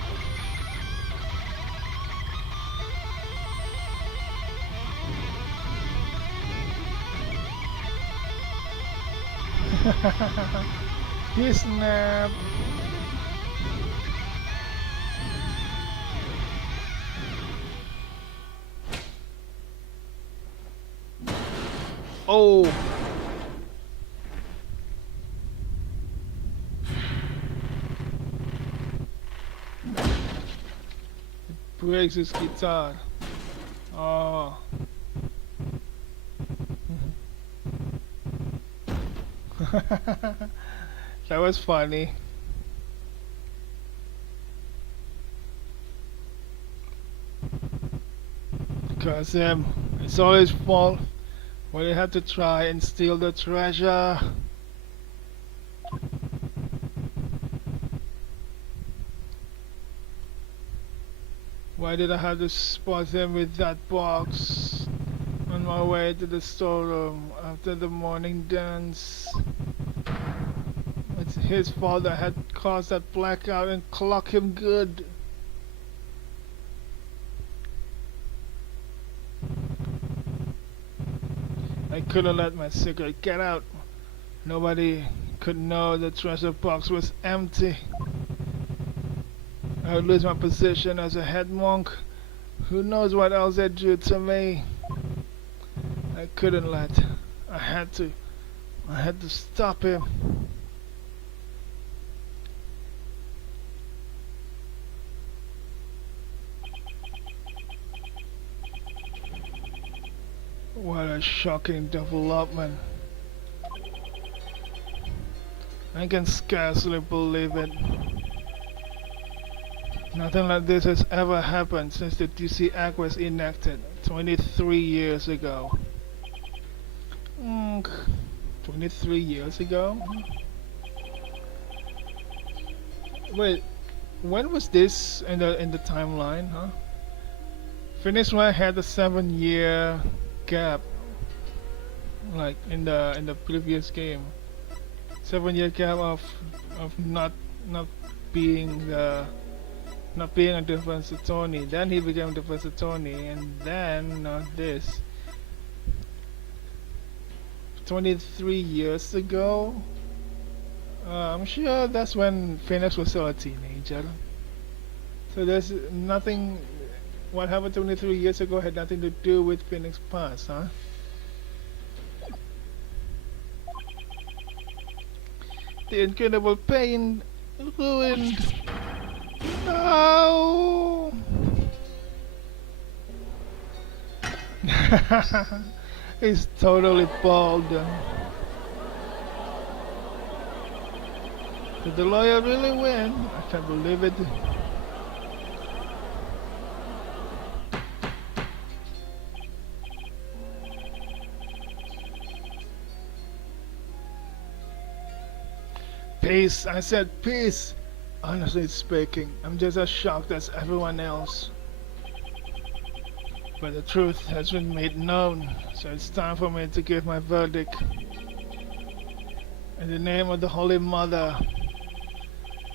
He snapped. Oh. Breaks his guitar. Oh. That was funny. Because it's all his fault when they had to try and steal the treasure. Why did I have to spot him with that box on my way to the storeroom after the morning dance? It's his fault I had caused that blackout and clock him good. I couldn't let my secret get out. Nobody could know the treasure box was empty. I would lose my position as a head monk. Who knows what else they'd do to me? I couldn't let. I had to stop him. What a shocking development. I can scarcely believe it. Nothing like this has ever happened since the DC Act was enacted 23 years ago. 23 years ago? Wait, when was this in the timeline, huh? Phoenix Wright had a 7-year gap, like in the previous game. 7-year gap of not being a defense attorney. Then he became a defense attorney, and then this. 23 years ago. I'm sure that's when Phoenix was still a teenager. So there's nothing. What happened 23 years ago had nothing to do with Phoenix past, huh? The incredible pain ruined. No. He's totally bald. Did the lawyer really win? I can't believe it. Peace. I said peace. Honestly speaking, I'm just as shocked as everyone else. But the truth has been made known, so it's time for me to give my verdict. In the name of the Holy Mother,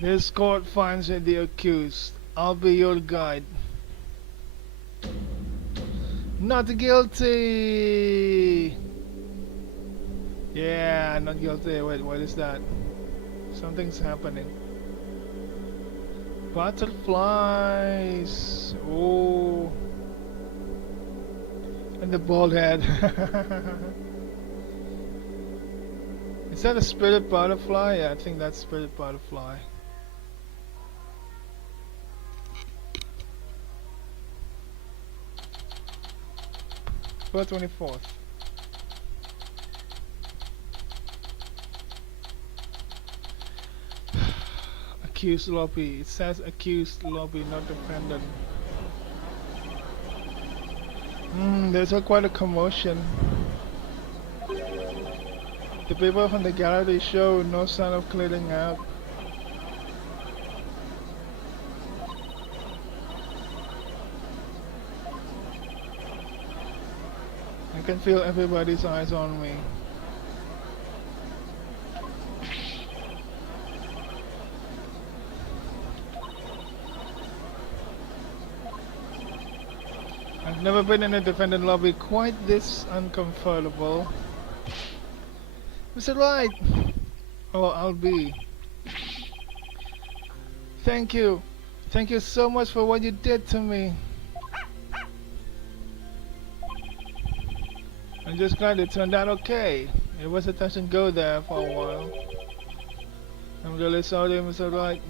this court finds me the accused. I'll be your guide. Not guilty! Yeah, not guilty. Wait, what is that? Something's happening. Butterflies! Oh. And the bald head. Is that a spirit butterfly? Yeah, I think that's spirit butterfly. For 24th. Accused lobby. It says accused lobby, not defendant. There's quite a commotion. The people from the gallery show no sign of clearing out. I can feel everybody's eyes on me. I've never been in a defendant lobby quite this uncomfortable. Mr. Wright! Oh, I'll be. Thank you. Thank you so much for what you did to me. I'm just glad it turned out okay. It was a touch and go there for a while. I'm really sorry, Mr. Wright.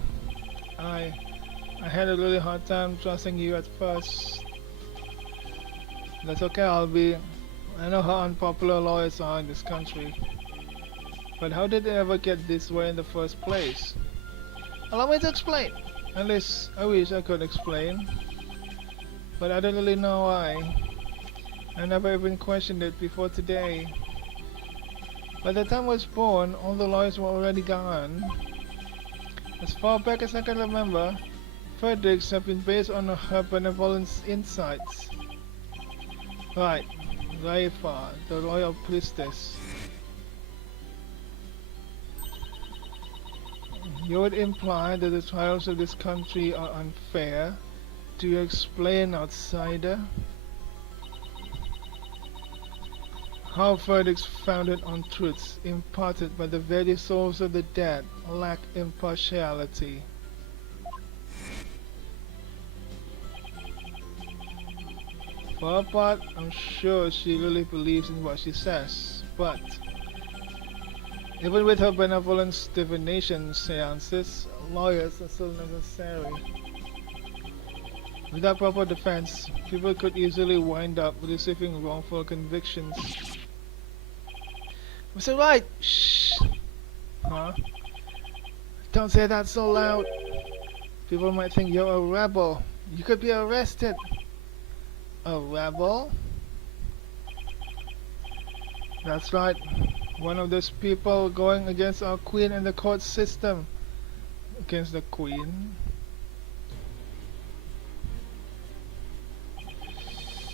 I had a really hard time trusting you at first. That's okay, Albie. I know how unpopular lawyers are in this country. But how did they ever get this way in the first place? Allow me to explain. At least I wish I could explain. But I don't really know why. I never even questioned it before today. By the time I was born, all the lawyers were already gone. As far back as I can remember, verdicts have been based on her benevolent insights. Right, Raifa, the royal priestess. You would imply that the trials of this country are unfair. Do you explain, outsider? How verdicts founded on truths imparted by the very souls of the dead lack impartiality. For her part, I'm sure she really believes in what she says, but even with her benevolent divination seances, lawyers are still necessary. Without proper defense, people could easily wind up receiving wrongful convictions. Mr. Wright! Shh! Huh? Don't say that so loud. People might think you're a rebel. You could be arrested. A rebel? That's right. One of those people going against our queen and the court system. Against the queen?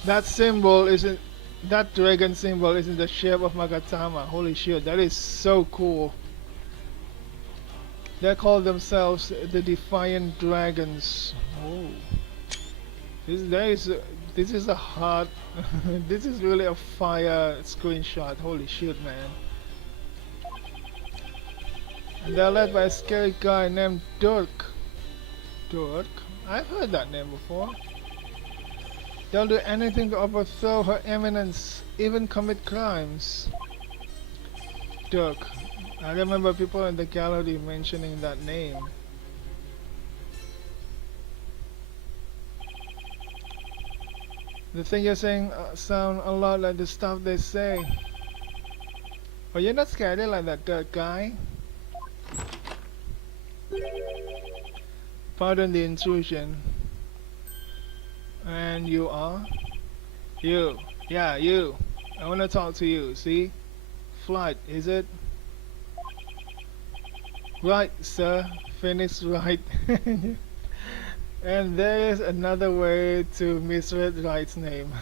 That symbol isn't... That dragon symbol is in the shape of Magatama. Holy shit, that is so cool. They call themselves the Defiant Dragons. Oh. This is a hot... this is really a fire screenshot. Holy shit, man. And they're led by a scary guy named Dirk. Dirk? I've heard that name before. They'll do anything to overthrow her eminence, even commit crimes. Dirk. I remember people in the gallery mentioning that name. The thing you're saying sound a lot like the stuff they say. But you're not scared like that Dirk guy. Pardon the intrusion. And you are? You. Yeah, you. I want to talk to you, see? Flight, is it? Right, sir. Phoenix Wright. And there is another way to misread Wright's name.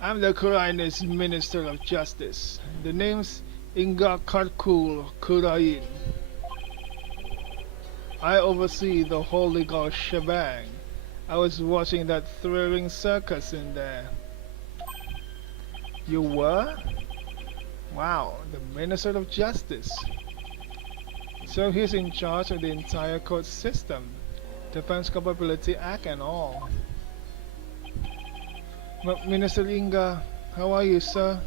I'm the Kurain's Minister of Justice. The name's Inga Karkul Kurain. I oversee the whole legal shebang. I was watching that thrilling circus in there. You were? Wow, the Minister of Justice. So he's in charge of the entire court system, Defense Capability Act and all. Minister Inga, how are you, sir?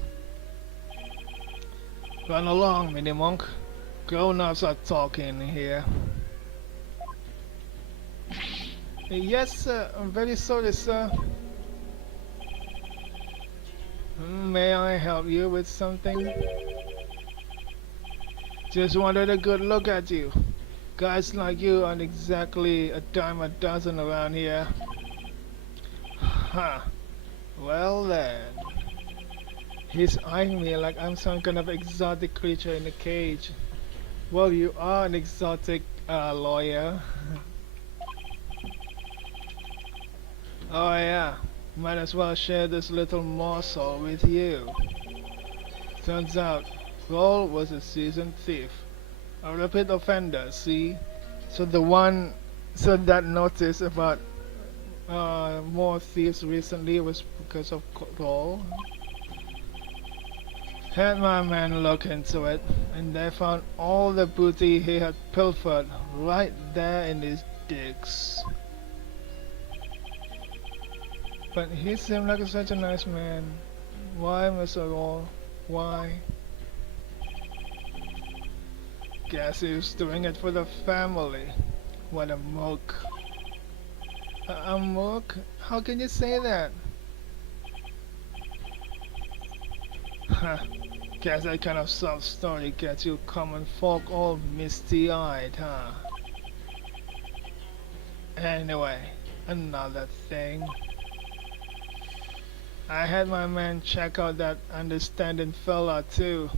Run along, mini monk. Grown-ups are talking here. Yes, sir. I'm very sorry, sir. May I help you with something? Just wanted a good look at you. Guys like you aren't exactly a dime a dozen around here. Huh. Well then. He's eyeing me like I'm some kind of exotic creature in a cage. Well, you are an exotic lawyer. Oh yeah, might as well share this little morsel with you. Turns out, Roll was a seasoned thief. A repeat offender, see? So the one, so that notice about more thieves recently was because of Roll. Had my men look into it, and they found all the booty he had pilfered right there in his digs. But he seemed like such a nice man. Why, Mr. Roll? Why? Guess he was doing it for the family. What a mook. A mook? How can you say that? Huh. Guess that kind of soft story gets you common folk all misty-eyed, huh? Anyway, another thing. I had my man check out that understanding fella too.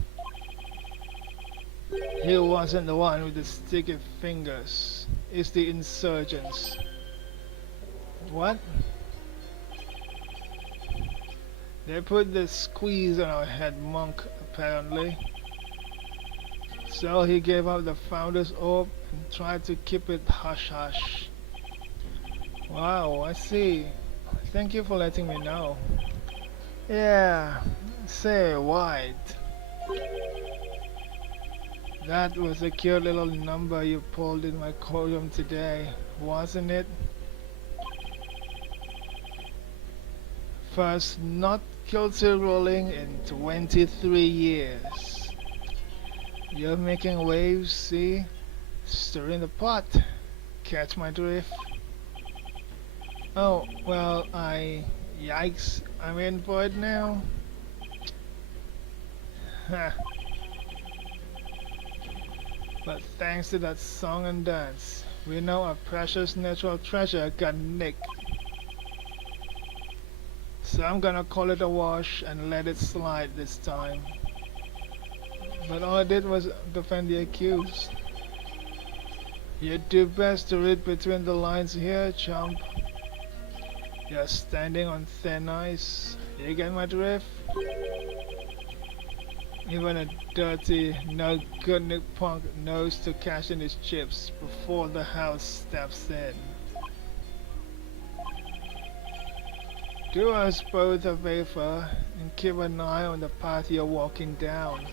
He wasn't the one with the sticky fingers. It's the insurgents. What? They put the squeeze on our head monk, apparently. So he gave up the founder's orb and tried to keep it hush-hush. Wow, I see. Thank you for letting me know. Yeah, say, White. That was a cute little number you pulled in my courtroom today, wasn't it? First not guilty ruling in 23 years. You're making waves, see? Stirring the pot. Catch my drift? Oh, well, Yikes, I'm in for it now. But thanks to that song and dance, we know our precious natural treasure got nicked. So I'm gonna call it a wash and let it slide this time. But all I did was defend the accused. You do best to read between the lines here, chump. You're standing on thin ice. You get my drift? Even a dirty, no good Nick punk knows to cash in his chips before the house steps in. Do us both a favor and keep an eye on the path you're walking down.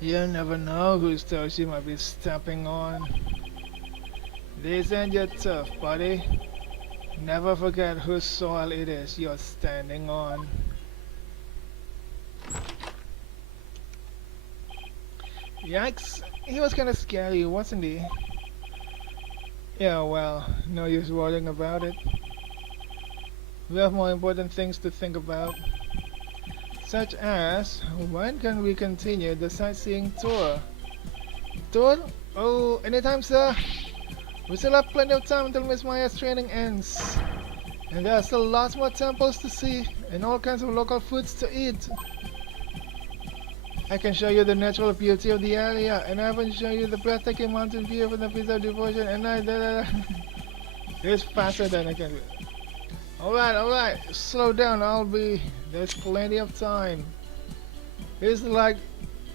You never know whose toes you might be stepping on. This ain't your turf, buddy. Never forget whose soil it is you're standing on. Yikes, he was kinda scary, wasn't he? Yeah, well, no use worrying about it. We have more important things to think about. Such as, when can we continue the sightseeing tour? Tour? Oh, anytime, sir. We still have plenty of time until Miss Maya's training ends. And there are still lots more temples to see, and all kinds of local foods to eat. I can show you the natural beauty of the area, and I even show you the breathtaking mountain view from the Pizza of Devotion, and it's faster than I can do. Alright, slow down, there's plenty of time. It's like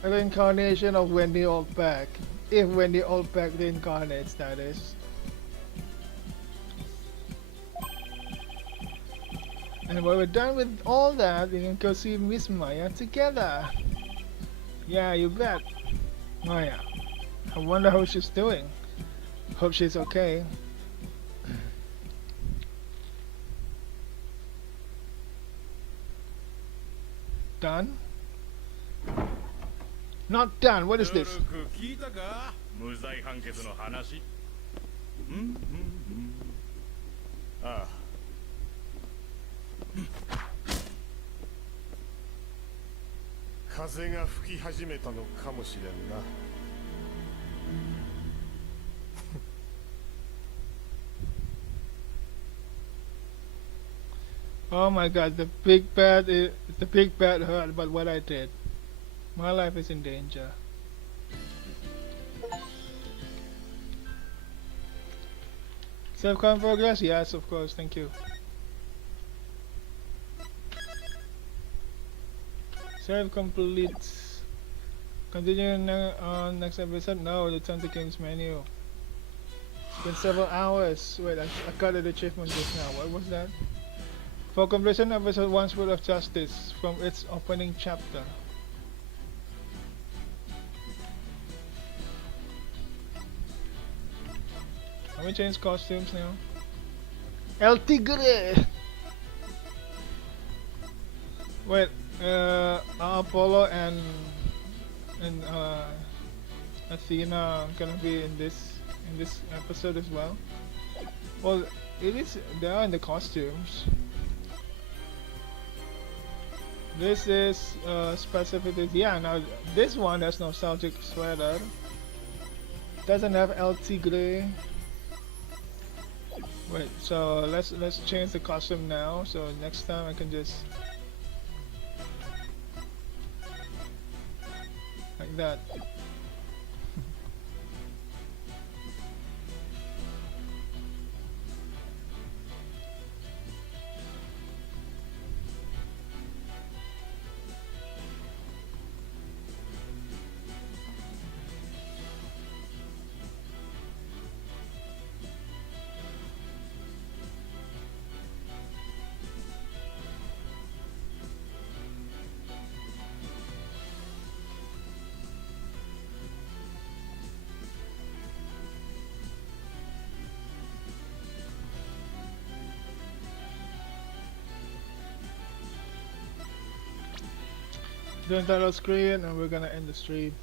a reincarnation of Wendy Oldback. If Wendy Oldback reincarnates, that is. And when we're done with all that, we can go see Miss Maya together. Yeah, you bet. Maya. I wonder how she's doing. Hope she's okay. Done? Not done. What is this? Ah. 風が吹き始めたのかもしれんな。Oh my god, the big bad heard about what I did. My life is in danger. Save current progress? Yes, of course, thank you. Save complete. Continue on next episode? No, return to games menu. It's been several hours. Wait, I got an achievement just now. What was that? For completion of episode 1 Spirit of Justice from its opening chapter. Let me change costumes now. El Tigre! Wait, Apollo and Athena are gonna be in this episode as well. Well, it is they are in the costumes. This is specific. Yeah, now this one has nostalgic sweater. Doesn't have El Tigre. Wait, so let's change the costume now. So next time I can just like that. The title screen and we're gonna end the stream.